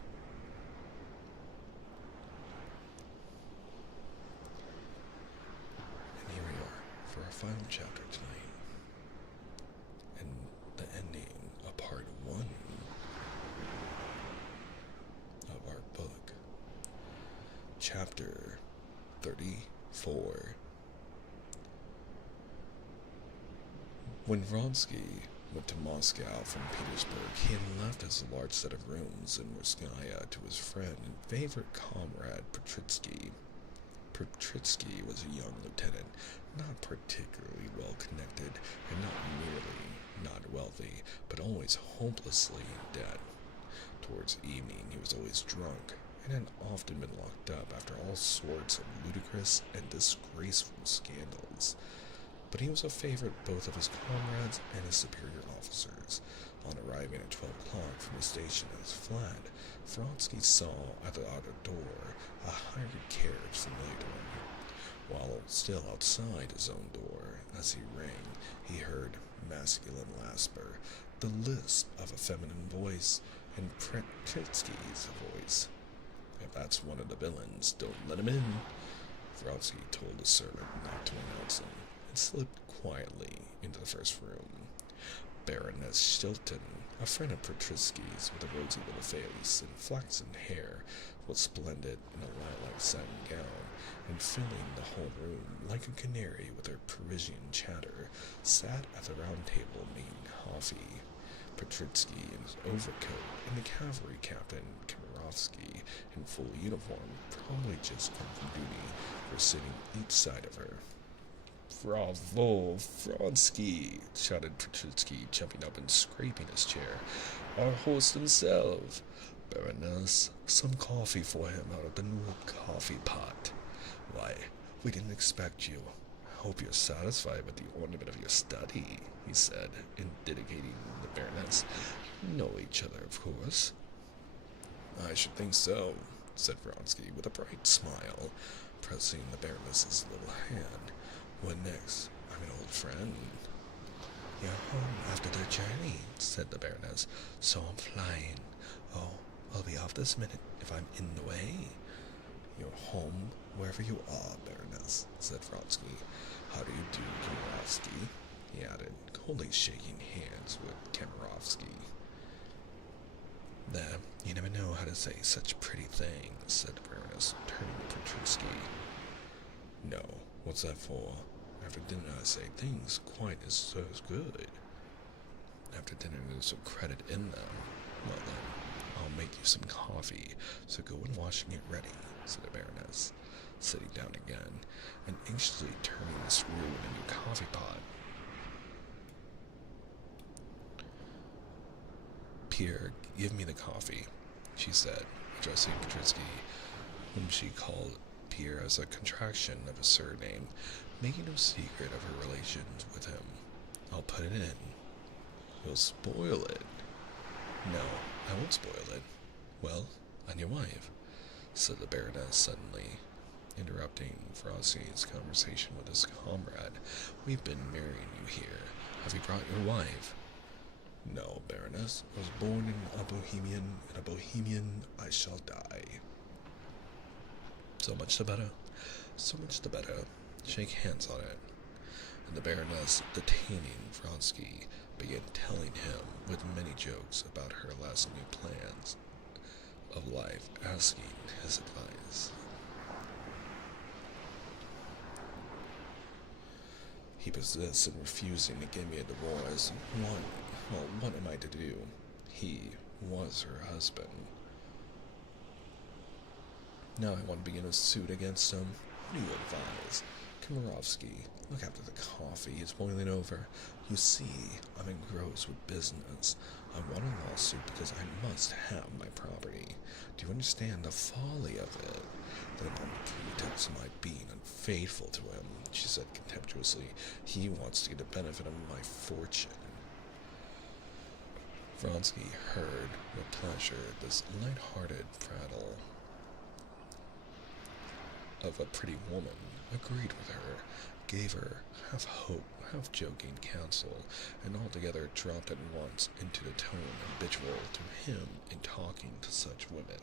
And here we are for our final chapter tonight, and the ending of part 1 of our book, chapter 34. When Vronsky went to Moscow from Petersburg, he had left his large set of rooms in Morskaya to his friend and favorite comrade, Petritsky. Petritsky was a young lieutenant, not particularly well-connected, and not merely not wealthy, but always hopelessly in debt. Towards evening, he was always drunk, and had often been locked up after all sorts of ludicrous and disgraceful scandals. But he was a favorite both of his comrades and his superior officers. On arriving at 12 o'clock from the station at his flat, Vronsky saw at the outer door a hired carriage familiar to him. While still outside his own door, as he rang, he heard masculine lasper, the lisp of a feminine voice, and Petritsky's voice. "If that's one of the villains, don't let him in," Vronsky told the servant not to announce him, and slipped quietly into the first room. Baroness Shilton, a friend of Petritsky's with a rosy little face and flaxen hair, was splendid in a lilac satin gown, and filling the whole room like a canary with her Parisian chatter, sat at the round table making coffee. Petritsky in his overcoat, and the cavalry captain, Kamerovsky, in full uniform, probably just come from duty, were sitting each side of her. "Bravo, Vronsky!" shouted Petritsky, jumping up and scraping his chair. "Our host himself! Baroness, some coffee for him out of the new coffee pot. Why, we didn't expect you. I hope you're satisfied with the ornament of your study," he said, indicating the Baroness. "You know each other, of course." "I should think so," said Vronsky, with a bright smile, pressing the Baroness's little hand. "What next? I'm I'm an old friend. You're home after the journey, said the Baroness, so I'm flying. Oh, I'll be off this minute if I'm in the way. You're home wherever you are, Baroness, said Vronsky. How do you do, Kamerovsky? He added, coldly shaking hands with Kamerovsky. There, you never know how to say such pretty things, said the Baroness, turning to Petrushky. No, what's that for? After dinner I say things quite as good. After dinner there's a credit in them. Well then, I'll make you some coffee, so go and wash and get ready, said the Baroness, sitting down again, and anxiously turning the screw in a new coffee pot. Pierre, give me the coffee, she said, addressing Petrushky, whom she called Pierre as a contraction of his surname, making no secret of her relations with him. I'll put it in. You'll spoil it. No, I won't spoil it. Well, and your wife, said the Baroness suddenly, interrupting Vronsky's conversation with his comrade. We've been marrying you here. Have you brought your wife? No, Baroness. I was born in a Bohemian, and a Bohemian I shall die. So much the better. So much the better. Shake hands on it. And the Baroness, detaining Vronsky, began telling him with many jokes about her last new plans of life, asking his advice. He persists in refusing to give me a divorce. What am I to do? He was her husband. Now I want to begin a suit against him. What do you advise? Kamerovsky, look after the coffee. It's boiling over. You see, I'm engrossed with business. I want a lawsuit because I must have my property. Do you understand the folly of it? Then on pretext of my being unfaithful to him, she said contemptuously, he wants to get the benefit of my fortune. Vronsky heard with pleasure this light-hearted prattle of a pretty woman, agreed with her, gave her half hope, half joking counsel, and altogether dropped at once into the tone habitual to him in talking to such women.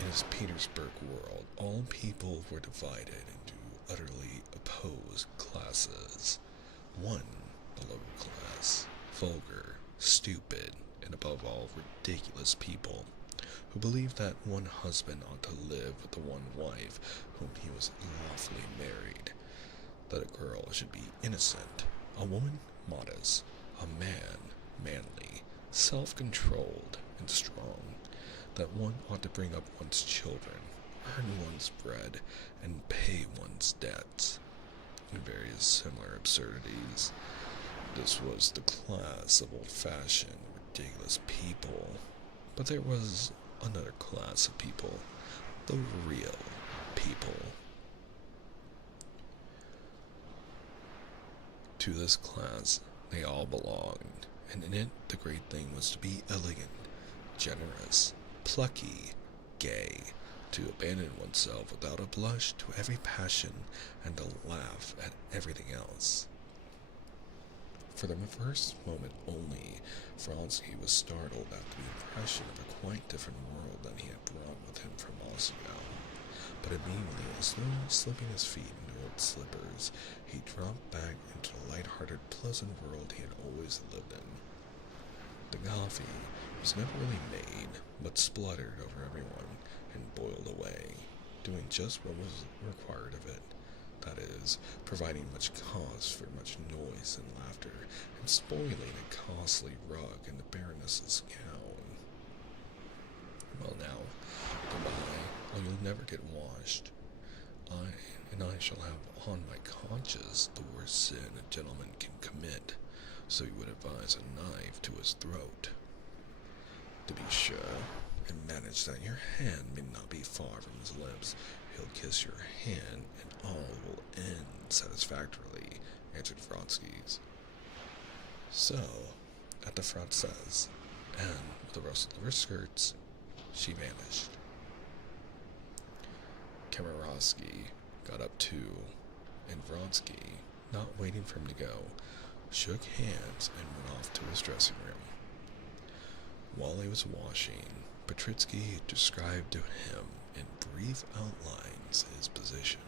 In his Petersburg world, all people were divided into utterly opposed classes. One, the lower class, vulgar, stupid, and above all ridiculous people, who believed that one husband ought to live with the one wife whom he was lawfully married, that a girl should be innocent, a woman modest, a man manly, self-controlled, and strong, that one ought to bring up one's children, earn one's bread, and pay one's debts, and various similar absurdities. This was the class of old-fashioned, ridiculous people. But there was another class of people, the real people. To this class they all belonged, and in it the great thing was to be elegant, generous, plucky, gay, to abandon oneself without a blush to every passion, and to laugh at everything else. For the first moment only, Vronsky was startled at the impression of a quite different world than he had brought with him from Moscow. But immediately, as though slipping his feet into old slippers, he dropped back into the light-hearted, pleasant world he had always lived in. The coffee was never really made, but spluttered over everyone and boiled away, doing just what was required of it. That is, providing much cause for much noise and laughter, and spoiling a costly rug in the Baroness's gown. Well now, goodbye, or you'll never get washed. I shall have on my conscience the worst sin a gentleman can commit, so you would advise a knife to his throat. To be sure, and manage that your hand may not be far from his lips. He'll kiss your hand, and all will end satisfactorily, answered Vronsky's. So, at the Francaise, and with the rustle of her skirts, she vanished. Kamerovsky got up too, and Vronsky, not waiting for him to go, shook hands and went off to his dressing room. While he was washing, Petritsky described to him in brief outlines his position,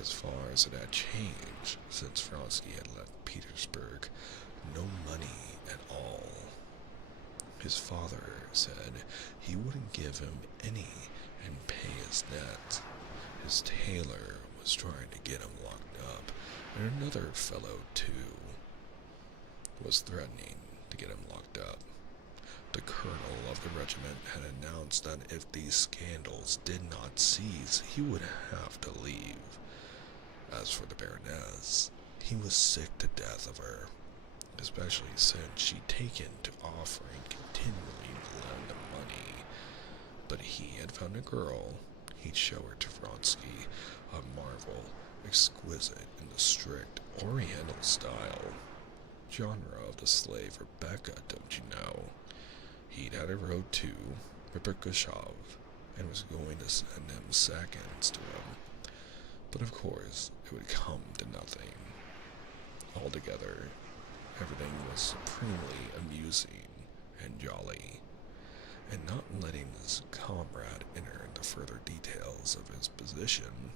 as far as it had changed since Vronsky had left Petersburg. No money at all. His father said he wouldn't give him any and pay his debts. His tailor was trying to get him locked up, and another fellow, too, was threatening to get him locked up. The colonel of the regiment had announced that if these scandals did not cease, he would have to leave. As for the Baroness, he was sick to death of her, especially since she'd taken to offering continually to lend him money. But he had found a girl. He'd show her to Vronsky, a marvel, exquisite in the strict Oriental style. Genre of the slave Rebecca, don't you know? He'd had her rode to Ripperkushov, and was going to send him seconds to him. But of course, it would come to nothing. Altogether, everything was supremely amusing and jolly, and not letting his comrade enter into further details of his position,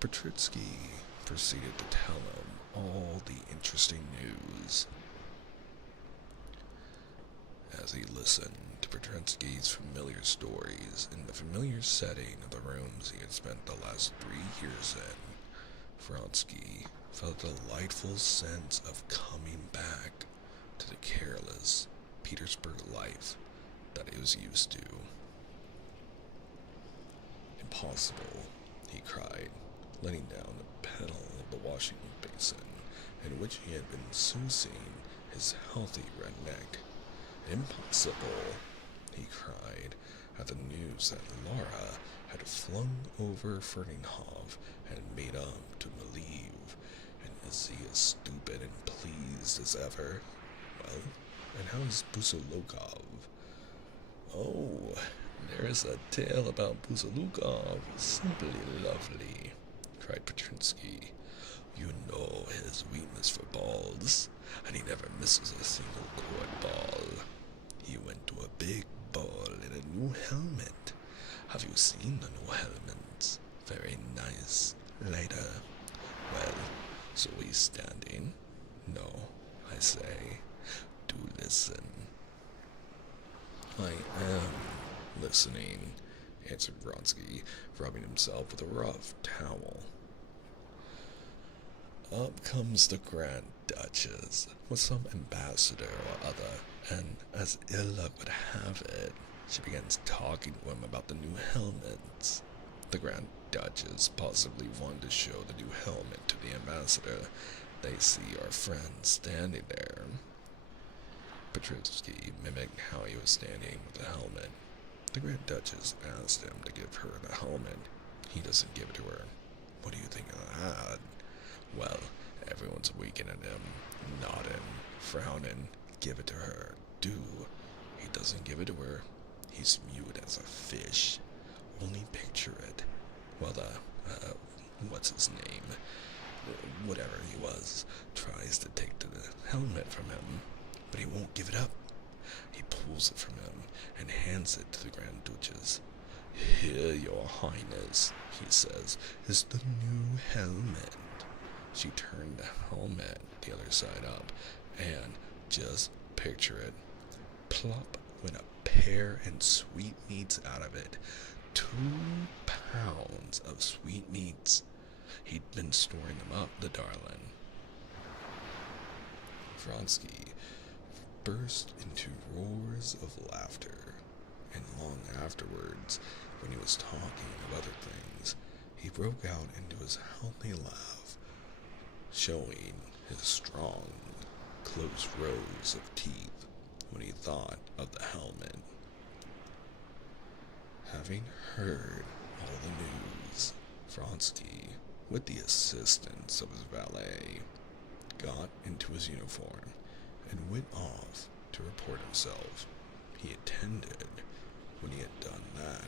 Petritsky proceeded to tell him all the interesting news. As he listened to Petritsky's familiar stories in the familiar setting of the rooms he had spent the last 3 years in, Vronsky felt a delightful sense of coming back to the careless Petersburg life that he was used to. Impossible, he cried, letting down the pedal of the washing basin in which he had been sousing his healthy red neck. Impossible, he cried, at the news that Laura had flung over Ferdinand and made up to Malieve, and is he as stupid and pleased as ever? Well, and how is Busulukov? Oh, there is a tale about Busulukov, simply lovely, cried Petritsky. You know his weakness for balls, and he never misses a single court ball. He went to a big ball in a new helmet. Have you seen the new helmets? Very nice. Later. Well, so he's standing? No, I say. Do listen. I am listening, answered Vronsky, rubbing himself with a rough towel. Up comes the Grand Duchess with some ambassador or other, and as ill luck would have it, she begins talking to him about the new helmets. The Grand Duchess possibly wanted to show the new helmet to the ambassador. They see our friend standing there. Petritsky mimicked how he was standing with the helmet. The Grand Duchess asked him to give her the helmet. He doesn't give it to her. What do you think of that? Well, everyone's winking at him, nodding, frowning. Give it to her. Do. He doesn't give it to her. He's mute as a fish. Only picture it. Well, what's his name? Whatever he was, tries to take the helmet from him, but he won't give it up. He pulls it from him and hands it to the Grand Duchess. Here, your highness, he says, is the new helmet. She turned the helmet the other side up, and just picture it. Plop went a pear and sweetmeats out of it. 2 pounds of sweetmeats. He'd been storing them up, the darling. Vronsky burst into roars of laughter, and long afterwards, when he was talking of other things, he broke out into his healthy laugh, showing his strong, close rows of teeth when he thought of the helmet. Having heard all the news, Vronsky, with the assistance of his valet, got into his uniform and went off to report himself. He intended, when he had done that,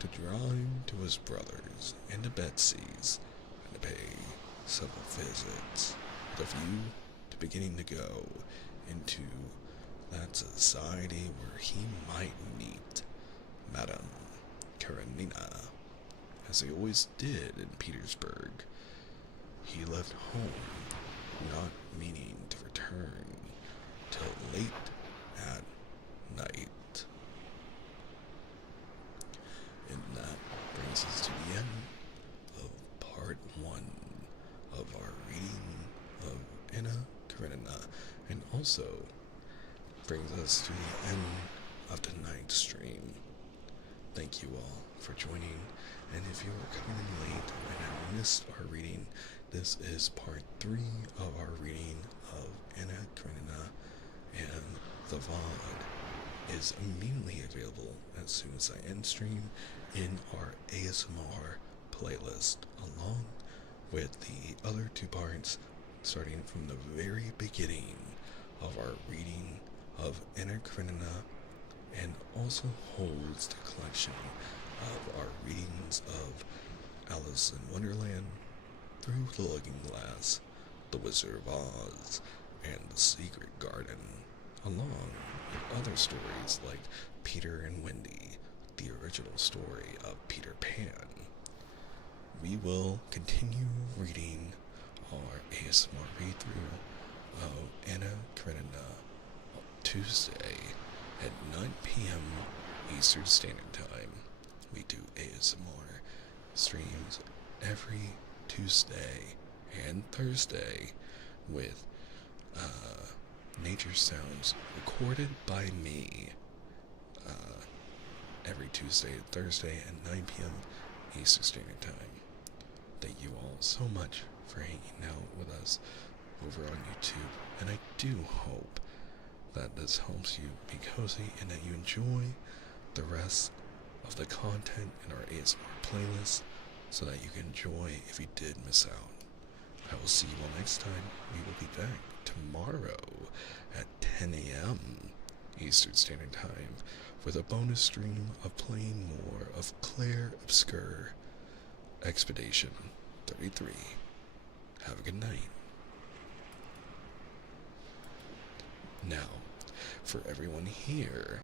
to drive to his brother's and to Betsy's and to pay several visits, with a view to beginning to go into that society where he might meet Madame Karenina, as he always did in Petersburg. He left home, not meaning to return till late at night. And that brings us to the end of part 1 of our reading of Anna Karenina, and also brings us to the end of tonight's stream. Thank you all for joining, and if you are coming in late and have missed our reading, this is part 3 of our reading of Anna Karenina, and the VOD is immediately available as soon as I end stream in our ASMR playlist, along with the other 2 parts, starting from the very beginning of our reading of Anna Karenina, and also holds the collection of our readings of Alice in Wonderland, Through the Looking Glass, The Wizard of Oz, and The Secret Garden, along with other stories like Peter and Wendy, the original story of Peter Pan. We will continue reading our ASMR read-through of Anna Karenina on Tuesday at 9 p.m. Eastern Standard Time. We do ASMR streams every Tuesday and Thursday with nature sounds recorded by me every Tuesday and Thursday at 9 p.m. Eastern Standard Time. Thank you all so much for hanging out with us over on YouTube, and I do hope that this helps you be cozy and that you enjoy the rest of the content in our ASMR playlist, so that you can enjoy if you did miss out. I will see you all next time. We will be back tomorrow at 10 a.m. Eastern Standard Time with a bonus stream of playing more of Claire Obscure Expedition 33. Have a good night. Now, for everyone here